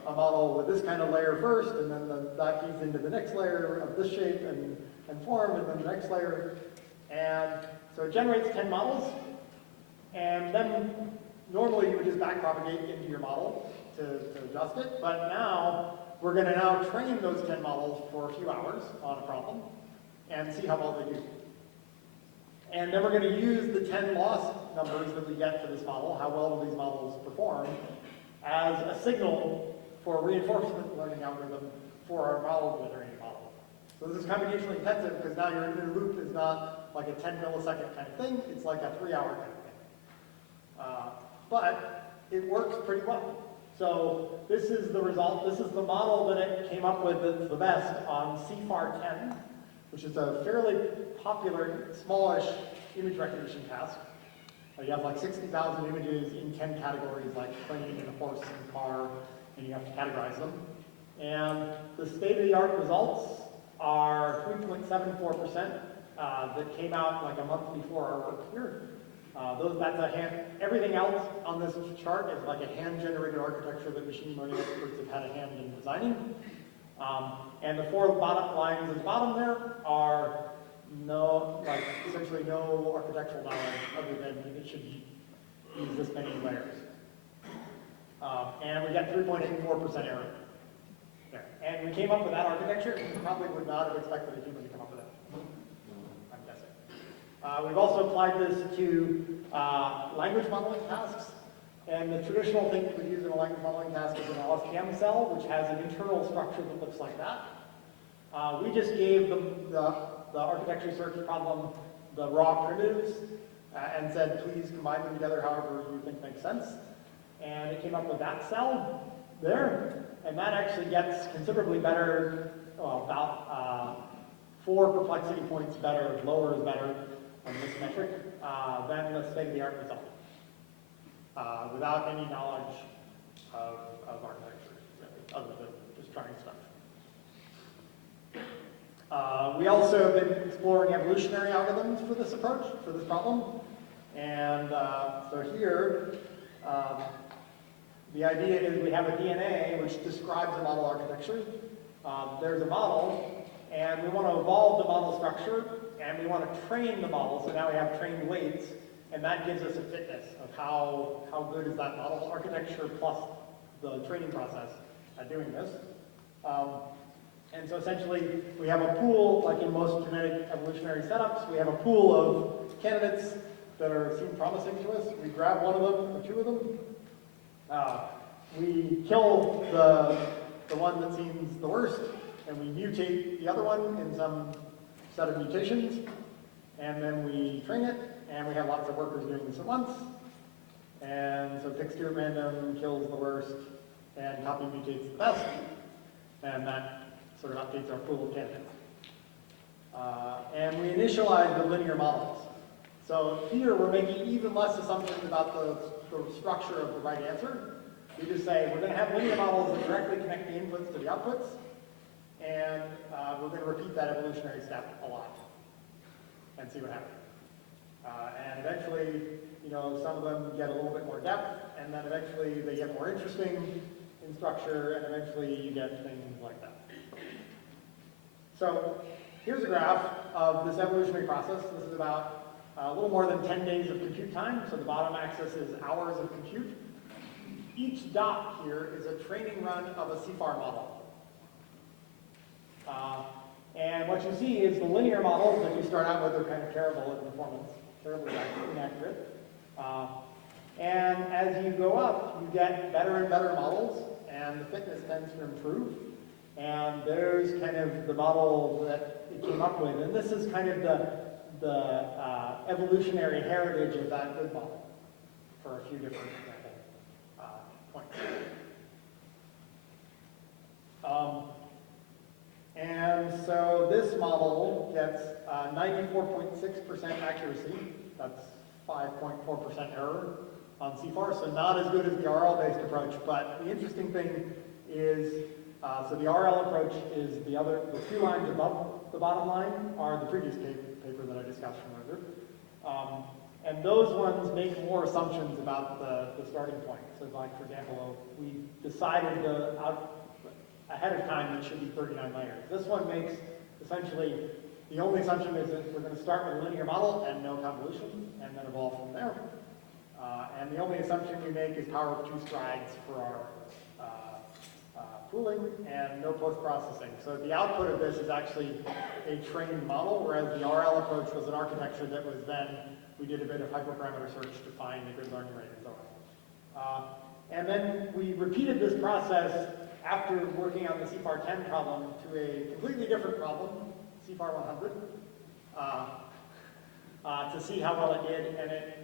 a model with this kind of layer first, and then that feeds into the next layer of this shape and form, and then the next layer. And so it generates 10 models, and then normally you would just backpropagate into your model to adjust it. But now we're going to now train those 10 models for a few hours on a problem and see how well they do. And then we're going to use the 10 loss numbers that we get for this model, how well will these models perform, as a signal for a reinforcement learning algorithm for our model generating model. So this is computationally intensive because now your inner loop is not like a 10 millisecond kind of thing, it's like a 3-hour kind of thing. But it works pretty well. So this is the result, this is the model that it came up with that's the best on CFAR 10, which is a fairly popular, smallish image recognition task. You have like 60,000 images in 10 categories, like plane and a horse and a car, and you have to categorize them. And the state-of-the-art results are 3.74% that came out like a month before our work here. Everything else on this chart is like a hand-generated architecture that machine learning experts have had a hand in designing. And the 4 bottom lines at the bottom there are essentially no architectural knowledge other than it should use this many layers. And we get 3.84% error there. And we came up with that architecture. We probably would not have expected a human to come up with that, I'm guessing. We've also applied this to language modeling tasks. And the traditional thing that we use in a language modeling task is an LSTM cell, which has an internal structure that looks like that. We just gave the architecture search problem the raw primitives and said, please combine them together however you think makes sense. And it came up with that cell there. And that actually gets considerably better, about 4 perplexity points better, lower is better on this metric than the state-of-the-art result. Without any knowledge of architecture, other than just trying stuff. We also have been exploring evolutionary algorithms for this approach, for this problem. And so here, the idea is we have a DNA which describes a model architecture. There's a model, and we want to evolve the model structure, and we want to train the model. So now we have trained weights, and that gives us a fitness of how good is that model architecture plus the training process at doing this. And so essentially, we have a pool, like in most genetic evolutionary setups, we have a pool of candidates that seem promising to us. We grab one of them or 2 of them. We kill the one that seems the worst, and we mutate the other one in some set of mutations, and then we train it, and we have lots of workers doing this at once. And so picks 2 at random, kills the worst, and copy mutates the best, and that sort of updates our pool of candidates. And we initialize the linear models. So here we're making even less assumptions about the structure of the right answer. We just say we're going to have linear models that directly connect the inputs to the outputs, and we're going to repeat that evolutionary step a lot and see what happens. And eventually, some of them get a little bit more depth, and then eventually they get more interesting in structure, and eventually you get things like that. So here's a graph of this evolutionary process. This is about a little more than 10 days of compute time. So the bottom axis is hours of compute. Each dot here is a training run of a CFAR model. And what you see is the linear models that you start out with are kind of terrible in performance, terribly inaccurate. And as you go up, you get better and better models, and the fitness tends to improve. And there's kind of the model that it came up with. And this is kind of the evolutionary heritage of that good model for a few different points. And so this model gets 94.6% accuracy. That's 5.4% error. on CFAR, so not as good as the RL-based approach, but the interesting thing is, so the RL approach is the 2 lines above the bottom line are the previous paper that I discussed from earlier. And those ones make more assumptions about the starting point. So like, for example, we decided ahead of time it should be 39 layers. This one makes, essentially, the only assumption is that we're going to start with a linear model and no convolution, and then evolve from there. And the only assumption we make is power of 2 strides for our pooling, and no post-processing. So the output of this is actually a trained model, whereas the RL approach was an architecture that was then, we did a bit of hyperparameter search to find a good learning rate and so on. And then we repeated this process after working on the CFAR 10 problem to a completely different problem, CFAR 100, to see how well it did, and it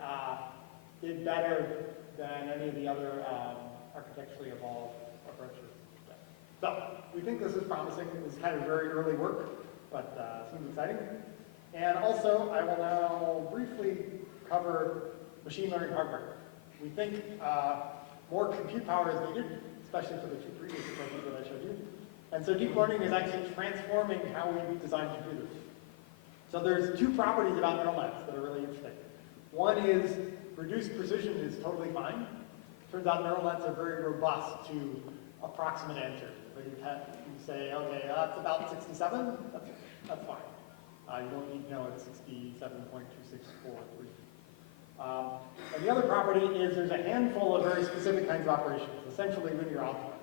did better than any of the other architecturally evolved approaches. So, we think this is promising. This is kind of very early work, but seems exciting. And also, I will now briefly cover machine learning hardware. We think more compute power is needed, especially for the 2 previous approaches that I showed you. And so deep learning is actually transforming how we design computers. So there's 2 properties about neural nets that are really interesting. One is reduced precision is totally fine. Turns out neural nets are very robust to approximate answers. So you say, okay, that's about 67, that's fine. You don't need to know it's 67.2643. And the other property is there's a handful of very specific kinds of operations, essentially linear algebra.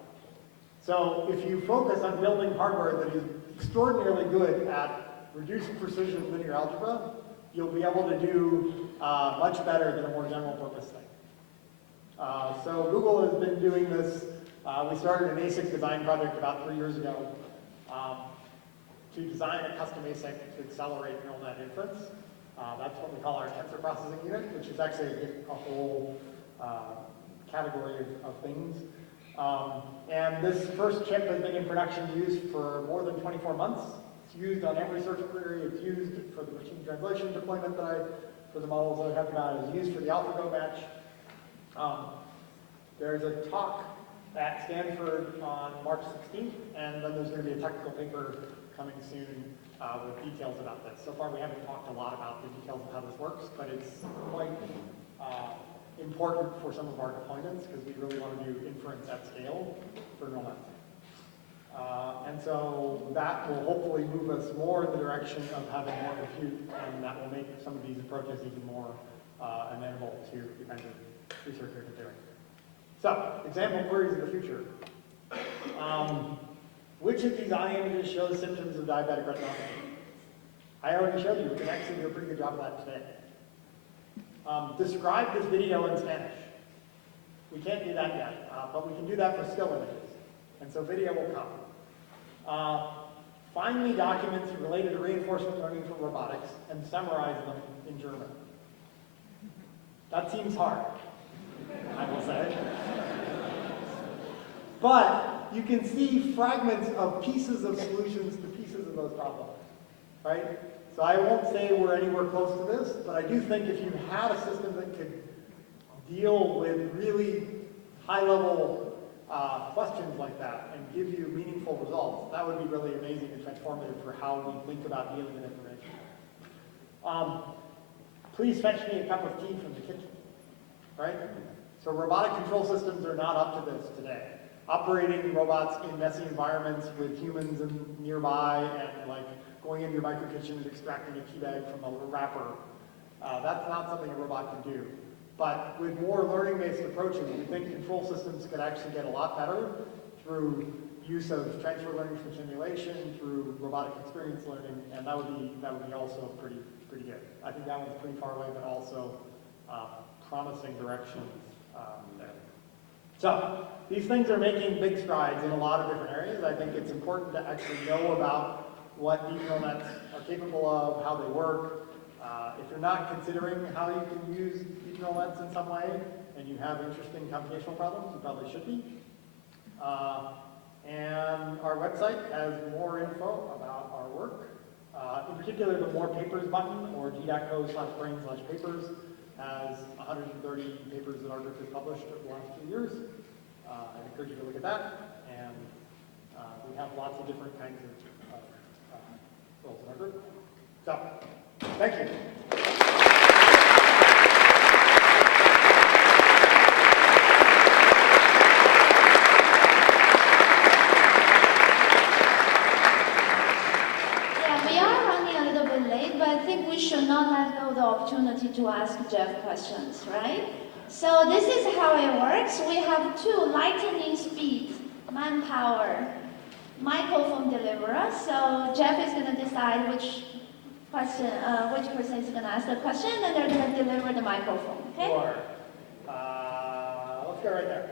So if you focus on building hardware that is extraordinarily good at reduced precision linear algebra, you'll be able to do much better than a more general purpose thing. So Google has been doing this. We started an ASIC design project about 3 years ago to design a custom ASIC to accelerate neural net inference. That's what we call our tensor processing unit, which is actually a whole category of things. And this first chip has been in production use for more than 24 months. It's used on every search query. It's used for the machine translation deployment for the models that I talked about. It's used for the AlphaGo match. There's a talk at Stanford on March 16th, and then there's going to be a technical paper coming soon with details about this. So far, we haven't talked a lot about the details of how this works, but it's quite important for some of our deployments because we really want to do inference at scale for neural nets. And so that will hopefully move us more in the direction of having more compute, and that will make some of these approaches even more amenable to the kind of research we're doing. So, example queries of the future. Which of these eye images shows symptoms of diabetic retinopathy? I already showed you. We can actually do a pretty good job of that today. Describe this video in Spanish. We can't do that yet, but we can do that for still images. And so video will come. Find me documents related to reinforcement learning for robotics and summarize them in German. That seems hard, I will say. But you can see fragments of pieces of solutions to pieces of those problems, right? So I won't say we're anywhere close to this, but I do think if you had a system that could deal with really high-level questions like that and give you meaningful results, that would be really amazing and transformative for how we think about dealing with information. Please fetch me a cup of tea from the kitchen, right? So robotic control systems are not up to this today. Operating robots in messy environments with humans nearby and like going into your micro kitchen and extracting a tea bag from a wrapper, that's not something a robot can do. But with more learning-based approaches, we think control systems could actually get a lot better through use of transfer learning from simulation, through robotic experience learning, and that would be also pretty good. I think that one's pretty far away, but also promising directions there. So these things are making big strides in a lot of different areas. I think it's important to actually know about what deep neural nets are capable of, how they work. If you're not considering how you can use deep neural nets in some way, and you have interesting computational problems, you probably should be. And our website has more info about our work. In particular, the More Papers button, or g.co/brain/papers, has 130 papers that our group has published over the last few years. I'd encourage you to look at that. And we have lots of different kinds of roles in our group. So, thank you. But I think we should not let go of the opportunity to ask Jeff questions, right? So this is how it works. We have two lightning speed, manpower, microphone deliverer. So Jeff is going to decide which person is going to ask the question, and they're going to deliver the microphone. Okay? Sure. Let's go right there.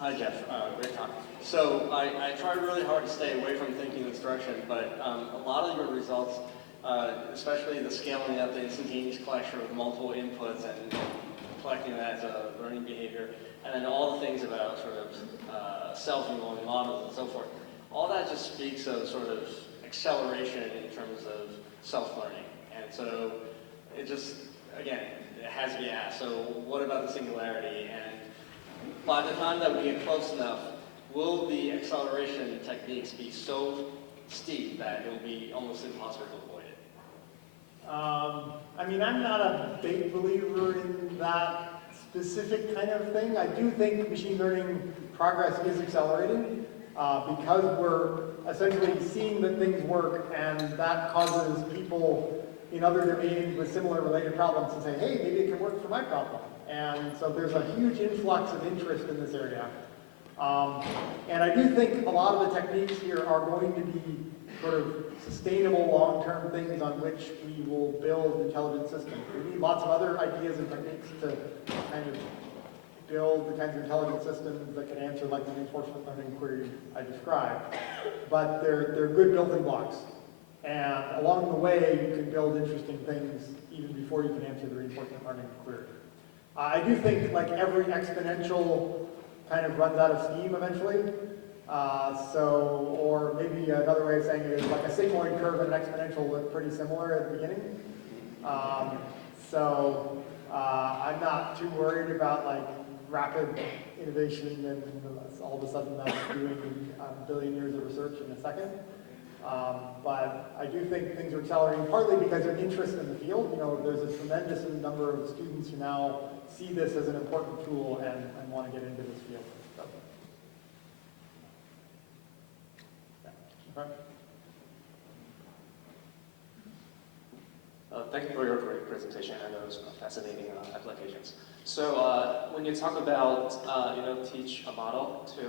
Hi, Jeff. Great talk. So I tried really hard to stay away from thinking instruction, but a lot of your results, especially the scaling up the instantaneous collection with multiple inputs and collecting that as a learning behavior, and then all the things about sort of self-evolving models and so forth, all that just speaks of sort of acceleration in terms of self-learning. And so it just, again, it has to be asked. So what about the singularity? And by the time that we get close enough, will the acceleration techniques be so steep that it will be almost impossible to avoid it? I mean, I'm not a big believer in that specific kind of thing. I do think machine learning progress is accelerating because we're essentially seeing that things work, and that causes people in other domains with similar related problems to say, hey, maybe it can work for my problem. And so there's a huge influx of interest in this area. And I do think a lot of the techniques here are going to be sort of sustainable long-term things on which we will build intelligent systems. We need lots of other ideas and techniques to kind of build the kinds of intelligent systems that can answer like the reinforcement learning query I described. But they're good building blocks. And along the way, you can build interesting things even before you can answer the reinforcement learning query. I do think like every exponential kind of runs out of steam eventually. Or maybe another way of saying it is like a sigmoid curve and an exponential look pretty similar at the beginning. I'm not too worried about like rapid innovation and all of a sudden that's doing a billion years of research in a second. But I do think things are accelerating partly because of interest in the field. You know, there's a tremendous number of students who now see this as an important tool and want to get into this field. So. Yeah. Okay. Thank you for your great presentation and those fascinating applications. So when you talk about teach a model to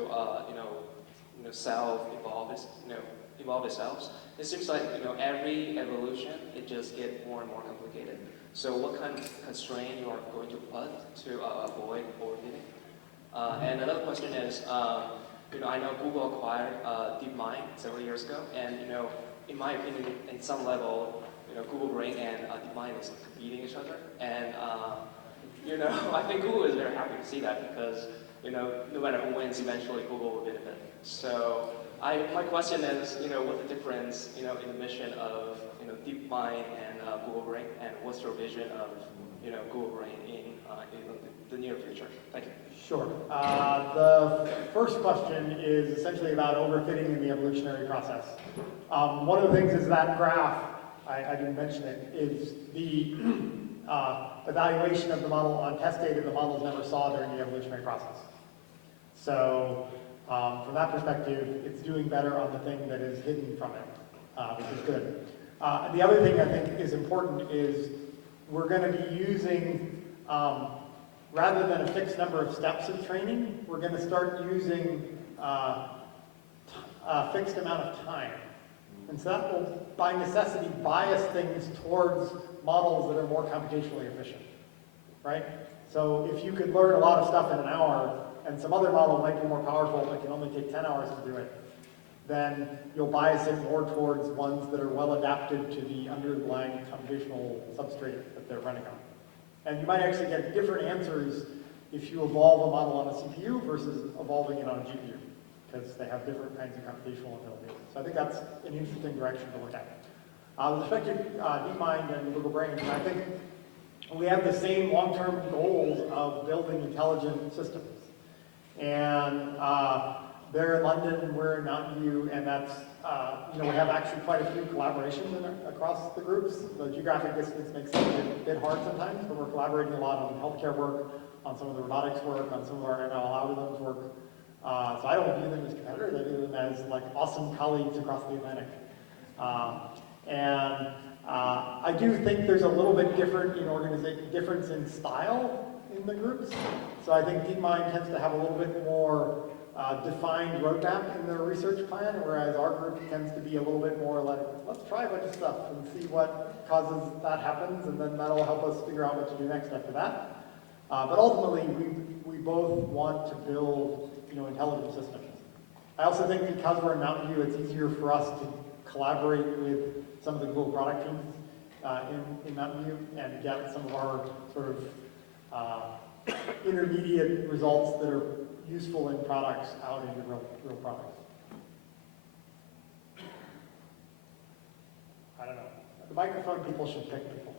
evolve itself, it seems like every evolution it just gets more and more complicated. So what kind of constraint you are going to put to avoid overfitting? And another question is, I know Google acquired DeepMind several years ago, and in my opinion, in some level, Google Brain and DeepMind is competing each other, and I think Google is very happy to see that because no matter who wins, eventually Google will benefit. So my question is, what's the difference in the mission of DeepMind and Google Brain, and what's your vision of Google Brain in the near future? Thank you. Sure. The first question is essentially about overfitting in the evolutionary process. One of the things is that graph, I didn't mention it, is the evaluation of the model on test data the models never saw during the evolutionary process. So from that perspective, it's doing better on the thing that is hidden from it, which is good. The other thing I think is important is we're going to be using, rather than a fixed number of steps of training, we're going to start using a fixed amount of time. And so that will, by necessity, bias things towards models that are more computationally efficient, right? So if you could learn a lot of stuff in an hour, and some other model might be more powerful but can only take 10 hours to do it, then you'll bias it more towards ones that are well adapted to the underlying computational substrate that they're running on. And you might actually get different answers if you evolve a model on a CPU versus evolving it on a GPU, because they have different kinds of computational abilities. So I think that's an interesting direction to look at. With respect to DeepMind and Google Brains, I think we have the same long-term goals of building intelligent systems. And they're in London, we're in Mountain View, and that's, we have actually quite a few collaborations across the groups. The geographic distance makes it a bit hard sometimes, but we're collaborating a lot on healthcare work, on some of the robotics work, on some of our ML algorithms work. So I don't view them as competitors, I view them as like awesome colleagues across the Atlantic. I do think there's a little bit difference in style in the groups. So I think DeepMind tends to have a little bit more defined roadmap in their research plan, whereas our group tends to be a little bit more like, let's try a bunch of stuff and see what causes that happens, and then that'll help us figure out what to do next after that. But ultimately, we both want to build intelligent systems. I also think because we're in Mountain View, it's easier for us to collaborate with some of the Google product teams in Mountain View and get some of our sort of intermediate results that are useful in products out into real products. I don't know. The microphone people should pick people.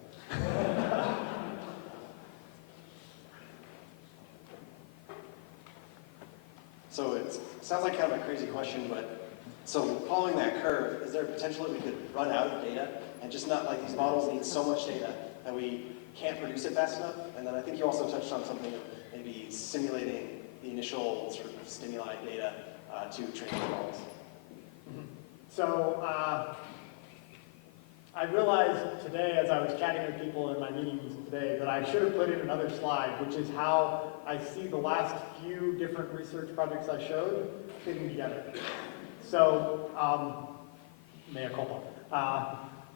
So it sounds like kind of a crazy question, but so following that curve, is there a potential that we could run out of data and just not, like, these models need so much data that we can't produce it fast enough? And then I think you also touched on something of maybe simulating the initial sort of stimuli data to train the models. So I realized today, as I was chatting with people in my meetings today, that I should have put in another slide, which is how I see the last few different research projects I showed fitting together. So, mea culpa.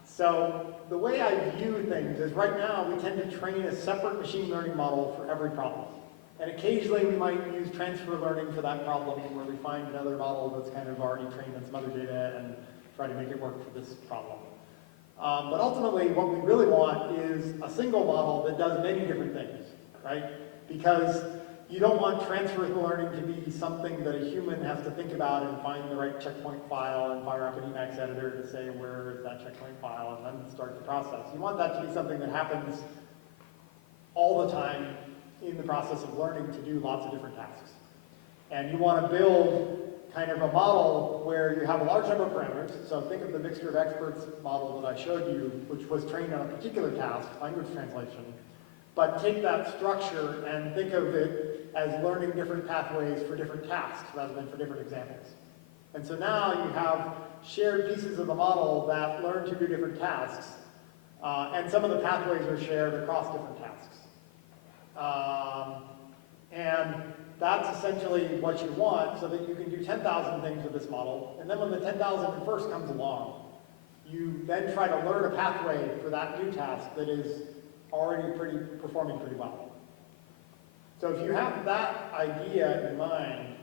So the way I view things is right now we tend to train a separate machine learning model for every problem. And occasionally we might use transfer learning for that problem where we find another model that's kind of already trained on some other data and try to make it work for this problem. But ultimately what we really want is a single model that does many different things, right? Because you don't want transfer learning to be something that a human has to think about and find the right checkpoint file and fire up an Emacs editor to say where is that checkpoint file and then start the process. You want that to be something that happens all the time in the process of learning to do lots of different tasks. And you want to build kind of a model where you have a large number of parameters. So think of the mixture of experts model that I showed you, which was trained on a particular task, language translation. But take that structure and think of it as learning different pathways for different tasks rather than for different examples. And so now you have shared pieces of the model that learn to do different tasks, and some of the pathways are shared across different tasks. And that's essentially what you want so that you can do 10,000 things with this model, and then when the 10,001st comes along, you then try to learn a pathway for that new task that is already performing pretty well. So if you have that idea in mind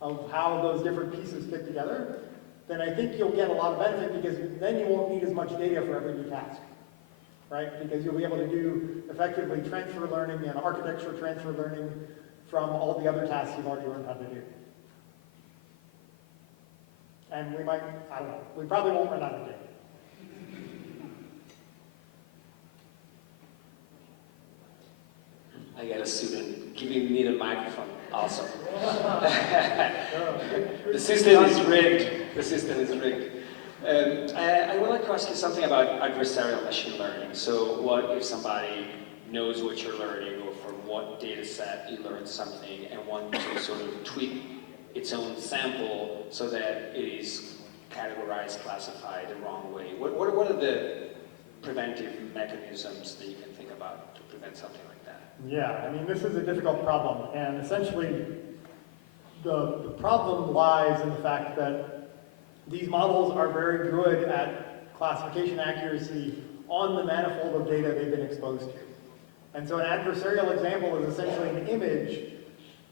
of how those different pieces fit together, then I think you'll get a lot of benefit because then you won't need as much data for every new task, right? Because you'll be able to do effectively transfer learning and architecture transfer learning from all the other tasks you've already learned how to do. And we might, I don't know, we probably won't run out of data. I got a student giving me the microphone. Awesome. The system is rigged. The system is rigged. I would like to ask you something about adversarial machine learning. So what if somebody knows what you're learning or from what data set you learned something and want to sort of tweak its own sample so that it is categorized, classified the wrong way? What are the preventive mechanisms that you can think about to prevent something like that? Yeah, I mean, this is a difficult problem, and essentially the problem lies in the fact that these models are very good at classification accuracy on the manifold of data they've been exposed to. And so an adversarial example is essentially an image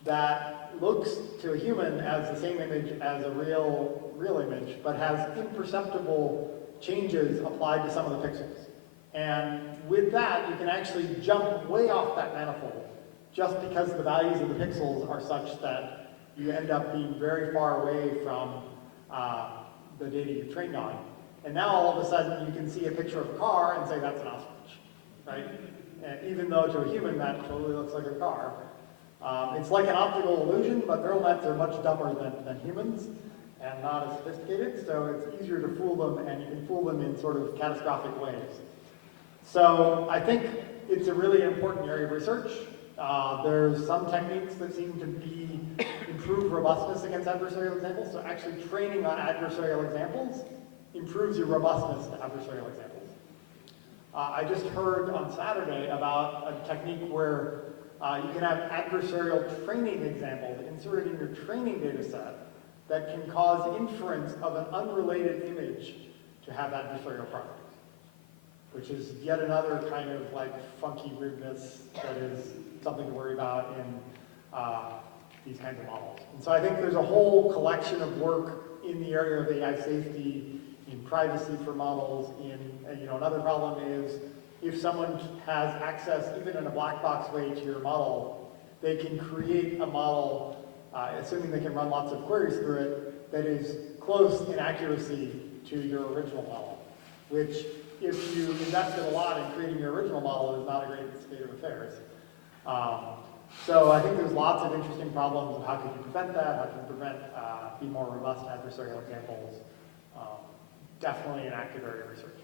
that looks to a human as the same image as a real image, but has imperceptible changes applied to some of the pixels. And with that, you can actually jump way off that manifold just because the values of the pixels are such that you end up being very far away from the data you trained on. And now all of a sudden you can see a picture of a car and say that's an ostrich, right? And even though to a human that totally looks like a car. It's like an optical illusion, but neural nets are much dumber than humans and not as sophisticated, so it's easier to fool them, and you can fool them in sort of catastrophic ways. So I think it's a really important area of research. There's some techniques that seem to improve robustness against adversarial examples, so actually training on adversarial examples improves your robustness to adversarial examples. I just heard on Saturday about a technique where you can have adversarial training examples inserted in your training data set that can cause inference of an unrelated image to have adversarial properties, which is yet another kind of like funky weirdness that is something to worry about in these kinds of models. And so I think there's a whole collection of work in the area of AI safety, in privacy for models, another problem is if someone has access, even in a black box way, to your model, they can create a model, assuming they can run lots of queries through it, that is close in accuracy to your original model, which, if you invested a lot in creating your original model, is not a great state of affairs. So I think there's lots of interesting problems of how can you prevent that, how can you prevent be more robust adversarial examples. Definitely an active area of research.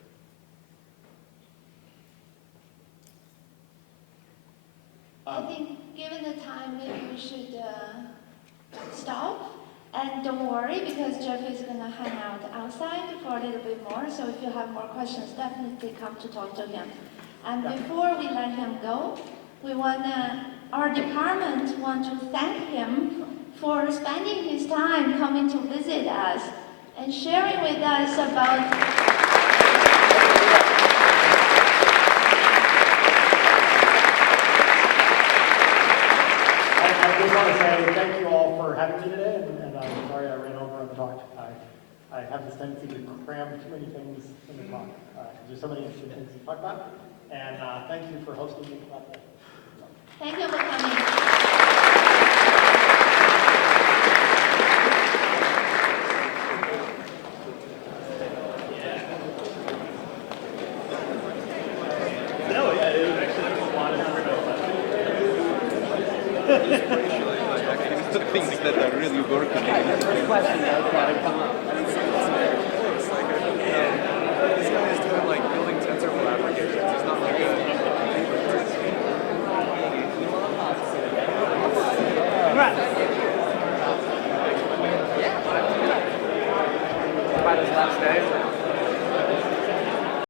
I think given the time, maybe we should stop. And don't worry, because Jeff is going to hang out outside for a little bit more. So if you have more questions, definitely come to talk to him. And before we let him go, our department want to thank him for spending his time coming to visit us and sharing with us about I just want to say thank you all for having me today, and I'm sorry I ran over on the talk. I have this tendency to cram too many things in the talk. There's so many interesting things to talk about, and thank you for hosting me. Thank you for coming. No, yeah, it was actually a lot of the things that are really working. The first question that come up. This guy is doing like building TensorFlow applications. He's not like Congrats. By this last day.